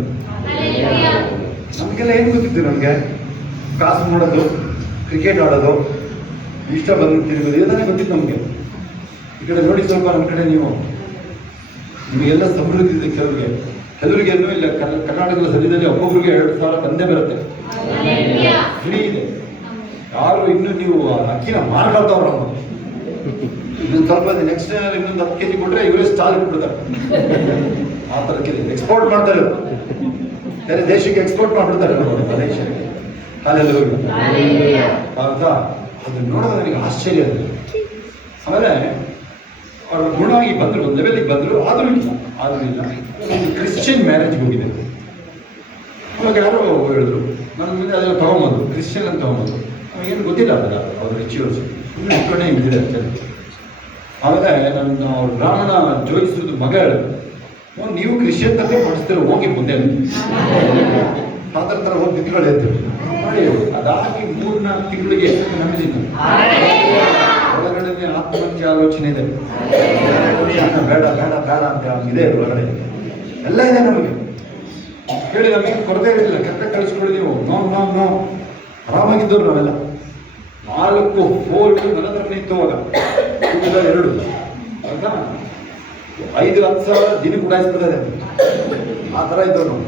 ನಮಗೆಲ್ಲ ಏನು ಗೊತ್ತಿತ್ತು, ನಮಗೆ ಕಾಸು ಮಾಡೋದು, ಕ್ರಿಕೆಟ್ ಆಡೋದು, ಇಷ್ಟ ಬಂದು ತಿರುಗೋದು, ಇದನ್ನೇ ಗೊತ್ತಿತ್ತು ನಮಗೆ. ಈ ಕಡೆ ನೋಡಿ ಸ್ವಲ್ಪ ನಮ್ಮ ಕಡೆ ನೀವು, ನಿಮಗೆಲ್ಲ ಸಮೃದ್ಧಿ ಇದೆ. ಕೆಲವರಿಗೆ ಏನೂ ಇಲ್ಲ. ಕರ್ನಾಟಕದ ಸದ್ಯದಲ್ಲಿ ಒಬ್ಬೊಬ್ಬರಿಗೆ 2,000 ಬಂದೇ ಬರುತ್ತೆ, ಫ್ರೀ ಇದೆ. ಯಾರು ಇನ್ನೂ ನೀವು ಅಕ್ಕಿನ ಮಾರ್ಕೊಳ್ತಾವ್ರ, ಇನ್ನೊಂದು ಸ್ವಲ್ಪ ನೆಕ್ಸ್ಟ್ ಇನ್ನೊಂದು 10 kg ಕೊಟ್ಟರೆ ಇವರೇ ಸ್ಟಾಲ್ ಇಟ್ಬಿಡ್ತಾರೆ. ಆ ಥರ ಎಕ್ಸ್ಪೋರ್ಟ್ ಮಾಡ್ತಾರೆ, ಬೇರೆ ದೇಶಕ್ಕೆ ಎಕ್ಸ್ಪೋರ್ಟ್ ಮಾಡಿಬಿಡ್ತಾರೆ ದೇಶಕ್ಕೆ. ಹೌದಾ. ಅದನ್ನ ನೋಡೋದು ನನಗೆ ಆಶ್ಚರ್ಯ ಅದು. ಆಮೇಲೆ ಅವ್ರ ಗುಣವಾಗಿ ಬಂದರು, ಒಂದು ಲೆವೆಲಿಗೆ ಬಂದರು, ಆದರೂ ಇಲ್ಲ. ಒಂದು ಕ್ರಿಶ್ಚಿಯನ್ ಮ್ಯಾರೇಜ್ಗೆ ಹೋಗಿದೆ. ಅವಾಗ ಯಾರೋ ಹೇಳಿದ್ರು, ನನ್ನ ಮುಂದೆ ಅದೆಲ್ಲ ತೊಗೊಂಬಂದು ಕ್ರಿಶ್ಚಿಯನ್ ಅಂತ ತೊಗೊಂಬಂದು, ನಮಗೇನು ಗೊತ್ತಿಲ್ಲ ಅದಲ್ಲ ಅವ್ರ ರಿಚುವಲ್ಸ್, ಸುಮ್ಮನೆ ಇಟ್ಕೊಂಡೇ ಇದ್ದಿದೆ ಆ್ಯಕ್ಚುಲಿ. ಆಮೇಲೆ ನನ್ನ ಅವ್ರ ಬ್ರಾಹ್ಮಣ ಜೋಯಿಸಿದ ಮಗ ಹೇಳಿದ್ರು, ನೀವು ಕ್ರಿಶ್ಚಿಯನ್ ತಪ್ಪಿ ಮಾಡಿಸ್ತೀರ, ಹೋಗಿ ಮುಂದೆ ಥರ ಹೋಗಿ ಬಿದ್ದುಗಳು ಹೇಳ್ತೀವಿ ನೋಡಿ. ಅದಾಗಿ 3-4 ತಿಂಗಳಿಗೆ ನಂಬಿದ್ದೀನಿ. ಒಳಗಡೆ ಆತ್ಮಹತ್ಯೆ ಆಲೋಚನೆ ಇದೆ, ಬೇಡ ಬೇಡ ಬೇಡ ಅಂತ ಇದೆ ಒಳಗಡೆ, ಎಲ್ಲ ಇದೆ ನಮಗೆ. ಹೇಳಿ ನಮಗೆ ಕೊರತೆ ಇರಲಿಲ್ಲ, ಕೆಟ್ಟ ಕಳಿಸ್ಕೊಡಿ ನೀವು, ನೋ ಆರಾಮಾಗಿದ್ದವ್ರು ನಾವೆಲ್ಲ. 4 ಫೋಲ್ಡ್ ನನ್ನ ಹತ್ರ ನಿಂತು ಅವಾಗ 2 ಆಯ್ತಾ. 5-10 ಸಾವಿರ ದಿನಕ್ಕೆ ಉಡಾಯಿಸ್ಬಿಡ್ತಾರೆ, ಆ ಥರ ಇದ್ದವ್ರು ನಾವು.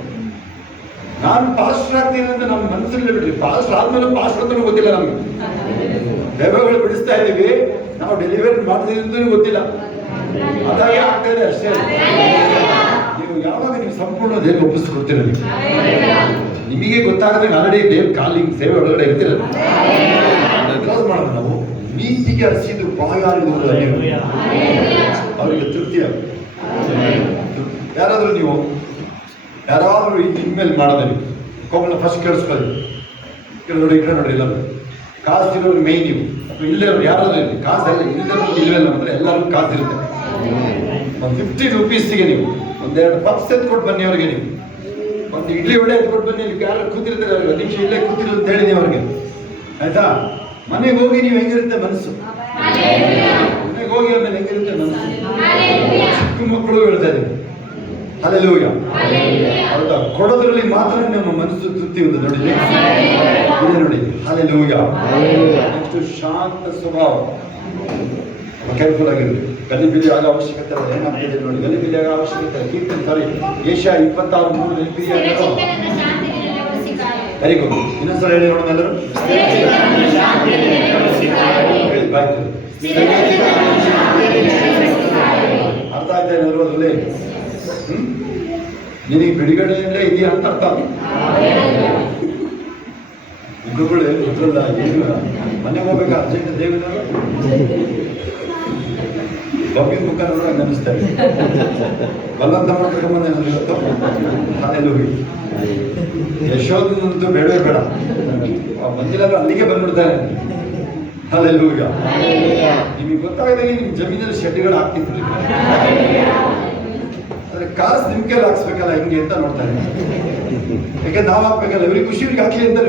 ನಾನು ಪಾಸ್ಟರ್ ಆಗ್ತೀನಿ ಅಂತ ನಮ್ಮ ಮನಸ್ಸಲ್ಲೇ ಬಿಡ್ರಿ, ಪಾಸ್ಟರ್ ಆದ್ಮೇಲೆ ಪಾಸ್ಟರ್ ಅಂತ ಗೊತ್ತಿಲ್ಲ ನಮಗೆ. ದೆವ್ವಗಳು ಬಿಡಿಸ್ತಾ ಇದ್ದೀವಿ, ನಾವು ಡೆಲಿವರಿ ಮಾಡ್ತೀವಿ ಅಂತ ಗೊತ್ತಿಲ್ಲ, ಅದಾಗೆ ಆಗ್ತಾ ಇದೆ ಅಷ್ಟೇ. ನೀವು ಯಾವಾಗ ನೀವು ಸಂಪೂರ್ಣ ದೇವ್ರ ಒಪ್ಪಿಸ್ಕೊಡ್ತೀರ, ನಿಮಗೆ ಗೊತ್ತಾಗದೆ ಆಲ್ರೆಡಿ ದೇವ್ರ ಕಾಲಿಂಗ್ ಸೇವೆ ಒಳಗಡೆ ಇರ್ತೀರ. ಮಾಡೋದು ನಾವು ನೀತಿಗೆ ಹಸಿದು ಬಾಯಾರಿದವರು ಅವರಿಗೆ ತೃಪ್ತಿ ಆಗುತ್ತೆ. ಯಾರಾದರೂ ಇನ್ಮೇಲೆ ಮಾಡೋದಲ್ಲಿ ಒಬ್ಬನ ಫಸ್ಟ್ ಕೇಳಿಸ್ಕೊಳ್ಳಿ, ನೋಡಿ ಈ ಕಡೆ ನೋಡಿ, ಎಲ್ಲರೂ ಕಾಸಿರೋರು ಮೇಯ್ನ್ ನೀವು, ಅಥವಾ ಇಲ್ಲರೂ ಯಾರಾದ್ರೂ ಇರಲಿ, ಕಾಸೆಲ್ಲ ಇಲ್ಲರೂ ಇಲ್ವಲ್ಲ ಅಂದರೆ ಎಲ್ಲರಿಗೂ ಕಾಸಿರುತ್ತೆ. ಒಂದು 50 ರೂಪೀಸಿಗೆ ನೀವು 1-2 ಪಪ್ಸ್ ಎತ್ಕೊಟ್ಟು ಬನ್ನಿ ಅವ್ರಿಗೆ, ನೀವು ಒಂದು ಇಡ್ಲಿ ವಡೆ ಎತ್ಕೊಟ್ಟು ಬನ್ನಿ. ನೀವು ಯಾರು ಕೂತಿರ್ತಾರೆ ಅವ್ರಿಗೆ ನಿಮಿಷ ಇಲ್ಲೇ ಕೂತಿರೋ ಅಂತ ಹೇಳಿ ನೀವು ಅವ್ರಿಗೆ, ಆಯ್ತಾ. ಮನೆಗೆ ಹೋಗಿ ನೀವು ಹೆಂಗಿರುತ್ತೆ ಮನಸ್ಸು, ಮನೆಗೆ ಹೋಗಿ ಆಮೇಲೆ ಹೆಂಗಿರುತ್ತೆ ಮನಸ್ಸು. ಚಿಕ್ಕ ಮಕ್ಕಳು ಹೇಳ್ತಾ ಇದ್ದೀವಿ ಹಲ್ಲೆಲೂಯಾ. ಹೌದಾ, ಕೊಡೋದ್ರಲ್ಲಿ ಮಾತ್ರ ನಮ್ಮ ಮನಸ್ಸು ತೃಪ್ತಿ ಇದೆ ನೋಡಿ, ನೋಡಿ ಹಲ್ಲೆಲೂಯಾ. ನೆಕ್ಸ್ಟ್ ಶಾಂತ ಸ್ವಭಾವ, ಕೇರ್ಫುಲ್ ಆಗಿರ್ಬೇಕು. ಗಲಿಬಿಲಿ ಆಗೋ ಅವಶ್ಯಕತೆ ಇಲ್ಲ. ಏನಾಗ್ತಿದೆ ನೋಡಿ, ಗಲಿಬಿಲಿ ಆಗೋ ಅವಶ್ಯಕತೆ ಇಲ್ಲ. ಕೀರ್ತನೆ ಸಾರಿ ಏಷ್ಯಾ 26:3 ಗಲಿಬಿಲಿ ಆಗೋ. Very good. ಇನ್ನೊಂದ್ಸಲ ಹೇಳಿ ನೋಡೋಣ ಎಲ್ಲರೂ, ಹೇಳಿ ಬಾಯ್ತು. ಅರ್ಥ ಆಯ್ತಾ ಏನಾದ್ರು ಅದರಲ್ಲಿ? ನಿನಗೆ ಬಿಡುಗಡೆಯಲ್ಲೇ ಇದೆಯಾ ಅಂತ ಅರ್ಥ. ಯುಗಗಳು ಏನು ಇದ್ರಲ್ಲ ಏನು ಮನೆಗೆ ಹೋಗ್ಬೇಕಾ ಅರ್ಜೆಂಟ್ ದೇವಿನ ಬಬ್ಬಿನ ಮುಖ ನೋಡೋ ನೆನೆಸ್ತಾರೆ ಬಲವಂತ ಮಾಡ್ಕೊಂಬಂದೆ ನಾನು ಇವತ್ತು ಅಲ್ಲೆಲ್ಲ ಹೋಗಿ ಯಶೋಧನಂತೂ ಬೇಡವೇ ಬೇಡ ಬಂದಿಲ್ಲ ಅಲ್ಲಿಗೆ ಬಂದ್ಬಿಡ್ತಾರೆ ಅಲ್ಲೆಲ್ಲ ಹೋಗ ನಿಮಗೆ ಗೊತ್ತಾಗದಾಗೆ ನಿಮ್ ಜಮೀನಲ್ಲಿ ಶೆಡ್ಗಳು ಹಾಕ್ತಿದ್ರು ಆದ್ರೆ ಕಾಸು ನಿಮ್ ಕೈಲಿ ಹಾಕ್ಸ್ಬೇಕಲ್ಲ ಹಿಂಗೆ ಅಂತ ನೋಡ್ತಾರೆ ಯಾಕೆ ನಾವು ಹಾಕ್ಬೇಕಲ್ಲ ಇವ್ರಿಗೆ ಖುಷಿ ಇವ್ರಿಗೆ ಹಾಕ್ಲಿ ಅಂತಾರೆ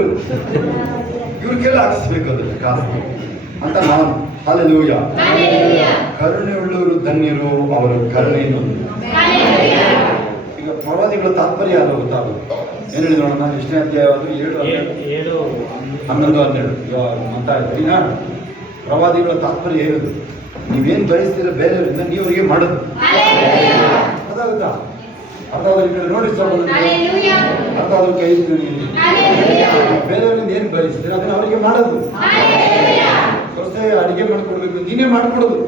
ಇವ್ರ ಕೈಲಿ ಹಾಕಿಸ್ಬೇಕು ಅದನ್ನ ಕಾಸು ಅಂತ ನಾನು ಅಲ್ಲೆಲ್ಲ ಕರುಣೆ ಉಳ್ಳವರು ಧನ್ಯರು ಅವರ ಕರುಣೆಯನ್ನು ಈಗ ಪ್ರವಾದಿಗಳ ತಾತ್ಪರ್ಯ ಯಾರು ಗೊತ್ತಾಗುತ್ತೆ ಏನ್ ಹೇಳಿ ನೋಡೋಣ ನಾನು ಎಷ್ಟನೇ ಅಧ್ಯಾಯ ಅದು 7:11 ಮಾತಾಡ್ತೀನ ಪ್ರವಾದಿಗಳ ತಾತ್ಪರ್ಯ ಹೇಳುದು ನೀವೇನ್ ಬಯಸ್ತೀರ ಬೇರೆಯವರಿಂದ ನೀವು ಅವರಿಗೆ ಮಾಡೋದು ಅದಾಗುತ್ತಾ ಅರ್ಥ ಆದ್ರೆ ಈ ಕಡೆ ನೋಡಿ ಅರ್ಥ ಆದ್ರೂ ಕೈ ಬೇರೆಯವರಿಂದ ಏನ್ ಬಯಸ್ತೀರ ಅದನ್ನ ಅವರಿಗೆ ಮಾಡೋದು ಹೊಸ ಅಡಿಗೆ ಮಾಡ್ಕೊಡ್ಬೇಕು ನೀನೇ ಮಾಡ್ಕೊಡೋದು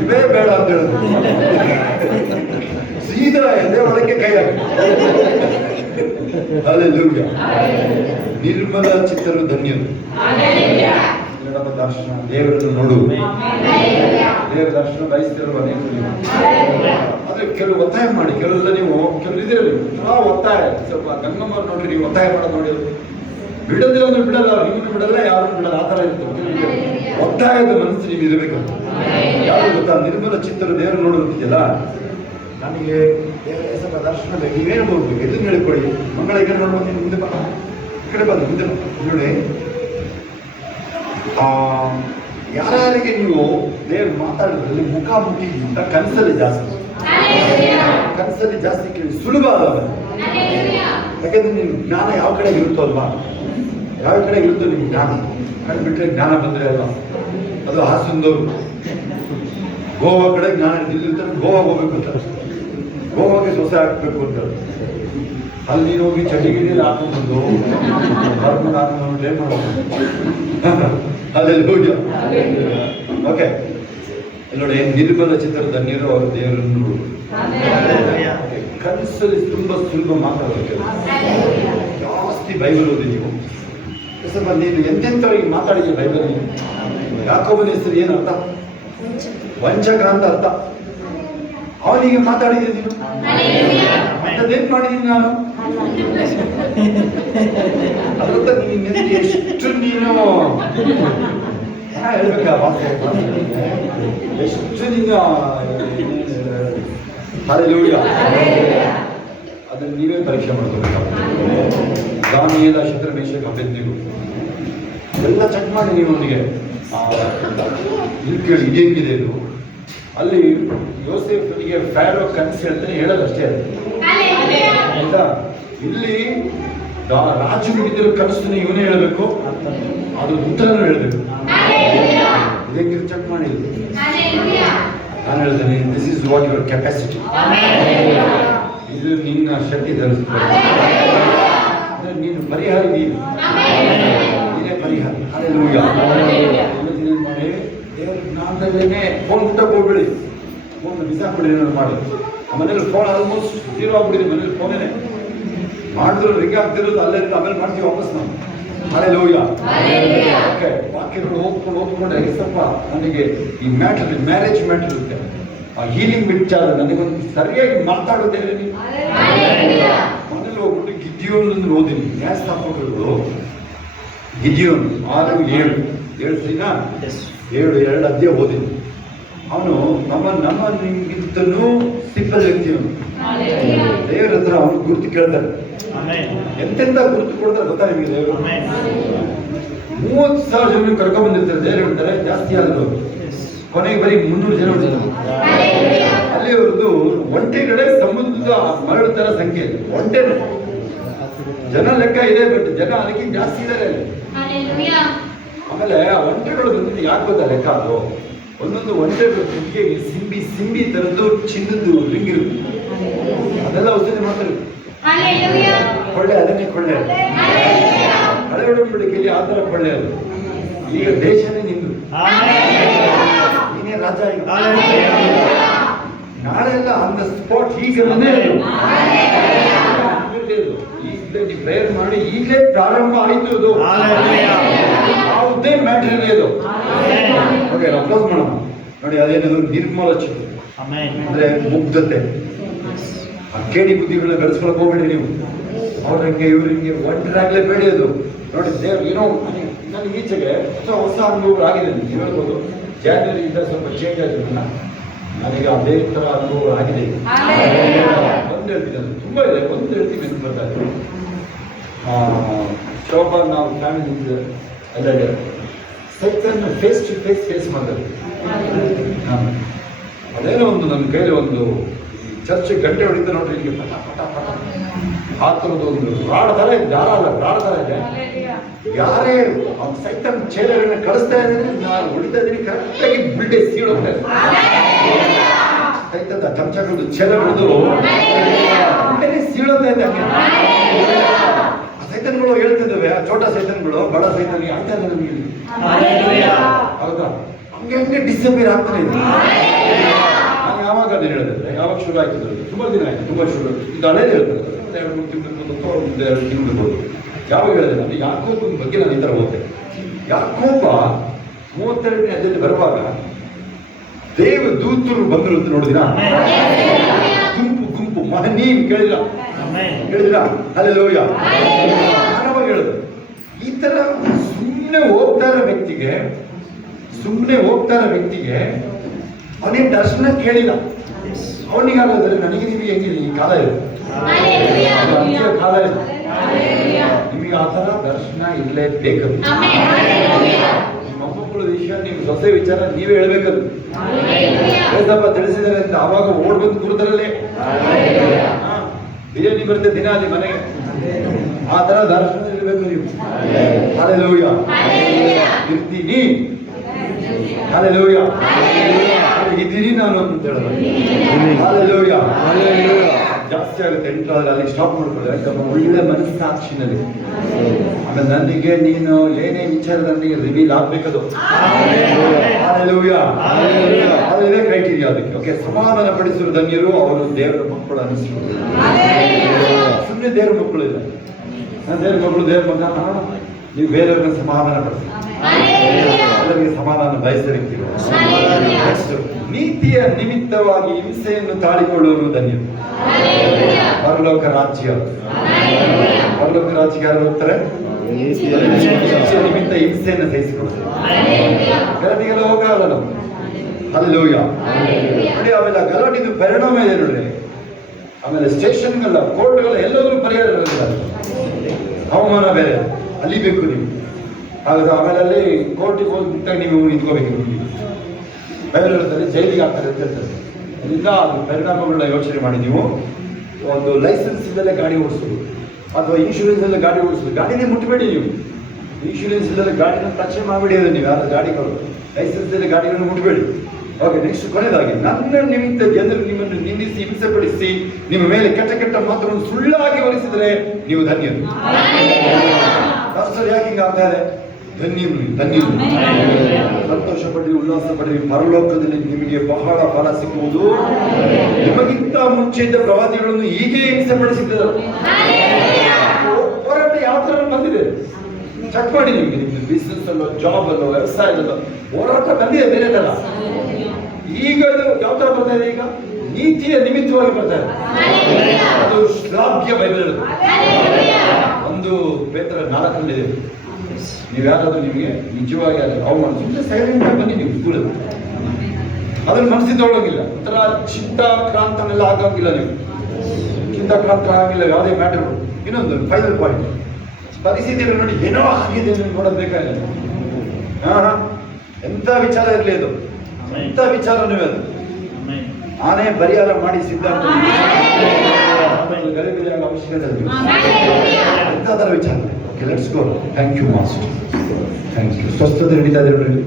ಇವೇ ಬೇಡ ಅಂತ ಹೇಳುದು ಸೀದಾ ಎದೆ ಒಳಕ್ಕೆ ಕೈ ಹಾಕಿ ಹಲ್ಲೆಲೂಯಾ ನಿರ್ಮಲ ಚಿತ್ತರು ಧನ್ಯರು ದರ್ಶನ ದೇವರನ್ನು ನೋಡು ದೇವರ ದರ್ಶನ ಬಯಸ್ತಿರುವ ಆದ್ರೆ ಕೆಲವು ಒತ್ತಾಯ ಮಾಡಿ ಕೆಲವೆಲ್ಲ ನೀವು ಕೆಲವು ಇದ್ದೀರ ನೀವು ಒತ್ತಾಯ ಸ್ವಲ್ಪ ಗಂಗಮ್ಮವ್ರು ನೋಡ್ರಿ ನೀವು ಒತ್ತಾಯ ಮಾಡೋದು ನೋಡಿ ಬಿಡೋದಿಲ್ಲ ಅಂದ್ರೆ ಬಿಡಲ್ಲ ನಿಮ್ಮನ್ನು ಬಿಡಲ್ಲ ಯಾರನ್ನು ಬಿಡಲ್ಲ ಆ ತರ ಇರ್ತದೆ ಒತ್ತಾಯದ ಮನಸ್ಸು ನೀವು ಇರಬೇಕು ಯಾರು ಗೊತ್ತಾ ನಿರ್ಮಲ ಚಿತ್ತರು ದೇವರು ನೋಡುತ್ತಿದೆಯಲ್ಲ ನನಗೆ ಸ್ವಲ್ಪ ದರ್ಶನ ಬೇಕು ನೀವೇನು ಹೋಗ್ಬೇಕು ಎದನ್ನು ಹೇಳ್ಕೊಳ್ಳಿ ಮಂಗಳ ಈ ಕಡೆ ನೋಡ್ಬೋದು ನೀನು ಮುಂದೆ ಬಾ ಈ ಕಡೆ ಬಂದು ಮುಂದೆ ನೋಡಿ ಯಾರಿಗೆ ನೀವು ದೇವರು ಮಾತಾಡಿದ್ರಲ್ಲಿ ಮುಖಾಮುಖಿಗಿಂತ ಕನಸಲ್ಲಿ ಜಾಸ್ತಿ ಕೇಳಿ ಸುಲಭ ಅಲ್ಲ ಯಾಕಂದ್ರೆ ನಿಮ್ಗೆ ಜ್ಞಾನ ಯಾವ ಕಡೆಗೆ ಇರುತ್ತೋ ಅಲ್ವಾ ಯಾವ ಕಡೆಗೆ ಇರುತ್ತೋ ನಿಮ್ಗೆ ಜ್ಞಾನ ಕಂಡುಬಿಟ್ರೆ ಜ್ಞಾನ ಬಂದ್ರೆ ಅಲ್ವಾ ಅದು ಹಾಸನದವ್ರು ಗೋವಾ ಕಡೆ ಜ್ಞಾನ ಇಲ್ಲಿರ್ತಾರೆ ಗೋವಾಗ ಹೋಗ್ಬೇಕು ಅಂತ ಗೋವಾಗೆ ಸೊಸೆ ಹಾಕ್ಬೇಕು ಅಂತ ಅಲ್ಲಿ ನೀನು ಹೋಗಿ ಚಳಿಗಿಡಿಯಲ್ಲಿ ಹಾಕೊಂಡ್ಬಂದು ಬರ್ಮನ್ ಹಾಕೊಂಡು ಟ್ರೈ ಮಾಡ್ಬೋದು ಅಲ್ಲೆಲ್ಲಿ ಹೋಗಿ ಓಕೆ ನೋಡಿ ನಿರ್ಮಲ ಚಿತ್ರ ಧನ್ಯರು ಅವರು ದೇವರನ್ನು ನೋಡು ಕನಸಲ್ಲಿ ತುಂಬಾ ಸುಲಭ ಮಾತಾಡೋದು ಜಾಸ್ತಿ ಬೈಬಲ್ ಓದಿ ನೀವು ಸ್ವಲ್ಪ ನೀನು ಎಂತೆಂಥವ್ರಿಗೆ ಮಾತಾಡಿದ್ಯ ಬೈಬಲ್ ನೀನು ಯಾಕೋಬನ ಹೆಸರು ಏನು ಅರ್ಥ ವಂಚಕ ಅಂತ ಅರ್ಥ ಅವನಿಗೆ ಮಾತಾಡಿದ್ಯ ನೀನು ಅಂತದೇನ್ ಮಾಡಿದೀನಿ ನಾನು ಅದರಂತ ನೀನು ಎಷ್ಟು ನೀನು ಹೇಳ್ಬೇಕಾ ಎಷ್ಟು ನೀನು ಅದನ್ನು ನೀವೇ ಪರೀಕ್ಷೆ ಮಾಡ್ಕೋಬೇಕಾಗುತ್ತೆ ದಾನಿಯೇಲ ಶದ್ರಕ್ ಮೇಷಕ್ ಅಬೇದ್ನೆಗೋ ಎಲ್ಲ ಚೆಕ್ ಮಾಡಿ ನೀವು ಅವನಿಗೆ ಇಲ್ಲಿ ಕೇಳಿ ಇದೇನಿದೆ ಇದು ಅಲ್ಲಿ ಯೋಸೇಫನಿಗೆ ಫ್ಯಾರೋ ಕನಸು ಹೇಳ್ತಾನೆ ಹೇಳೋದು ಅಷ್ಟೇ ಆಯ್ತಾ ಇಲ್ಲಿ ರಾಜು ಬಿದ್ದಿರೋ ಕನಸನ್ನು ಇವನೇ ಹೇಳಬೇಕು ಅದು ಉತ್ತರನೂ ಹೇಳಬೇಕು ಇದಕ್ಕೆ ಚೆಕ್ ಮಾಡಿ ನಾನು ಹೇಳ್ತೇನೆ this is what your capacity ಇದು ನಿನ್ನ ಶಕ್ತಿ ಧರಿಸ್ತದೆ ನೀನು ಪರಿಹಾರ ನೀನೇ ಪರಿಹಾರ ಇವತ್ತಿನ ಮಾಡಿ ದೇವ್ರ ಜ್ಞಾನದಲ್ಲೇನೆ ಫೋನ್ ಮುಟ್ಟಕ್ಕೆ ಹೋಗ್ಬಿಡಿ ಫೋನ್ ಬಿಸಾಕ್ಬಿಡಿ ಏನಾದ್ರು ಮಾಡಿ ಮನೇಲಿ ಫೋನ್ ಆಲ್ಮೋಸ್ಟ್ ಜೀರೋ ಆಗ್ಬಿಡಿದೆ ಮನೇಲಿ ಫೋನೇನೆ ಮಾಡಿದ್ರು ರಿಂಗ್ ಆಗ್ತಿರೋದು ಅಲ್ಲೇ ಆಮೇಲೆ ಮಾಡ್ತೀವಿ ವಾಪಸ್ ನಾವು ಓಕೆ ವಾಕ್ಯಗಳು ಓದ್ಕೊಂಡು ಸ್ವಲ್ಪ ನನಗೆ ಈ ಮ್ಯಾರೇಜ್ ಮ್ಯಾಟರ್ ಇರುತ್ತೆ ಆ ಹೀಲಿಂಗ್ ವಿಚಾರ ನನಗೊಂದು ಸರಿಯಾಗಿ ಮಾತಾಡೋದೇನೆ ಮನೇಲಿ ಹೋಗ್ಬಿಟ್ಟು ಗಿದ್ಯೋನ್ ಓದಿನಿ ನ್ಯಾಯಸ್ಥಾಪಕರುಗಳು ಗಿದ್ಯೋನ್ 6-7 ದಿನ 7 ಅಧ್ಯಾಯ ಓದಿನಿ ಅವನು ನಮ್ಮ ನಿಮ್ಗಿಂತನೂ ಸಿಂಪಲ್ ವ್ಯಕ್ತಿ ಅವನು ದೇವರ ಹತ್ರ ಅವನು ಗುರುತು ಕೇಳ್ತಾರೆ ಎಂತೆಂತ ಗುರುತು ಕೊಡ್ತಾರೆ ಗೊತ್ತಾ ನಿಮಗೆ ದೇವರು 30,000 ಜನ ಕರ್ಕೊಂಡ್ ಬಂದಿರ್ತಾರೆ ದೇವರು ಹೇಳ್ತಾರೆ ಜಾಸ್ತಿ ಆದ್ರು ಕೊನೆಗೆ ಬರೀ 300 ಜನ ಅಲ್ಲಿ ಅವ್ರದ್ದು ಒಂಟೆಗಳೇ ಸಮುದ್ರದ ಮರಳು ತರ ಸಂಖ್ಯೆ ಒಂಟೆ ಜನ ಲೆಕ್ಕ ಇದೆ ಬಟ್ ಜನ ಅದಕ್ಕಿಂತ ಜಾಸ್ತಿ ಇದ್ದಾರೆ ಆಮೇಲೆ ಆ ಒಂಟೆಗಳು ಬಂದಿದ್ದು ಯಾಕೆ ಗೊತ್ತಾ ಲೆಕ್ಕ ಅದು ಒಂದೊಂದು ಒಂಟೆಗಳು ಸಿಂಬಿ ತರದ್ದು ಚಿನ್ನದ್ದು ರಿಂಗ್ ಇರುತ್ತೆ ಅದೆಲ್ಲ ಔಷಧಿ ಮಾಡ್ತಾರೆ ಕೊಳ್ಳೆ ಅದನ್ನೇ ಕೊಳ್ಳೆ ಹಳೆ ಒಡಂಬಡಿಕೆಯಲ್ಲಿ ಆ ಥರ ಕೊಳ್ಳೆ ಅದು ಈಗ ದೇಶನೇ ನಿಂದು ನೀನೇ ರಾಜ ಈಗ ನಾಳೆ ಎಲ್ಲ ಆನ್ ದ ಸ್ಪಾಟ್ ಈಗಲೇ ಈಗಲೇ ನೀವು ಪ್ರೇಯರ್ ಮಾಡಿ ಈಗಲೇ ಪ್ರಾರಂಭ ಆಯಿತು ಅದು. ಯಾವುದೇ ಮ್ಯಾಟರ್ ಅದು. ಓಕೆ, ನಾವು ಕ್ಲೋಸ್ ಮಾಡೋಣ. ನೋಡಿ, ಅದೇನದು ನಿರ್ಮಲ ಚಿತ್ತ ಅಂದ್ರೆ ಮುಗ್ಧತೆ. ಆ ಕೇಡಿ ಬುದ್ಧಿಗಳನ್ನ ಬೆಳೆಸ್ಕೊಳಕ್ ಹೋಗ್ಬೇಡಿ ನೀವು. ಅವ್ರಂಗೆ ಇವ್ರಿಗೆ ಒಂಟರಾಗ್ಲೇ ಬೇಡಿ ಅದು. ನೋಡಿ, ದೇವ್ರು ಏನೋ ನನಗೆ ಈಚೆಗೆ ಹೊಸ ಅನುಭವಗಳು ಆಗಿದೆ. ನೀವು ಹೇಳ್ಬೋದು ಜಾನ್ವರಿಯಿಂದ ಸ್ವಲ್ಪ ಚೇಂಜ್ ಆಗಿರಲಿಲ್ಲ, ನನಗೆ ಅದೇ ತರ ಅನುಭವಗಳು ಆಗಿದೆ. ಒಂದು ಹೇಳ್ತೀನಿ, ಅದು ತುಂಬ ಇದೆ. ಒಂದು ಹೇಳ್ತೀನಿ ಅಂತ ಬರ್ತಾ ಇದೆ. ಶೋಭಾ ನಾವು ಫ್ಯಾಮಿಲಿ ಎಲ್ಲ ಸೈತನ್ನ ಫೇಸ್ ಟು ಫೇಸ್ ಮಾಡಿದ್ರು. ಅದೇನೋ ಒಂದು ನನ್ನ ಕೈಲಿ ಒಂದು ಚರ್ಚೆ ಗಂಟೆ ಹೊಡಿತ ನೋಡ್ರಿ, ಹೀಗೆ ಪಟ ಪಟ ಪಟ ಆ ಥರದ್ದು ಒಂದು ರಾಡ್ ಥರ ಇದೆ. ದಾರ ಅಲ್ಲ, ರಾಡ್ ಥರ ಇದೆ. ಯಾರೇ ಅವ್ನು ಸೈತನ್ ಚೇಲಗಳನ್ನ ಕಳಿಸ್ತಾ ಇದ್ದೀನಿ, ನಾನು ಹೊಡಿತಾ ಇದ್ದೀನಿ, ಕರೆಕ್ಟಾಗಿ ಬಿಲ್ಡೆ ಸೀಳೋಗ್ತಾ ಇದೆ. ಸೈತದ ಚಮಚಗಳದ್ದು ಚೇಲ ಬಿಡಿದು ಸೀಳೋಗ್ತಾ ಇದೆ. ಹಂಗೆ ಸೈತನ್ಗಳು ಹೇಳ್ತಿದ್ದಾವೆ, ಆ ಚೋಟ ಸೈತನ್ಗಳು ಬಡ ಸೈತನ್ಗೆ ಆಯ್ತಾ ಇಲ್ಲ ನಮಗೆ. ಹೌದಾ? ಹಂಗೆ ಹಂಗೆ ಡಿಸಪಿಯರ್ ಆಗ್ತಾನೆ ಇದೆ. ನಾನು ಯಾವಾಗ ಅದನ್ನ ಹೇಳಿದ್ರೆ, ಯಾವಾಗ ಶುರು ಆಯ್ತು? ತುಂಬ ದಿನ ಆಯ್ತು, ತುಂಬ ಶುರು. ಇದು ಹಳೇದು ಹೇಳ್ತಾರೆ, 2-3 ತಿಂಗಳು, 1-2 ತಿಂಗಳು. ಯಾವಾಗ ಹೇಳಿದೆ ನಾನು ಯಾಕೋಬನ ಬಗ್ಗೆ ನಾನು ಈ ಥರ ಓದ್ತೆ. ಯಾಕೋಬ 32ನೇ ಅಧ್ಯಾಯದಲ್ಲಿ ಬರುವಾಗ ದೇವ ದೂತರು ಬಂದರು ಅಂತ ನೋಡಿದಿರಾ? ಗುಂಪು ಗುಂಪು ಮಹನೀಂ ಕೇಳಿಲ್ಲ, ಹೇಳಿದಿರಾ? ಹಲ್ಲೆಲೂಯ. ಆರಾಮಾಗಿ ಹೇಳುದು. ಈ ತರ ಸುಮ್ಮನೆ ಹೋಗ್ತಾ ಇರೋ ವ್ಯಕ್ತಿಗೆ ಅವನಿಗೆ ದರ್ಶನ ಕೇಳಿಲ್ಲ. ಅವನಿಗಾಗೋದ್ರೆ ನನಗೆ ನಿಮಗೆ ಹೆಂಗಿದೆ ಈ ಕಾಲ ಇದೆ, ಕಾಲ ಇದೆ. ನಿಮಗೆ ಆ ಥರ ದರ್ಶನ ಇರಲೇಬೇಕು. ನಿಮ್ಮ ಮೊಮ್ಮಕ್ಕಳ ವಿಷಯ, ನಿಮ್ಮ ಸೊಸೆ ವಿಚಾರ ನೀವೇ ಹೇಳ್ಬೇಕದು. ಸ್ವಲ್ಪ ತಿಳಿಸಿದರೆ ಅಂತ ಆವಾಗ ಓಡ್ಬಂದು ಕೂರ್ತಾರಲ್ಲೇ ಬಿರಿಯಾನಿ ಬರುತ್ತೆ ದಿನ ಅಲ್ಲಿ ಮನೆಗೆ. ಆ ಥರ ದರ್ಶನ ಇರಬೇಕು ನೀವು. ಹಲ್ಲೆಲೂಯ. ಇರ್ತೀನಿ. ಹಲ್ಲೆಲೂಯ. ಇದ್ದೀರಿ ನಾನು ಅಂತ ಹೇಳೋದು. ಹಲ್ಲೆಲೂಯ. ಜಾಸ್ತಿ ಆಗುತ್ತೆ ಎಂಟ್ರಾದ್ರೆ ಅಲ್ಲಿ ಸ್ಟಾಪ್ ಮಾಡ್ಕೊಳ್ಳಿ. ಯಾಕಂದ್ರೆ ಒಳ್ಳೆ ಮನಸ್ಸಾಕ್ಷಿನಲ್ಲಿ ಆಮೇಲೆ ನನಗೆ ನೀನು ಏನೇ ವಿಚಾರದಲ್ಲಿ ರಿವೀಲ್ ಆಗ್ಬೇಕದು. ಹಲ್ಲೆಲೂಯ. ಅದೇ ಕ್ರೈಟೀರಿಯಾ ಅದಕ್ಕೆ. ಓಕೆ, ಸಮಾಧಾನ ಪಡಿಸುವ ಧನ್ಯರು, ಅವರು ದೇವರ ಮಕ್ಕಳು ಅನಿಸ್ತಾರೆ. ಸುಮ್ಮನೆ ದೇವರ ಮಕ್ಕಳು ಇಲ್ಲ, ದೇವರ ಮಕ್ಕಳು ದೇವರ ಮಗ. ನೀವು ಬೇರೆಯವ್ರನ್ನ ಸಮಾಧಾನ ಪಡಿಸಿ, ಎಲ್ಲರಿಗೆ ಸಮಾಧಾನ ಬಯಸಲಿಕ್ಕಿರೋ. ನೀತಿಯ ನಿಮಿತ್ತವಾಗಿ ಹಿಂಸೆಯನ್ನು ತಾಳಿಕೊಳ್ಳುವರು ಧನ್ಯರು, ಪರಲೋಕ ರಾಜ್ಯ. ಪರಲೋಕ ರಾಜ್ಯಕ್ಕೆ ಯಾರು ಹೋಗ್ತಾರೆ? ನಿಮಿತ್ತ ಹಿಂಸೆಯನ್ನು ಸಹಿಸಿಕೊಡ್ತಾರೆ. ಗಲಾಟೆಗೆಲ್ಲ ಹೋಗಲ್ಲ ನಾವು. ಹಲ್ಲೆಲೂಯ. ನೋಡಿ, ಆಮೇಲೆ ಗಲಾಟೆದು ಪರಿಣಾಮ ಇದೆ ನೋಡ್ರಿ. ಆಮೇಲೆ ಸ್ಟೇಷನ್ಗೆಲ್ಲ, ಕೋರ್ಟ್ಗೆಲ್ಲ ಎಲ್ಲರೂ ಪರಿಹಾರ ಇರೋದಿಲ್ಲ. ಹವಾಮಾನ ಬೇರೆ, ಅಲಿಬೇಕು ನೀವು. ಹಾಗಾದ್ರೆ ಆಮೇಲೆ ಅಲ್ಲಿ ಕೋರ್ಟಿಗೆ ಹೋಗಿ ನೀವು ನಿಂತ್ಕೋಬೇಕು. ಬೆಂಗಳೂರಲ್ಲಿ ಜೈಲಿಗೆ ಆಗ್ತಾರೆ ಅಂತ ಹೇಳ್ತಾರೆ. ಅದರಿಂದ ಅದು ಪರಿಣಾಮಗಳನ್ನ ಯೋಚನೆ ಮಾಡಿ ನೀವು ಒಂದು ಲೈಸೆನ್ಸ್ ಇಲ್ಲದೆ ಗಾಡಿ ಓಡಿಸೋದು ಅಥವಾ ಇನ್ಶೂರೆನ್ಸ್ ಎಲ್ಲ ಗಾಡಿ ಓಡಿಸೋದು. ಗಾಡಿನೇ ಮುಟ್ಟಬೇಡಿ ನೀವು. ಇನ್ಶೂರೆನ್ಸ್ ಇಲ್ಲದೆ ಗಾಡಿನ ಟಚ್ ಮಾಡಬೇಡಿ. ಅದು ನೀವು ಯಾರು ಗಾಡಿಗಳು ಲೈಸೆನ್ಸ್ ಇಲ್ಲದೆ ಗಾಡಿಗಳನ್ನು ಮುಟ್ಟಬೇಡಿ. ಓಕೆ, ನೆಕ್ಸ್ಟ್ ಕೊನೆಯದಾಗಿ, ನನ್ನ ನಿಮಿತ್ತ ಜನರು ನಿಮ್ಮನ್ನು ನಿಂದಿಸಿ ಹಿಂಸೆಪಡಿಸಿ ನಿಮ್ಮ ಮೇಲೆ ಕೆಟ್ಟ ಕೆಟ್ಟ ಮಾತುಗಳನ್ನು ಸುಳ್ಳಾಗಿ ಹೊರಿಸಿದರೆ ನೀವು ಧನ್ಯರು. ರಾಷ್ಟ್ರ ಯಾಕೆ ಹಿಂಗೆ ಆಗ್ತಾ ಇದೆ? ಧನ್ಯರು, ಧನ್ಯರು. ಸಂತೋಷ ಪಡ್ರಿ, ಉಲ್ಲಾಸ ಪಡ್ರಿ. ಪರಲೋಕದಲ್ಲಿ ನಿಮಗೆ ಬಹಳ ಫಲ ಸಿಕ್ಕುವುದು. ನಿಮಗಿಂತ ಮುಂಚೆ ಇದ್ದ ಪ್ರವಾದಿಗಳನ್ನು ಹೀಗೆ ಹಿಂಸೆ ಪಡಿಸಿದ್ದಾರೆ. ಹೋರಾಟ ಯಾವ ತರ ಬಂದಿದೆ ಚೆಕ್ ಮಾಡಿ. ನಿಮಗೆ ನಿಮ್ಮ ಬಿಸ್ನೆಸ್ ಅಲ್ಲೋ, ಜಾಬ್ ಅಲ್ಲೋ, ವ್ಯವಸಾಯದಲ್ಲೋ ಹೋರಾಟ ಬಂದಿದೆ ಬೇರೆ ತರ. ಈಗ ಅದು ಯಾವ ತರ ಬರ್ತಾ ಇದೆ? ಈಗ ನೀತಿಯ ನಿಮಿತ್ತವಾಗಿ ಬರ್ತಾ ಇದೆ. ಅದು ಶ್ಲಾಘ್ಯ ಬೈಬಲ್. 1 ಪೇತ್ರ 4 ನೀವು ಯಾರಾದ್ರೂ ನಿಮಗೆ ನಿಜವಾಗಿ ಅವಮಾನ ಸುಮ್ಮನೆ ಸೈಲೆಂಟ್ ಆಗಿ ಬನ್ನಿ. ನೀವು ಸ್ಕೂಲಲ್ಲಿ ಅದನ್ನು ಮನಸ್ಸಿಗೆ ತಗೊಳ್ಳೋಂಗಿಲ್ಲ. ಒಂಥರ ಚಿಂತಾಕ್ರಾಂತನೆಲ್ಲ ಆಗೋಂಗಿಲ್ಲ. ನೀವು ಚಿಂತಾಕ್ರಾಂತ ಆಗಿಲ್ಲ ಯಾವುದೇ ಮ್ಯಾಟರ್. ಇನ್ನೊಂದು ಫೈನಲ್ ಪಾಯಿಂಟ್, ಪರಿಸ್ಥಿತಿಗಳು ನೋಡಿ ಏನೋ ಆಗಿದೆ ನೋಡೋದು ಬೇಕಾಗಿಲ್ಲ. ಎಂಥ ವಿಚಾರ ಇರಲಿ ಅದು, ಎಂಥ ವಿಚಾರನೂ ಅದು ಆನೆ ಪರಿಹಾರ ಮಾಡಿ ಸಿದ್ಧಾಂತ ಗರಿಬಿರಿಯಾಗ ಅವಶ್ಯಕತೆ ಎಂಥ ಥರ ವಿಚಾರ. Okay, let's go. Thank you master, thank you. ಸ್ವಸ್ಥತೆ ನಡೀತಾ ಇದೆ ನೋಡಿ.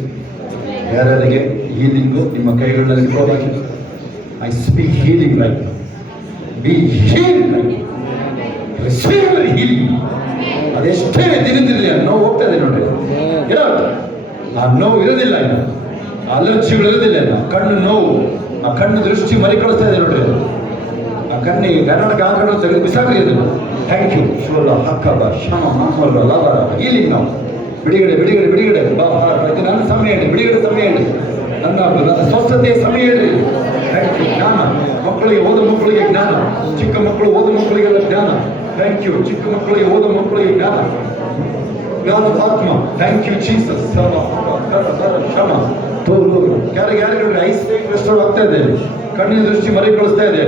ಯಾರ್ಯಾರಿಗೆ ಹೀಲಿಂಗು ನಿಮ್ಮ ಕೈಗಳಲ್ಲಿ ಹೋಗಿ I speak healing like be healed, receive healing. ಅದೆಷ್ಟೇ ದಿನದಿರಲಿ ನೋವು ಹೋಗ್ತಾ ಇದೆ ನೋಡ್ರಿ. ಇರೋ ಆ ನೋವು ಇರೋದಿಲ್ಲ, ಇನ್ನು ಅಲರ್ಜಿಗಳು ಇರೋದಿಲ್ಲ, ಇನ್ನು ಕಣ್ಣು ನೋವು, ಆ ಕಣ್ಣು ದೃಷ್ಟಿ ಮರಿಕಳಿಸ್ತಾ ಇದೆ ನೋಡ್ರಿ. ಆ ಕಣ್ಣಿಗೆ ಗಣಕ್ಕೆ ಆ ಕಡೆ ತೆಗೆದು ಬಿಸಾಕ್ರಿ ಅದು. ಥ್ಯಾಂಕ್ ಯು ಶೋಲ ಹಕ್ಕಬ ಶಮ ಮಮ್ಮರ ಲವರ ಹೀಲಿಂಗ್ ನಾವು ಬಿಡುಗಡೆ ಬಿಡುಗಡೆ ಬಿಡುಗಡೆ ಬಾ ಪ್ರತಿ ನನ್ನ ಸಮಯ ಹೇಳಿ, ಬಿಡುಗಡೆ ಸಮಯ ಹೇಳಿ, ನನ್ನ ಸ್ವಸ್ಥತೆಯ ಸಮಯ ಹೇಳಿ. Thank you. ಜ್ಞಾನ ಮಕ್ಕಳಿಗೆ, ಓದ ಮಕ್ಕಳಿಗೆ ಜ್ಞಾನ, ಚಿಕ್ಕ ಮಕ್ಕಳು ಓದ ಮಕ್ಕಳಿಗೆಲ್ಲ ಜ್ಞಾನ. Thank you. ಚಿಕ್ಕ ಮಕ್ಕಳಿಗೆ, ಓದ ಮಕ್ಕಳಿಗೆ ಜ್ಞಾನ, ಜ್ಞಾನದ ಆತ್ಮ. Thank you Jesus. ಶ್ರಮ ತೋರು ಯಾರಿಗೆ ಐಸ್ ರೆಸ್ಟೋರ್ ಆಗ್ತಾ ಇದೆ, ಕಣ್ಣಿನ ದೃಷ್ಟಿ ಮರಿಗೊಳಿಸ್ತಾ ಇದೆ.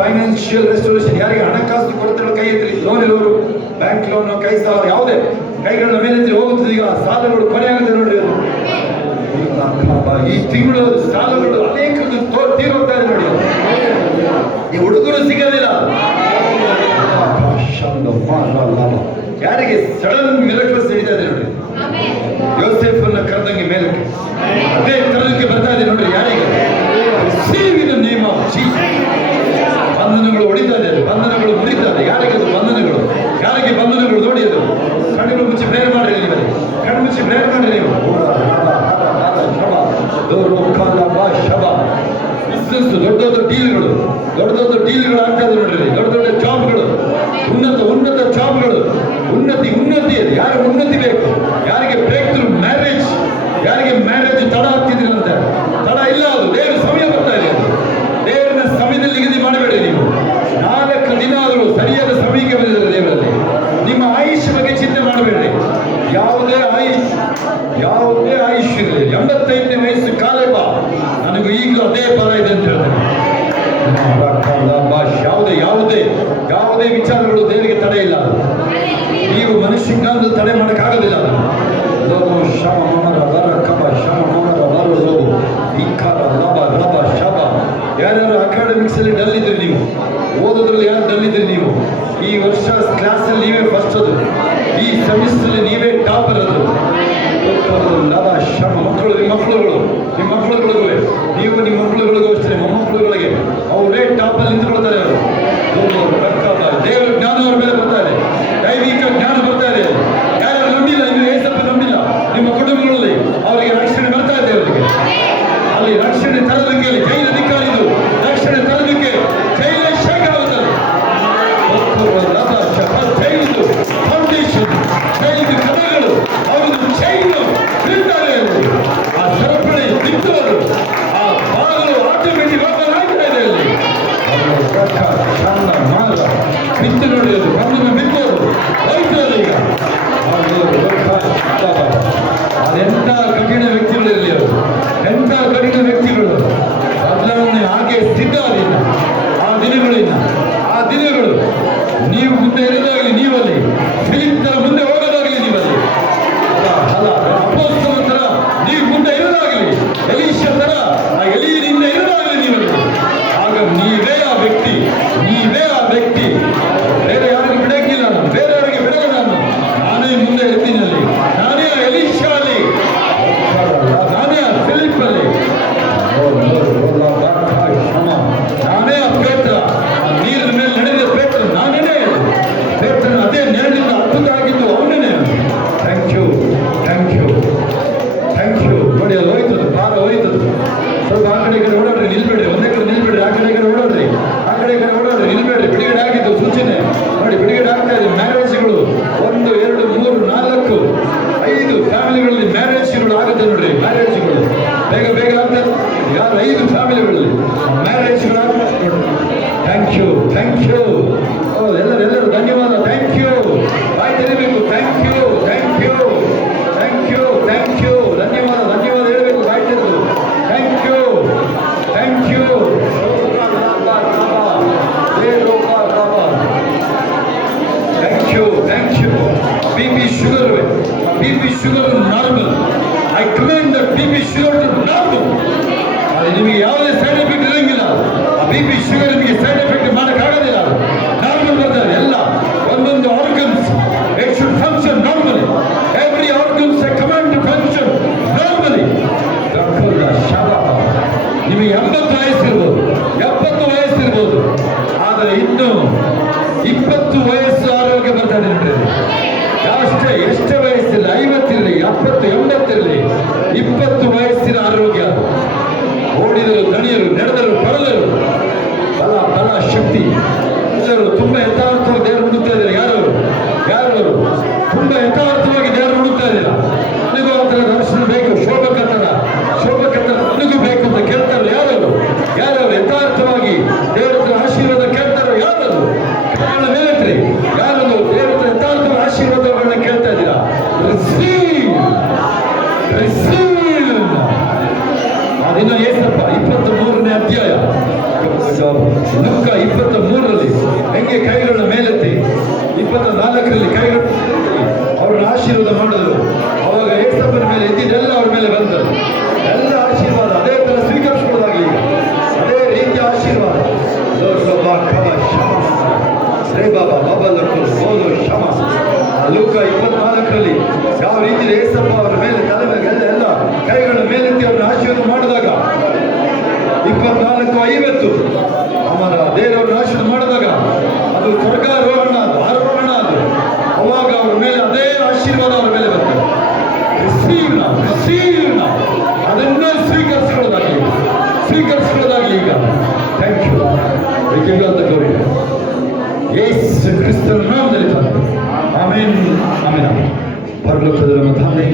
ಫೈನಾನ್ಷಿಯಲ್ ರೆಸ್ಟೋರೇಷನ್, ಯಾರಿಗೆ ಹಣಕಾಸು ಕೊರತೆಗಳು ಕೈ ಎತ್ತರಿ, ಲೋನ್ ಇರೋರು ಬ್ಯಾಂಕ್ ಲೋನ್, ಕೈ ಸಾಲ ಯಾವುದೇ ಕೈಗಳ ಮೇಲೆ ಹೋಗುತ್ತದೆ. ಈಗ ಸಾಲಗಳು ಕೊನೆ ಆಗುತ್ತೆ ನೋಡ್ರಿ. ಅದು ಈ ತಿಂಗಳು ಸಾಲಗಳು ಅನೇಕ ತೀರೋಗ್ತಾ ಇದೆ ನೋಡಿ. ಈ ಹುಡುಗರು ಸಿಗೋದಿಲ್ಲ. ಯಾರಿಗೆ ಸಡನ್ ಮಿರಕಲ್ಸ್ ನಡೀತಾ ಇದೆ ನೋಡಿ. ಯೋಸೇಫನ್ನ ಕರೆದಂಗೆ ಮೇಲಕ್ಕೆ ಅದೇ ಕರೆದಕ್ಕೆ ಬರ್ತಾ ಇದೆ ನೋಡ್ರಿ. ಯಾರಿಗೆ ಸೇವಿನ ನೇಮ ಬಂಧನಗಳು ಹೊಡಿತಾ ಇದೆ, ಬಂಧನಗಳು ಮುರಿತಾ ಇದೆ. ಯಾರಿಗೆ ಅದು ಬಂಧನಗಳು? ಯಾರಿಗೆ ಬಂಧನಗಳು? ನೋಡಿ ಅದು. ಕಣ್ಣುಗಳು ಮುಚ್ಚಿ ಪ್ರೇರ್ ಮಾಡ್ರಿ ನೀವು, ಕಣ್ಣು ಮುಚ್ಚಿ ಪ್ರೇರ್ ಮಾಡ್ರಿ ನೀವು. ಬಿಸ್ನೆಸ್ ದೊಡ್ಡ ದೊಡ್ಡ ಡೀಲ್ಗಳು, ದೊಡ್ಡ ದೊಡ್ಡ ಡೀಲ್ಗಳು ಆಗ್ತಾ ಇದೆ ನೋಡ್ರಿ. ದೊಡ್ಡ ದೊಡ್ಡ ಜಾಬ್ಗಳು, ಉನ್ನತ ಜಾಬ್ಗಳು, ಉನ್ನತಿ ಅದು. ಯಾರಿಗೆ ಉನ್ನತಿ ಬೇಕು? ಯಾರಿಗೆ ಬ್ರೇಕ್ ಥ್ರೂ ಮ್ಯಾರೇಜ್? ಯಾರಿಗೆ ಮ್ಯಾರೇಜ್ ತಡ ಆಗ್ತಿದ್ರಂತೆ? ತಡ ಇಲ್ಲ, ಅದು ದೇವರ ಸಮಯ ಬರ್ತಾ ಇದೆ. ಅದು ದೇವರನ್ನ ಸಮಯದಲ್ಲಿ ನಿಗದಿ ಮಾಡಬೇಡಿ ನೀವು. 4 ದಿನ ಆದರೂ ಸರಿಯಾದ ಸಮಯಕ್ಕೆ ಬಂದಿದ್ದಾರೆ ದೇವರಲ್ಲಿ. ನಿಮ್ಮ ಆಯುಷ್ಯ ಬಗ್ಗೆ ಚಿಂತೆ ಮಾಡಬೇಡ್ರಿ. ಯಾವುದೇ ಆಯುಷ್ಯ ಇರಲಿ. 85ನೇ ವಯಸ್ಸು ಕಾಲೇಬ, ನನಗೂ ಈಗಲೂ ಅದೇ ಫಲ ಇದೆ ಅಂತ ಹೇಳ್ತೇನೆ. ಯಾವುದೇ ವಿಚಾರಗಳು ದೇವರಿಗೆ ತಡೆ ಇಲ್ಲ. ನೀವು ಮನುಷ್ಯಂಗಾದ ತಡೆ ಮಾಡಕ್ಕಾಗೋದಿಲ್ಲ. ಯಾರ್ಯಾರು ಅಕಾಡೆಮಿಕ್ಸ್ ಅಲ್ಲಿ ಡಲ್ ಇದ್ರಿ, ನೀವು ಓದೋದ್ರಲ್ಲಿ ಯಾರು ಡಲ್ ಇದ್ರಿ, ನೀವು ಈ ವರ್ಷ ಕ್ಲಾಸ್ ಅಲ್ಲಿ ನೀವೇ ಫಸ್ಟ್, ಅದು ಈ ಸೆಮಿಸ್ಟರ್ ಅಲ್ಲಿ ನೀವೇ ಟಾಪರ್. ಅದು ಮಕ್ಕಳು, ನಿಮ್ಮ ಮಕ್ಕಳುಗಳಿಗೂ ನೀವು ನಿಮ್ಮ ಮಕ್ಕಳುಗಳಿಗೂ ಅಷ್ಟೇ, ಮೊಮ್ಮಕ್ಕಳುಗಳಿಗೆ ಅವರೇ ಟಾಪಲ್ಲಿ ನಿಂತ್ಕೊಳ್ತಾರೆ. ಅವರು ದೇವರ ಜ್ಞಾನ ಅವರ ಮೇಲೆ ಬರ್ತಾ ಇದೆ, ದೈವಿಕ ಜ್ಞಾನ ಬರ್ತಾ ಇದೆ. ಯಾರು ನಂಬಿಲ್ಲ, ಇನ್ನು ಏಸಪ್ಪ ನಂಬಿಲ್ಲ, ನಿಮ್ಮ ಕುಟುಂಬಗಳಲ್ಲಿ ಅವರಿಗೆ ರಕ್ಷಣೆ ಬರ್ತಾ ಇದೆ. ಅವರಿಗೆ ಅಲ್ಲಿ ರಕ್ಷಣೆ ತರೋದಕ್ಕೆ ಜೈಲ ಅಧಿಕಾರಿದು ರಕ್ಷಣೆ ತರೋದಕ್ಕೆ ಜೈಲ ಶೇಖ ಆಗುತ್ತದೆ. ಜೈಲು ಫೌಂಡೇಶನ್, ಜೈಲು ಕಥೆಗಳು, ಅವರದ್ದು ಜೈಲು ಬಿಡ್ತಾರೆ. ಆ ಸರಪಳಿ ಬಿದ್ದವರು, ಆ ಬಾಗಿಲು ಆಟೋಮೆಟಿಕ್ ಓಪನ್ ಆಗ್ತಾ ಇದೆ. ಅಲ್ಲಿ ಬಿತ್ತು ನೋಡಿ, ಅದು ಕಣ್ಣನ್ನು ಬಿತ್ತೋದು ಹೋಯ್ತದೆ. ಈಗ ಅದೆಂಥ ಕಠಿಣ ವ್ಯಕ್ತಿಗಳಿರಲಿ, ಅವರು ಎಂಥ ಕಠಿಣ ವ್ಯಕ್ತಿಗಳು. ಬದಲಾವಣೆ ಹಾಗೆ ಸಿದ್ಧ ಅದಿಲ್ಲ. ಆ ದಿನಗಳು ನೀವು ಮುಂದೆ ಇರೋದಾಗಲಿ, ನೀವಲ್ಲಿ ಫಿಲಿಪ್ ತರ ಮುಂದೆ ಹೋಗೋದಾಗಲಿ, ನೀವಲ್ಲಿ ಅಪೊಸ್ತಲರ ತರ ನೀವು ಮುಂದೆ ಇರೋದಾಗಲಿ, ಎಲೀಷಾ ತರ ಆ ಎಲೀಯನಿಂದ ಇರೋದಾಗಲಿ ನೀವಲ್ಲಿ. ಆಗ ನೀವೇ ಆ ವ್ಯಕ್ತಿ. ಬೇರೆ ಯಾರಿಗೂ ಬಿಡಕ್ಕಿಲ್ಲ ನಾನು, ಬೇರೆಯವರಿಗೆ ಬಿಡಲ್ಲ ನಾನು. ನಾನೇ ಮುಂದೆ ಇರ್ತೀನಿ ಅಲ್ಲಿ. ನಾನೇ ಆ ಎಲೀಷಾ ಅಲ್ಲಿ, ನಾನೇ ಆ ಫಿಲಿಪ್ ಅಲ್ಲಿ, ನಾನೇ ಆ ಪೇತ್ರ, ಆ ನೀರಿನ ಮೇಲೆ ನಡೆದ ಪೇತ್ರ ನಾನೇನೇ. ಪೇತ್ರನ ಅದೇ ನೆರಳಿಂದ ಅದ್ಭುತ ಆಗಿದ್ದು ಅವನೇ. Thank you. ನೋಡಿ, ಅದು ಹೋಯ್ತದು, ಭಾಗ ಹೋಯ್ತದು. ಸ್ವಲ್ಪ ಆ ಕಡೆ ಈ ಕಡೆ ಓಡಾಡ್ರಿ, ನಿಲ್ಬೇಡ್ರಿ. ಒಂದೇ ಕಡೆ ನಿಲ್ಬೇಡ್ರಿ, ಆ ಕಡೆ ಈ ಕಡೆ ಓಡಾಡ್ರಿ, ನಿಲ್ಬೇಡ್ರಿ. ಬಿಡುಗಡೆ ಆಗಿದ್ದು ಸೂಚನೆ ನೋಡಿ, ಬಿಡುಗಡೆ ಆಗ್ತಾ ಇದೆ. ಮ್ಯಾರೇಜ್ಗಳು 1, 2, 3, 4, 5 ಫ್ಯಾಮಿಲಿಗಳಲ್ಲಿ ಮ್ಯಾರೇಜ್ಗಳು ಆಗುತ್ತೆ ನೋಡ್ರಿ. ಮ್ಯಾರೇಜ್ಗಳು ಬೇಗ ಆಗ್ತದೆ. ಯಾರು 5 ಫ್ಯಾಮಿಲಿಗಳಲ್ಲಿ ಮ್ಯಾರೇಜ್ಗಳು ಆಗ್ತದೆ ನೋಡ್ರಿ. Thank you. ಎಲ್ಲರೂ ಧನ್ಯವಾದ. Thank you. ಬಾಯ್ ತೆರಿಬೇಕು. Thank you. ಧನ್ಯವಾದ ಹೇಳಬೇಕು. ಬಾಯ್ ತೆರೆದು thank you. BP sugar normal. I commend the BP sugar to normal. ನಿಮಗೆ ಯಾವುದೇ ಸೈಡ್ ಎಫೆಕ್ಟ್ ಇರಂಗಿಲ್ಲ. BP ಶುಗರ್ ನಿಮಗೆ ಸೈಡ್ ಎಫೆಕ್ಟ್ ಮಾಡೋಕ್ಕಾಗೋದಿಲ್ಲ. ನಾರ್ಮಲ್ ಬರ್ತದೆ ಎಲ್ಲ. ಒಂದೊಂದು organs it should function normally. Every organs I command to function normally. ನಿಮಗೆ 80 ವಯಸ್ಸಿರ್ಬೋದು, 70 ವಯಸ್ಸಿರ್ಬೋದು, ಆದರೆ ಇನ್ನು 20 ವಯಸ್ಸು ಆರೋಗ್ಯ ಬರ್ತಾರೆ. ಎಷ್ಟೇ ವಯಸ್ಸಿಲ್ಲ, 50 ಇರಲಿ, 70, 80 ಇರಲಿ, 20 ವಯಸ್ಸಿನ ಆರೋಗ್ಯ. ಓಡಿದರು ದಣಿಯರು, ನಡೆದ ಬಲ ಶಕ್ತಿ ಎಲ್ಲರೂ ತುಂಬಾ ಯಥಾರ್ಥವಾಗಿ ದೇವರು ಹುಡುಕ್ತಾ ಇದ್ದಾರೆ. ಯಾರು ತುಂಬಾ ಯಥಾರ್ಥವಾಗಿ ದೇವರು ಹುಡುಕ್ತಾ ಇದ್ದೀರಾ? ನನಗೂ ಆ ಥರ ದರ್ಶನ ಬೇಕು, ಶೋಭಕತರ ನನಗೂ ಬೇಕು ಅಂತ ಕೇಳ್ತಾರೆ. ಯಾರು ಯಥಾರ್ಥವಾಗಿ ದೇವರ ಹತ್ರ ಆಶೀರ್ವಾದ ಕೇಳ್ತಾರೋ? ಯಾರದು ಕಾರಣ ಮೇಲೆತ್ರಿ. ಯಾರದು ದೇವರ ಹತ್ರ ಯಥಾರ್ಥವಾಗಿ ಆಶೀರ್ವಾದಗಳನ್ನ ಕೇಳ್ತಾ ಇದ್ದೀರಾ? ಅದಿನ್ನ ಏಸಪ್ಪ 23ನೇ ಅಧ್ಯಾಯ ಲೂಕ 23ರಲ್ಲಿ ಹೆಂಗೆ ಕೈಗಳನ್ನ ಮೇಲೆತ್ತಿ 24ರಲ್ಲಿ ಕೈಗಳು ಅವ್ರನ್ನ ಆಶೀರ್ವಾದ ಮಾಡಿದ್ರು. ಅವಾಗ ಏಸಪ್ಪನ ಮೇಲೆ ಎದ್ದಿದ್ದೆಲ್ಲ ಅವ್ರ ಮೇಲೆ ಬಂದರು. ಎಲ್ಲ ಆಶೀರ್ವಾದ ಅದೇ ತರ ಸ್ವೀಕರಿಸ್ಕೊಳ್ಳೋದಾಗ್ಲಿ. ಅದೇ ರೀತಿಯ ಆಶೀರ್ವಾದ ಲೂಕ 24ರಲ್ಲಿ ಯಾವ ರೀತಿ ಏಸಪ್ಪ ಅವರ ಮೇಲೆ ತಲೆ ಮೇಲೆ ಎಲ್ಲ ಕೈಗಳ ಮೇಲೆತ್ತಿ ಅವ್ರನ್ನ ಆಶೀರ್ವಾದ ಮಾಡಿದಾಗ 24:50 ಅವರ ದೇವರವ್ರನ್ನ ಆಶೀರ್ವಾದ ಮಾಡಿದಾಗ ಅದು ಸ್ವರ್ಗಾರೋಹಣ, ಅದು ಆರೋಹಣ. ಅದು ಅವಾಗ ಅವ್ರ ಮೇಲೆ ಅದೇ ಆಶೀರ್ವಾದ ಅವ್ರ ಮೇಲೆ ಬರ್ತದೆ. ಅದನ್ನ ಸ್ವೀಕರಿಸ್ಕೊಳ್ಳೋದಾಗ್ಲಿ ಈಗ. Thank you. ಗೌರಿ ಯೇಸು ಕ್ರಿಸ್ತನ ನಾಮದಲ್ಲಿ ತಂದೆ. ಆಮೇನ್ ಆಮೇನ್. ಪರಲೋಕದ ನಮ್ಮ ತಂದೆ,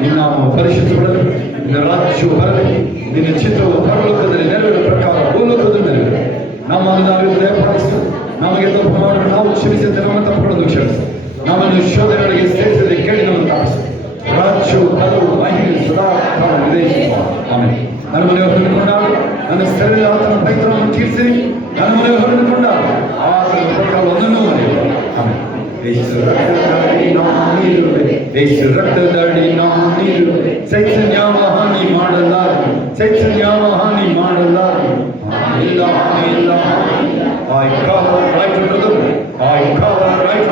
ನಿನ್ನ ನಾಮ ಪರಿಶುದ್ಧಪಡಲಿ, ನಿನ್ನ ರಾಜ್ಯವು ಬರಲಿ, ನಿನ್ನ ಚಿತ್ರವು ಪರಲೋಕದಲ್ಲಿ ನೆರವೇರುವ ಪ್ರಕಾರ ಭೂಲೋಕದಲ್ಲಿ ನೆರವೇರು. ನಮ್ಮನ್ನು ನಾವು ದಯಪಾಲಿಸು, ನಮಗೆ ತಪ್ಪು ಮಾಡಲು ನಾವು ಕ್ಷಮಿಸಿದಂತೆ ನಮ್ಮ ತಪ್ಪುಗಳನ್ನು ಕ್ಷಮಿಸು, ನಮ್ಮನ್ನು ಶೋಧನೆಗಳಿಗೆ ಸೇರಿಸದೆ ಕೇಳಿ ನಮ್ಮನ್ನು ತಾರಿಸು. ರಾಜ್ಯವು ಬಲವು ಮಹಿಮೆ ಸದಾ ಕಾಲ ವಿಧೇಯಿಸುವ. ಆಮೇಲೆ ನನ್ನ ಮನೆಯ ಹೊರಕೊಂಡಾಗ ನನ್ನ ಸ್ಥಳದಲ್ಲಿ ಆತನ ಪೈತ್ರವನ್ನು ತೀರಿಸಿರಿ. ನನ್ನ ಮನೆಯ ಹೊರಕೊಂಡ ಆತನ ಪ್ರಕಾರ ಒಂದನ್ನೂ ಮರೆಯುವ. ಆಮೇಲೆ ಯೇಸು ರಕ್ತದಡಿ ನಾವು ನೀರುವೆ, ಸೈತನ್ಯಾವ ಹಾನಿ ಮಾಡಲಾರದು, ಇಲ್ಲ. I cover right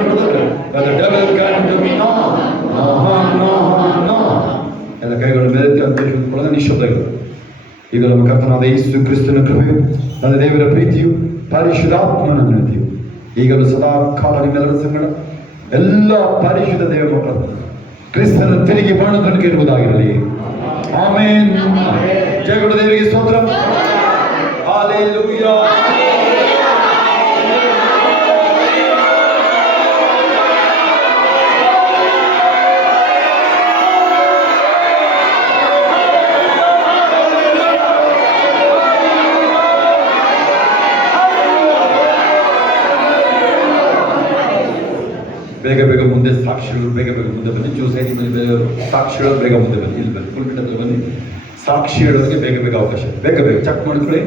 under the but the devil can do me no harm. ಎಲ್ಲ ಕೈಗಳ ಮೇಲೆ ಅಂತ ನಿಶ್ಶಬ್ದಗಳು. ಈಗ ನಮ್ಮ ಕರ್ತನಾದ ಯೇಸು ಕ್ರಿಸ್ತನ ಕೃಪೆಯು, ನನ್ನ ದೇವರ ಪ್ರೀತಿಯು, ಪರಿಶುದ್ಧಾತ್ಮನ ನೆನಪಿಯು ಈಗಲೂ ಸದಾ ಕಾಲ ನಿಮ್ಮೆಲ್ಲರ ಸಂಗಡ ಎಲ್ಲ ಪರಿಶುದ್ಧ ದೇವ ಮಕ್ಕಳು ಕ್ರಿಸ್ತನ ತಿರುಗಿ ಬಾಣದೊಂದಿಗೆ ಇರುವುದಾಗಿರಲಿ. ಆಮೇನ್. ಜಯಗಳು ದೇವರಿಗೆ ಸ್ತೋತ್ರ. ಹಲ್ಲೆಲೂಯಾ. ಬೇಗ ಮುಂದೆ ಸಾಕ್ಷಿಗಳು ಬೇಗ ಮುಂದೆ ಬನ್ನಿ. ಜೋಸೈಟಿ ಮೇಲೆ ಸಾಕ್ಷಿಗಳು ಬೇಗ ಮುಂದೆ ಬನ್ನಿ. ಇಲ್ಲಿ ಬನ್ನಿ, ಫುಲ್ ಬಿಟ್ಟಲ್ಲಿ ಬನ್ನಿ. ಸಾಕ್ಷಿ ಹೇಳೋದಕ್ಕೆ ಬೇಗ ಅವಕಾಶ. ಬೇಗ ಚೆಕ್ ಮಾಡಿದ್ರೆ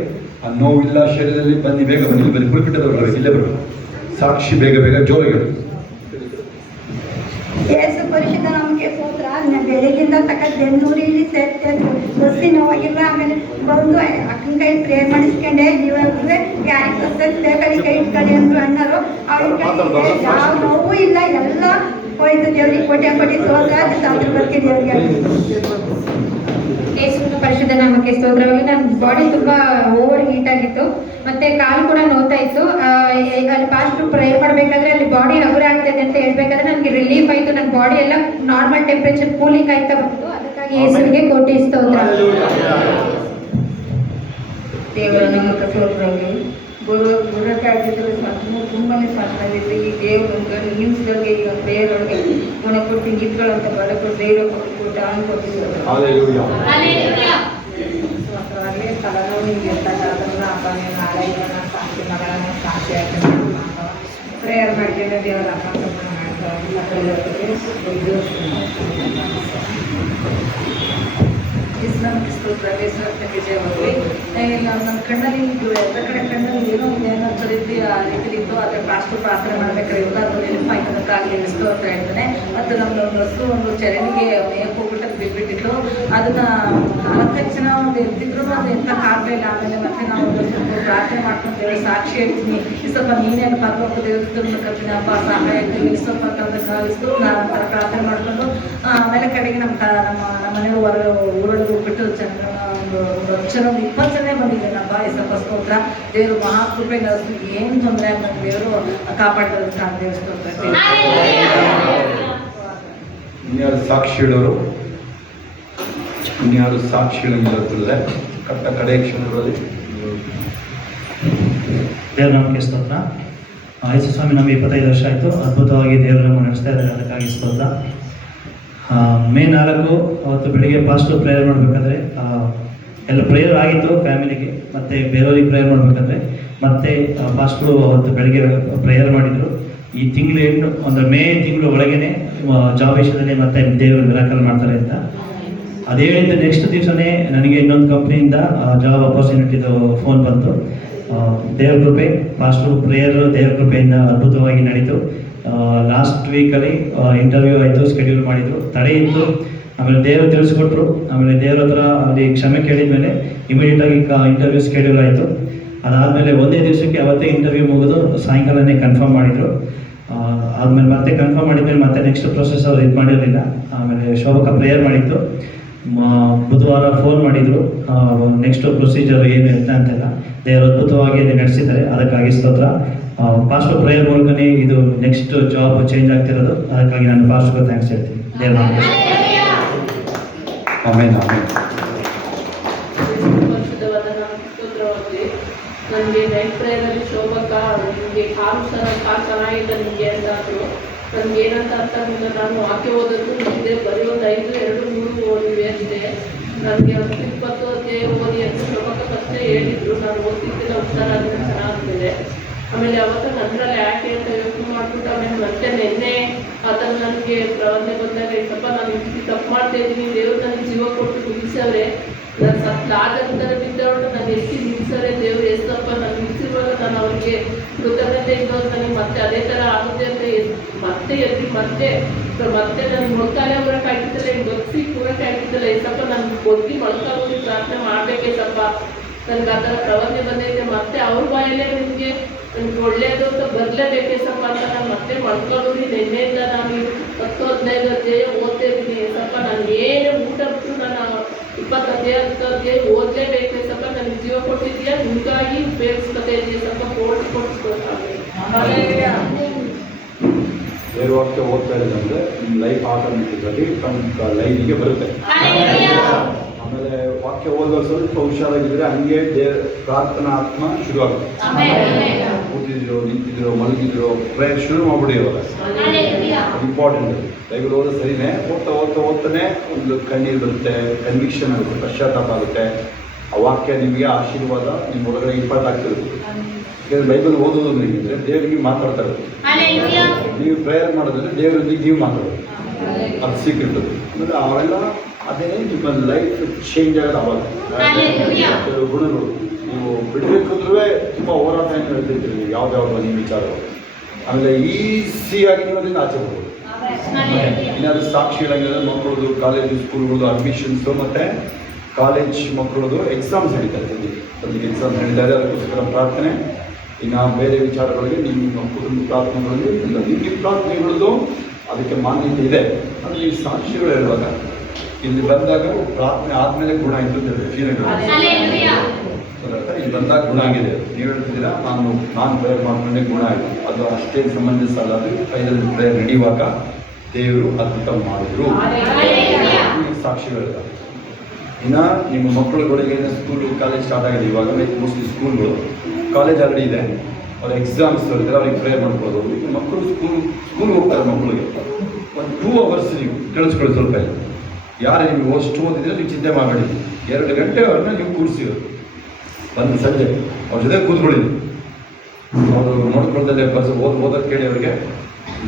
ಆ ನೋವಿಲ್ಲ ಶರೀರದಲ್ಲಿ ಬನ್ನಿ, ಬೇಗ ಬನ್ನಿ. ಇಲ್ಲಿ ಬನ್ನಿ, ಫುಲ್ ಬಿಟ್ಟಲ್ಲಿ ಬರಬೇಕು, ಇಲ್ಲೇ ಬರಬೇಕು. ಸಾಕ್ಷಿ ಬೇಗ ಜೋರಾಗಿ. ಯೇಸು ಪರಿಶುದ್ಧ ನಮಗೆ ಸ್ತೋತ್ರ. ಬೆಳಗಿಂದ ತಕ್ಕ ಬೆನ್ನೂರಿಲಿ ಬಸ್ಸಿ ನೋವಾಗಿಲ್ಲ. ಆಮೇಲೆ ಬಂದು ಅಕ್ಕನ ಕೈ ಪ್ರೇ ಮಾಡಿಸ್ಕೊಂಡೆ. ಇವಾಗಲೇ ಯಾರಿಗೆ ಬೇಕಾಗಿ ಕೈ ಇಟ್ಕೊಳ್ಳಿ ಅಂದ್ರು ಅಣ್ಣರು. ಅವ್ರ ಯಾವ ನೋವು ಇಲ್ಲ, ಎಲ್ಲ ಹೋಯ್ತು. ದೇವ್ರಿಗೆ ಕೋಟಿ ಸ್ತೋತ್ರ. ಸಾತ್ರ ಬರ್ತೀನಿ ದೇವ್ರಿಗೆ. ಯೇಸುವಿನ ಪರಿಶುದ್ಧ ನಾಮಕ್ಕೆ ಸ್ತೋತ್ರವಾಗಿ. ನನ್ನ ಬಾಡಿ ತುಂಬಾ ಓವರ್ ಹೀಟ್ ಆಗಿತ್ತು, ಮತ್ತೆ ಕಾಲು ಕೂಡ ನೋವ್ತಾ ಇತ್ತು. ಅಲ್ಲಿ ಪಾಸ್ಟ್ ಪ್ರೇಯರ್ ಮಾಡಬೇಕಾದ್ರೆ ಅಲ್ಲಿ ಬಾಡಿ ಹಗುರ ಆಗ್ತದೆ ಅಂತ ಹೇಳ್ಬೇಕಾದ್ರೆ ನನಗೆ ರಿಲೀಫ್ ಆಯಿತು. ನನ್ನ ಬಾಡಿ ಎಲ್ಲ ನಾರ್ಮಲ್ ಟೆಂಪರೇಚರ್ ಕೂಲಿಂಗ್ ಆಯ್ತಾ ಬಂತು. ಅದಕ್ಕಾಗಿ ಯೇಸುವಿಗೆ ಕೋಟಿ ಸ್ತೋತ್ರ. ದೇವರ ನಾಮಕ್ಕೆ ಸ್ತೋತ್ರವಾಗಿ. ಬರೋಕ್ಕಾಗಿದ್ದರೆ ತುಂಬಾ ಸಾಕಾಗಿತ್ತು. ಈ ದೇವರ ನ್ಯೂಸ್ಗಳಿಗೆ ಈಗ ಪ್ರೇಯರ್ಗಳಿಗೆ ಗುಣ ಕೊಟ್ಟು ಗೀತ್ಗಳಂತ ಬರಕೊಟ್ಟು ಧೈರ್ಯ ಕೊಟ್ಟು ಆನ್ ಕೊಟ್ಟಿದ್ದಾರೆ. ತಲೆನೋವು ಎಷ್ಟಾಗಲ್ಲ ಹಬ್ಬನೇ ನಾಳೆ ಸಾಕ್ಷಿ ಮಗಳನ್ನ ಸಾಕ್ಷಿ ಹಾಕಿ ಪ್ರೇಯರ್ ಮಾಡ್ತೇನೆ. ದೇವರ ಅಪ್ಪ ಇಸ್ಲಾಂ ಕ್ರಿಸ್ತು ಪ್ರವೇಶಕ್ಕೆ ಜಯವಾಗಲಿ. ನನ್ನ ಕಣ್ಣಲ್ಲಿ ಎಲ್ಲ ಕಡೆ ಕಣ್ಣಲ್ಲಿ ಏನೋ ಒಂದು ರೀತಿ ಆ ರೀತಿ ಇತ್ತು. ಆದರೆ ಪಾಸ್ಟು ಪ್ರಾರ್ಥನೆ ಮಾಡ್ಬೇಕಾದ್ರೆ ಎಲ್ಲರೂ ನೆನಪಾಯ್ತದಕ್ಕಾಗಲಿ ಎಷ್ಟೋ ಅಂತ ಹೇಳ್ತಾನೆ. ಮತ್ತು ನಮ್ಮದೊಂದು ಹಸು ಒಂದು ಚರಣಿಗೆ ಮೇಯಕ್ಕೆ ಹೋಗ್ಬಿಟ್ಟು ಬಿಟ್ಬಿಟ್ಟಿತ್ತು. ಅದನ್ನ 4-5 ಜನ ಒಂದು ಎತ್ತಿದ್ರು ಅದು ಎಂತ ಕಾರಲಿಲ್ಲ. ಆಮೇಲೆ ಮತ್ತೆ ನಾವು ಪ್ರಾರ್ಥನೆ ಮಾಡ್ಕೊಂಡು ದೇವ್ರ ಸಾಕ್ಷಿ ಹೇಳ್ತೀನಿ, ಸ್ವಲ್ಪ ನೀನೇ ಪಾಪ ದೇವಸ್ಥಾನ ಕರ್ತೀನಿ ಅಪ್ಪ ಸಹಾಯ ಆಗ್ತೀನಿ ಸ್ವಲ್ಪ ಅಂತಂದು ನಾನು ಪ್ರಾರ್ಥನೆ ಮಾಡ್ಕೊಂಡು ಆಮೇಲೆ ಕಡೆಗೆ ನಮ್ಮ ಮನೆಯವರು ಊರೊಳಗೆ ಹೋಗ್ಬಿಟ್ಟು ಒಂದು 20 ಜನ ಬಂದಿದೆ. ನಮ್ಮ ಬಾಯಿ ಸ್ವಲ್ಪ ಸ್ತೋತ್ರ. ದೇವರು ಮಹಾಕೃಪೆ ಏನು ತೊಂದರೆ ಆಗ ನಮ್ಮ ದೇವರು ಕಾಪಾಡಿದಂತ ದೇವ್ರ ಸ್ತೋತ್ರ. ಇನ್ಯಾರು ಸಾಕ್ಷಿ ಹೇಳೋರು? ಇನ್ಯಾರು ಸಾಕ್ಷಿ ಹೇಳಂಗಿಲ್ಲ ಕಟ್ಟ ಕಡೆ ಕ್ಷಣಗಳಲ್ಲಿ ದೇವ್ರ ನಮಗೆ ಸ್ತೋತ್ರ. ಯೇಸು ಸ್ವಾಮಿ ನಮಗೆ 25 ವರ್ಷ ಆಯಿತು. ಅದ್ಭುತವಾಗಿ ದೇವರು ನಮ್ಮ ನಡೆಸ್ತಾ ಇದ್ದಾರೆ, ಅದಕ್ಕಾಗಿ ಸ್ತೋತ್ರ. ಮೇ 4 ಅವತ್ತು ಬೆಳಿಗ್ಗೆ ಪಾಸ್ಟರ್ ಪ್ರೇಯರ್ ಮಾಡಬೇಕಾದ್ರೆ ಎಲ್ಲ ಪ್ರೇಯರ್ ಆಗಿತ್ತು ಫ್ಯಾಮಿಲಿಗೆ, ಮತ್ತು ಬೇರೆಯವ್ರಿಗೆ ಪ್ರೇಯರ್ ಮಾಡಬೇಕಾದ್ರೆ ಮತ್ತೆ ಪಾಸ್ಟರು ಅವತ್ತು ಬೆಳಗ್ಗೆ ಪ್ರೇಯರ್ ಮಾಡಿದರು. ಈ ತಿಂಗಳು ಹೆಣ್ಣು ಅಂದರೆ ಮೇ ತಿಂಗಳು ಒಳಗೇ ಜಾಬ್ ವಿಷಯದಲ್ಲಿ ಮತ್ತೆ ದೇವರು ಮಿರಾಕಲ್ ಮಾಡ್ತಾರೆ ಅಂತ. ಅದು ಹೇಳಿದ್ದು ನೆಕ್ಸ್ಟ್ ದಿವಸನೇ ನನಗೆ ಇನ್ನೊಂದು ಕಂಪ್ನಿಯಿಂದ ಜಾಬ್ ಅಪರ್ಚುನಿಟಿದು ಫೋನ್ ಬಂತು. ದೇವ್ರ ಕೃಪೆ, ಪಾಸ್ಟರ್ ಪ್ರೇಯರ್ ದೇವ್ರ ಕೃಪೆಯಿಂದ ಅದ್ಭುತವಾಗಿ ನಡೀತು. ಲಾಸ್ಟ್ ವೀಕಲ್ಲಿ ಇಂಟರ್ವ್ಯೂ ಆಯಿತು, ಶೆಡ್ಯೂಲ್ ಮಾಡಿದರು, ತಡೆ ಇತ್ತು. ಆಮೇಲೆ ದೇವರು ತಿಳಿಸ್ಕೊಟ್ರು. ಆಮೇಲೆ ದೇವ್ರ ಹತ್ರ ಅಲ್ಲಿ ಕ್ಷಮೆ ಕೇಳಿದ ಮೇಲೆ ಇಮಿಡಿಯೇಟಾಗಿ ಇಂಟರ್ವ್ಯೂ ಶೆಡ್ಯೂಲ್ ಆಯಿತು. ಅದಾದಮೇಲೆ ಒಂದೇ ದಿವಸಕ್ಕೆ ಅವತ್ತೇ ಇಂಟರ್ವ್ಯೂ ಮುಗಿದು ಸಾಯಂಕಾಲನೇ ಕನ್ಫರ್ಮ್ ಮಾಡಿದರು. ಆದಮೇಲೆ ಮತ್ತೆ ಕನ್ಫರ್ಮ್ ಮಾಡಿದ್ಮೇಲೆ ಮತ್ತೆ ನೆಕ್ಸ್ಟ್ ಪ್ರೊಸೆಸ್ ಅವ್ರು ಇದು ಮಾಡಿರಲಿಲ್ಲ. ಆಮೇಲೆ ಶೋಭಕ ಪ್ರೇಯರ್ ಮಾಡಿತ್ತು. ಬುಧವಾರ ಫೋನ್ ಮಾಡಿದರು, ನೆಕ್ಸ್ಟ್ ಪ್ರೊಸೀಜರ್ ಏನು ಅಂತೆಲ್ಲ ದೇವರು ಅದ್ಭುತವಾಗಿ ಅಲ್ಲಿ ನಡೆಸಿದ್ದಾರೆ, ಅದಕ್ಕಾಗಿ ಸ್ತೋತ್ರ. ಪಾಸ್ಟರ್ ಪ್ರೇಯರ್ ಮೂಲಕನೇ ಇದು ನೆಕ್ಸ್ಟ್ ಜಾಬ್ ಚೇಂಜ್ ಆಗ್ತಿರೋದು, ಅದಕ್ಕಾಗಿ ನಾನು ಪಾಸ್ಟರ್ಗೆ ಥ್ಯಾಂಕ್ಸ್ ಹೇಳ್ತೀನಿ. ದೇವರು ಆಮೇನ್ ಆಮೇನ್. ಪರಿಶುದ್ಧವಾದ ನಮ್ಮ ಸ್ತೋತ್ರವಾಗಲಿ. ನನಗೆ ನೈಟ್ ಪ್ರೇಯರಲ್ಲಿ ಶೋಭಕ ನಿಮಗೆ ಕಾಲು ಚೆನ್ನಾಗಿದೆ ನಿಮಗೆ ಅಂತ ಅಂದರು. ನನಗೆ ಏನಂತ ಅರ್ಥ ಆಗಿಲ್ಲ. ನಾನು ವಾಕ್ಯ ಓದೋದು ಇದೆ, ಬರೀ ಒಂದು 5, 2, 3 ಓದಿವೆ ಅಷ್ಟೇ. ನನಗೆ ಒಂದು 20 ಅಧ್ಯಾಯ ಓದಿ ಅಂತ ಶೋಭಕ ಫಸ್ಟೇ ಹೇಳಿದ್ರು. ನಾನು ಓದ್ತಿದ್ದಿಲ್ಲ, ಉತ್ತರ ಅದನ್ನು ಚೆನ್ನಾಗ್ತಿದೆ. ಆಮೇಲೆ ಅವತ್ತು ನನ್ನರಲ್ಲಿ ಯಾಕೆ ಅಂತ ಯೋಚನೆ ಮಾಡಿಬಿಟ್ಟು ಆಮೇಲೆ ಮತ್ತೆ ನಿನ್ನೆ ಅದನ್ನು ನನಗೆ ಪ್ರವಚನೆ ಬಂದಾಗ ಸ್ವಲ್ಪ ನಾನು ಈ ತಪ್ಪು ಮಾಡ್ತಾ ಇದ್ದೀನಿ, ದೇವ್ರು ನನಗೆ ಜೀವ ಕೊಟ್ಟು ನಿಲ್ಲಿಸವ್ರೆ, ನಾನು ಲಾಜಂತರ ಬಿದ್ದವಳು ನಾನು ಎತ್ತಿ ನಿಲ್ಲಿಸವ್ರೆ ದೇವ್ರು, ಎಷ್ಟಪ್ಪ ನಾನು ನಿಲ್ಲಿಸಿರುವಾಗ ನಾನು ಅವ್ರಿಗೆ ಕೃತಜ್ಞತೆ ಇದ್ದವ್ರು ನನಗೆ ಮತ್ತೆ ಅದೇ ಥರ ಆಗುತ್ತೆ ಅಂತ ಮತ್ತೆ ಎದ್ದು ಮತ್ತೆ ನನಗೆ ಮೊಳಕಾಲೆ ಬರೋಕ್ಕಾಗಿದ್ದಲ್ಲ, ಈಗ ಬಗ್ಸಿ ಕೂರಕ್ಕಾಗಿದ್ದಲ್ಲ. ಎಷ್ಟಪ್ಪ ನಾನು ಒದ್ಗಿ ಮೊಳಕಾಗೋಗಿ ಪ್ರಾರ್ಥನೆ ಮಾಡಬೇಕೆ ಸ್ವಲ್ಪ, ನನಗೆ ಆ ಥರ ಪ್ರವಚನೆ ಬಂದೈತೆ. ಮತ್ತೆ ಅವ್ರ ಬಾಯಲ್ಲೇ ನಿಮಗೆ ನನಗೆ ಒಳ್ಳೆಯದು ಅಂತ ಬರಲೇಬೇಕೆ ಸ್ವಲ್ಪ ಅಂತ ನಾನು ಮತ್ತೆ ಮಳ್ಕೊಳ್ಳೋದು. ನಿನ್ನೆಯಿಂದ ನಾನು 10-15 ಅಧ್ಯಾಯ ಓದ್ತಾ ಇದ್ದೀನಿ ಸ್ವಲ್ಪ. ನನಗೆ ಏನು ಊಟ ಬಿಟ್ಟು ನಾನು 20 ಅಧ್ಯಾಯ ಓದಲೇಬೇಕು ಸ್ವಲ್ಪ. ನನಗೆ ಜೀವ ಕೊಟ್ಟಿದ್ದೀಯಾ, ನಿಮಗಾಗಿ ಉಪಯೋಗಿಸ್ಕೊತಾ ಇದೆಯಾ ಸ್ವಲ್ಪ, ಕೊಡಿಸ್ಕೊಡ್ತಾರೆ. ದೇವ್ರ ವಾಕ್ಯ ಓದ್ತಾ ಇದ್ದಂದ್ರೆ ನಿಮ್ಮ ಲೈಫ್ ಆಟೋಮೆಟಿಕ್ಕಾಗಿ ಲೈನಿಗೆ ಬರುತ್ತೆ. ಆಮೇಲೆ ವಾಕ್ಯ ಓದೋದು ಸ್ವಲ್ಪ ಹುಷಾರಾಗಿದ್ರೆ ಹಂಗೆ ಪ್ರಾರ್ಥನಾ ಆತ್ಮ ಶುರು ಆಗುತ್ತೆ. ಕೂತಿದ್ರು, ನಿಂತಿದ್ರು, ಮಲಗಿದ್ರು, ಪ್ರೇಯರ್ ಶುರು ಮಾಡ್ಬಿಡಿ. ಇವಾಗ ಇಂಪಾರ್ಟೆಂಟ್. ಬೈಬಲ್ ಓದೋ ಸರಿನೇ, ಓದ್ತಾನೆ ಒಂದು ಕಣ್ಣೀರು ಬರುತ್ತೆ, ಕನ್ವಿಕ್ಷನ್ ಆಗುತ್ತೆ, ಪಶ್ಚಾತ್ತಾಪ ಆಗುತ್ತೆ. ಆ ವಾಕ್ಯ ನಿಮಗೆ ಆಶೀರ್ವಾದ ನಿಮ್ಮ ಒಳಗಡೆ ಇಂಪಾರ್ಟ್ ಆಗ್ತಿರುತ್ತೆ. ಯಾಕಂದರೆ ಬೈಬಲ್ ಓದೋದು ಅಂದರೆ ದೇವರಿಗೆ ಮಾತಾಡ್ತಾ ಇರುತ್ತೆ. ನೀವು ಪ್ರೇಯರ್ ಮಾಡೋದಂದ್ರೆ ದೇವರೊಂದಿಗೆ ನೀವು ಮಾತಾಡೋದು, ಅದು ಸೀಕ್ರೆಟ್. ಅಂದರೆ ಅವೆಲ್ಲ ಅದೇ ನಿಮ್ಮ ಲೈಫ್ ಚೇಂಜ್ ಆಗೋದು ಅವಾಗ. ಕೆಲವು ಗುಣಗಳು ನೀವು ಬಿಡಬೇಕಂದ್ರೂ ತುಂಬ ಹೋರಾಟ ಏನು ಹೇಳ್ತಿರ್ತೀರಿ ನೀವು, ಯಾವ್ದಾವ್ದು ನಿಮ್ಮ ವಿಚಾರಗಳು. ಆಮೇಲೆ ಈಸಿಯಾಗಿ ನೀವು ಅದನ್ನು ಆಚೆ ಬರ್ಬೋದು. ಏನಾದರೂ ಸಾಕ್ಷಿಗಳಾಗಿರೋದು ಮಕ್ಕಳದು ಕಾಲೇಜು ಸ್ಕೂಲ್ಗಳದು ಅಡ್ಮಿಷನ್ಸು ಮತ್ತು ಕಾಲೇಜ್ ಮಕ್ಕಳದು ಎಕ್ಸಾಮ್ಸ್ ನಡೀತಾರೆ. ಅದಕ್ಕೆ ಎಕ್ಸಾಮ್ಸ್ ನಡೀತಾರೆ, ಅದಕ್ಕೋಸ್ಕರ ಪ್ರಾರ್ಥನೆ. ಇನ್ನು ಬೇರೆ ವಿಚಾರಗಳಿಗೆ ನಿಮ್ಮ ಕುಟುಂಬ ಪ್ರಾರ್ಥನೆಗಳಲ್ಲಿ ಇಲ್ಲ, ನಿಮ್ಮ ಪ್ರಾರ್ಥನೆಗಳದ್ದು ಅದಕ್ಕೆ ಮಾನ್ಯತೆ ಇದೆ. ಅದು ನೀವು ಸಾಕ್ಷಿಗಳು ಹೇಳುವಾಗ ಇಲ್ಲಿ ಬಂದಾಗ ಪ್ರಾರ್ಥನೆ ಆದಮೇಲೆ ಗುಣ ಇತ್ತು ಅಂತ ಹೇಳ್ತೀವಿ. ಇಲ್ಲಿ ಬಂದಾಗ ಗುಣ ಆಗಿದೆ ನೀವು ಹೇಳ್ತಿದ್ದೀರಾ, ನಾನು ಪ್ರೇಯರ್ ಮಾಡ್ಕೊಂಡೆ ಗುಣ ಆಯಿತು. ಅದು ಅಷ್ಟೇ ಸಂಬಂಧಿಸಲ್ಲ. ಅದು ಐದರಲ್ಲಿ ಪ್ರೇಯರ್ ನಡೆಯುವಾಗ ದೇವರು ಅದ್ಭುತ ಮಾಡಿದ್ರು ಸಾಕ್ಷಿಗಳಿದ್ದಾರೆ. ಇನ್ನು ನಿಮ್ಮ ಮಕ್ಕಳುಗಳಿಗೆ ಸ್ಕೂಲು ಕಾಲೇಜ್ ಸ್ಟಾರ್ಟ್ ಆಗಿದೆ. ಇವಾಗ ಮೋಸ್ಟ್ಲಿ ಸ್ಕೂಲ್ಗಳು ಕಾಲೇಜ್ ಆಲ್ರೆಡಿ ಇದೆ, ಅವ್ರ ಎಕ್ಸಾಮ್ಸ್ ಇರ್ತಾರೆ, ಅವ್ರಿಗೆ ಪ್ರೇಯರ್ ಮಾಡ್ಕೊಳ್ಳೋದು. ಮಕ್ಕಳು ಸ್ಕೂಲ್ಗೆ ಹೋಗ್ತಾರೆ. ಮಕ್ಕಳಿಗೆ ಒಂದು 2 hours ನೀವು ಕೇಳಿಸ್ಕೊಳ್ಳಿ ಸ್ವಲ್ಪ. ಯಾರು ನೀವು ಅಷ್ಟು ಓದಿದ್ರೆ ನೀವು ಚಿಂತೆ ಮಾಡಬೇಡಿ. 2 ಗಂಟೆ ಅವ್ರನ್ನ ನೀವು ಕೂರಿಸಿರೋದು ಒಂದು ಸಂಜೆ ಅವ್ರ ಜೊತೆ ಕೂತ್ಕೊಳ್ಳಿ. ಅವರು ನೋಡ್ಕೊಳ್ದಲ್ಲೇ ಓದೋದು ಕೇಳಿ ಅವ್ರಿಗೆ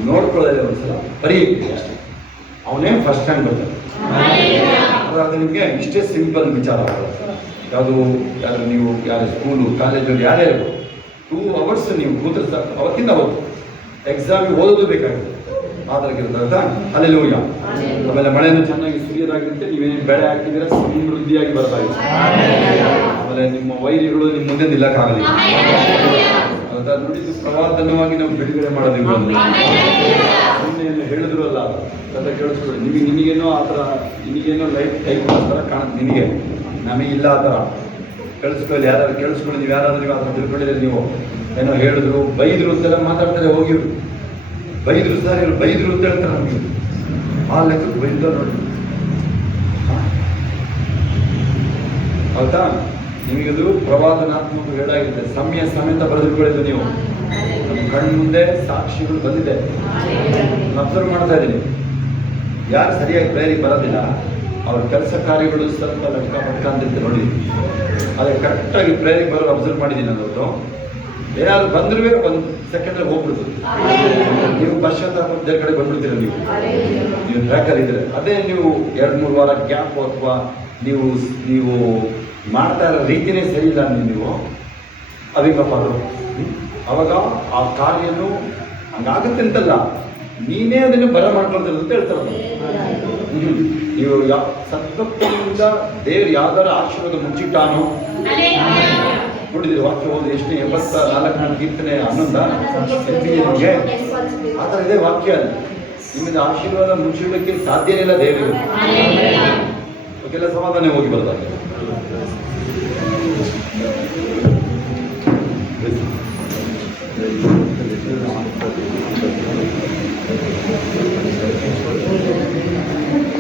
ನೋಡ್ಕೊಳ್ಳೋದೇ ಒಂದ್ಸಲ ಬರೀ ಅಷ್ಟೇ. ಅವನೇ ಫಸ್ಟ್ ಟೈಮ್ ಬರ್ತಾನೆ. ಅದು ನಿಮಗೆ ಇಷ್ಟೇ ಸಿಂಪಲ್ ವಿಚಾರ ಆಗುತ್ತೆ. ಯಾವುದು ನೀವು ಯಾರು ಸ್ಕೂಲು ಕಾಲೇಜಲ್ಲಿ ಯಾರೇ ಇರ್ಬೋದು 2 hours ನೀವು ಕೂತ್ರೆ ಸಾಕು. ಅವತ್ತಿಂದ ಅವತ್ತು ಎಕ್ಸಾಮಿಗೆ ಓದೋದು ಬೇಕಾಗುತ್ತೆ. ಆಧಾರಕ್ಕಿರುತ್ತೆ ಅಲ್ಲೆಲ್ಲೂಯ್ಯ. ಆಮೇಲೆ ಮಳೆನೂ ಚೆನ್ನಾಗಿ ಸುರಿಯೋದಾಗಿರುತ್ತೆ. ನೀವೇನು ಬೆಳೆ ಹಾಕಿದ್ರೆ ಸಮೃದ್ಧಿಯಾಗಿ ಬರ್ತಾಯಿದೆ. ಆಮೇಲೆ ನಿಮ್ಮ ವೈರಿಗಳು ನಿಮ್ಮ ಮುಂದೆ ನಿಲ್ಲಕ್ಕಾಗಲಿಲ್ಲ. ಅದನ್ನು ನುಡಿದು ಪ್ರವಾದನವಾಗಿ ನಾವು ಬಿಡುಗಡೆ ಮಾಡೋದಿಲ್ಲ. ಸುಮ್ಮನೆ ಹೇಳಿದ್ರು ಅಲ್ಲ ಅಂತ ಕೇಳಿಸ್ಕೊಳ್ಳಿ. ನಿಮಗೇನೋ ಆ ಥರ ನಿಮಗೇನೋ ಲೈಫ್ ಟೈಪ್ ಆ ಥರ ಕಾಣುತ್ತೆ ನಿಮಗೆ, ನಮಗಿಲ್ಲ ಆ ಥರ. ಕೇಳಿಸ್ಕೊಳ್ಳಿ, ಯಾರು ಕೇಳಿಸ್ಕೊಳ್ಳಿ. ನೀವು ಯಾರಾದ್ರೂ ನೀವು ಆ ಥರ ತಿಳ್ಕೊಂಡಿದ್ರೆ ನೀವು ಏನೋ ಹೇಳಿದ್ರು ಬೈದರು ಅಂತೆಲ್ಲ ಮಾತಾಡ್ತಾರೆ. ಹೋಗಿರು ಬೈದರು ಸರ್, ಇವರು ಬೈದರು ಅಂತ ಹೇಳ್ತಾರೆ ನಮಗೆ. ಆ ಲೆಕ್ಕಕ್ಕೆ ಬೈದ ನೋಡಿ, ಹೌದಾ? ನಿಮಗಿದು ಪ್ರವಾದನಾತ್ಮಕ ಹೇಳಾಗಿದೆ. ಸಮಯ ಸಮೇತ ಬರೆದುಕೊಳ್ಳಿದ್ದು ನೀವು. ನಮ್ಮ ಕಣ್ಣು ಮುಂದೆ ಸಾಕ್ಷಿಗಳು ಬಂದಿದೆ. ನಾನು ಅಬ್ಸರ್ವ್ ಮಾಡ್ತಾ ಇದ್ದೀನಿ. ಯಾರು ಸರಿಯಾಗಿ ಪ್ರೇರಿಗೆ ಬರೋದಿಲ್ಲ ಅವ್ರ ಕೆಲಸ ಕಾರ್ಯಗಳು ಸ್ವಲ್ಪ ಲಟ್ಕ ಪಟ್ಕ ಅಂತಿರುತ್ತೆ ನೋಡಿ. ಅದೇ ಕರೆಕ್ಟಾಗಿ ಪ್ರೇರಿಗೆ ಬರೋರು ಅಬ್ಸರ್ವ್ ಮಾಡಿದ್ದೀನಿ ಅನ್ನೋದು. ಏನಾದ್ರು ಬಂದ್ರೂ ಒಂದು ಸೆಕೆಂಡಲ್ಲಿ ಹೋಗ್ಬಿಡ್ತು. ನೀವು ಪಶ್ಚಾತ್ತಾಪ ಬೇರೆ ಕಡೆ ಬಂದ್ಬಿಡ್ತೀರ. ನೀವು ಟ್ರ್ಯಾಕಲ್ಲಿ ಇದ್ರೆ ಅದೇ ನೀವು 2-3 ವಾರ ಗ್ಯಾಪ್ ಅಥವಾ ನೀವು ಮಾಡ್ತಾ ಇರೋ ರೀತಿನೇ ಸರಿ ಇಲ್ಲ ನೀವು ಅವಿಗಪ್ಪ ಅವಾಗ ಆ ಕಾರ್ಯನು ಹಂಗಾಗುತ್ತೆ ಅಂತಲ್ಲ, ನೀನೇ ಅದನ್ನು ಬರ ಮಾಡ್ಕೊಳ್ತಿರೋದು ಅಂತ ಹೇಳ್ತಾರೆ. ನೀವು ಸತ್ವದಿಂದ ದೇವ್ರು ಯಾವ್ದಾರ ಆಶೀರ್ವಾದ ಮುಚ್ಚಿಟ್ಟಾನೋ ನೋಡಿದಿರಿ. ವಾಕ್ಯ ಓದಿ ಎಷ್ಟು 84 ಕೀರ್ತನೆ 11 ನಿಮಗೆ ಆ ಥರ ಇದೆ ವಾಕ್ಯ. ನಿಮ್ಮಿಂದ ಆಶೀರ್ವಾದ ಮುಚ್ಚಿಡಲಿಕ್ಕೆ ಸಾಧ್ಯನೇ ಇಲ್ಲ ದೇವರು. ಓಕೆಲ್ಲ ಸಮಾಧಾನ ಹೋಗಿ ಬರೋದಾದ್ರೆ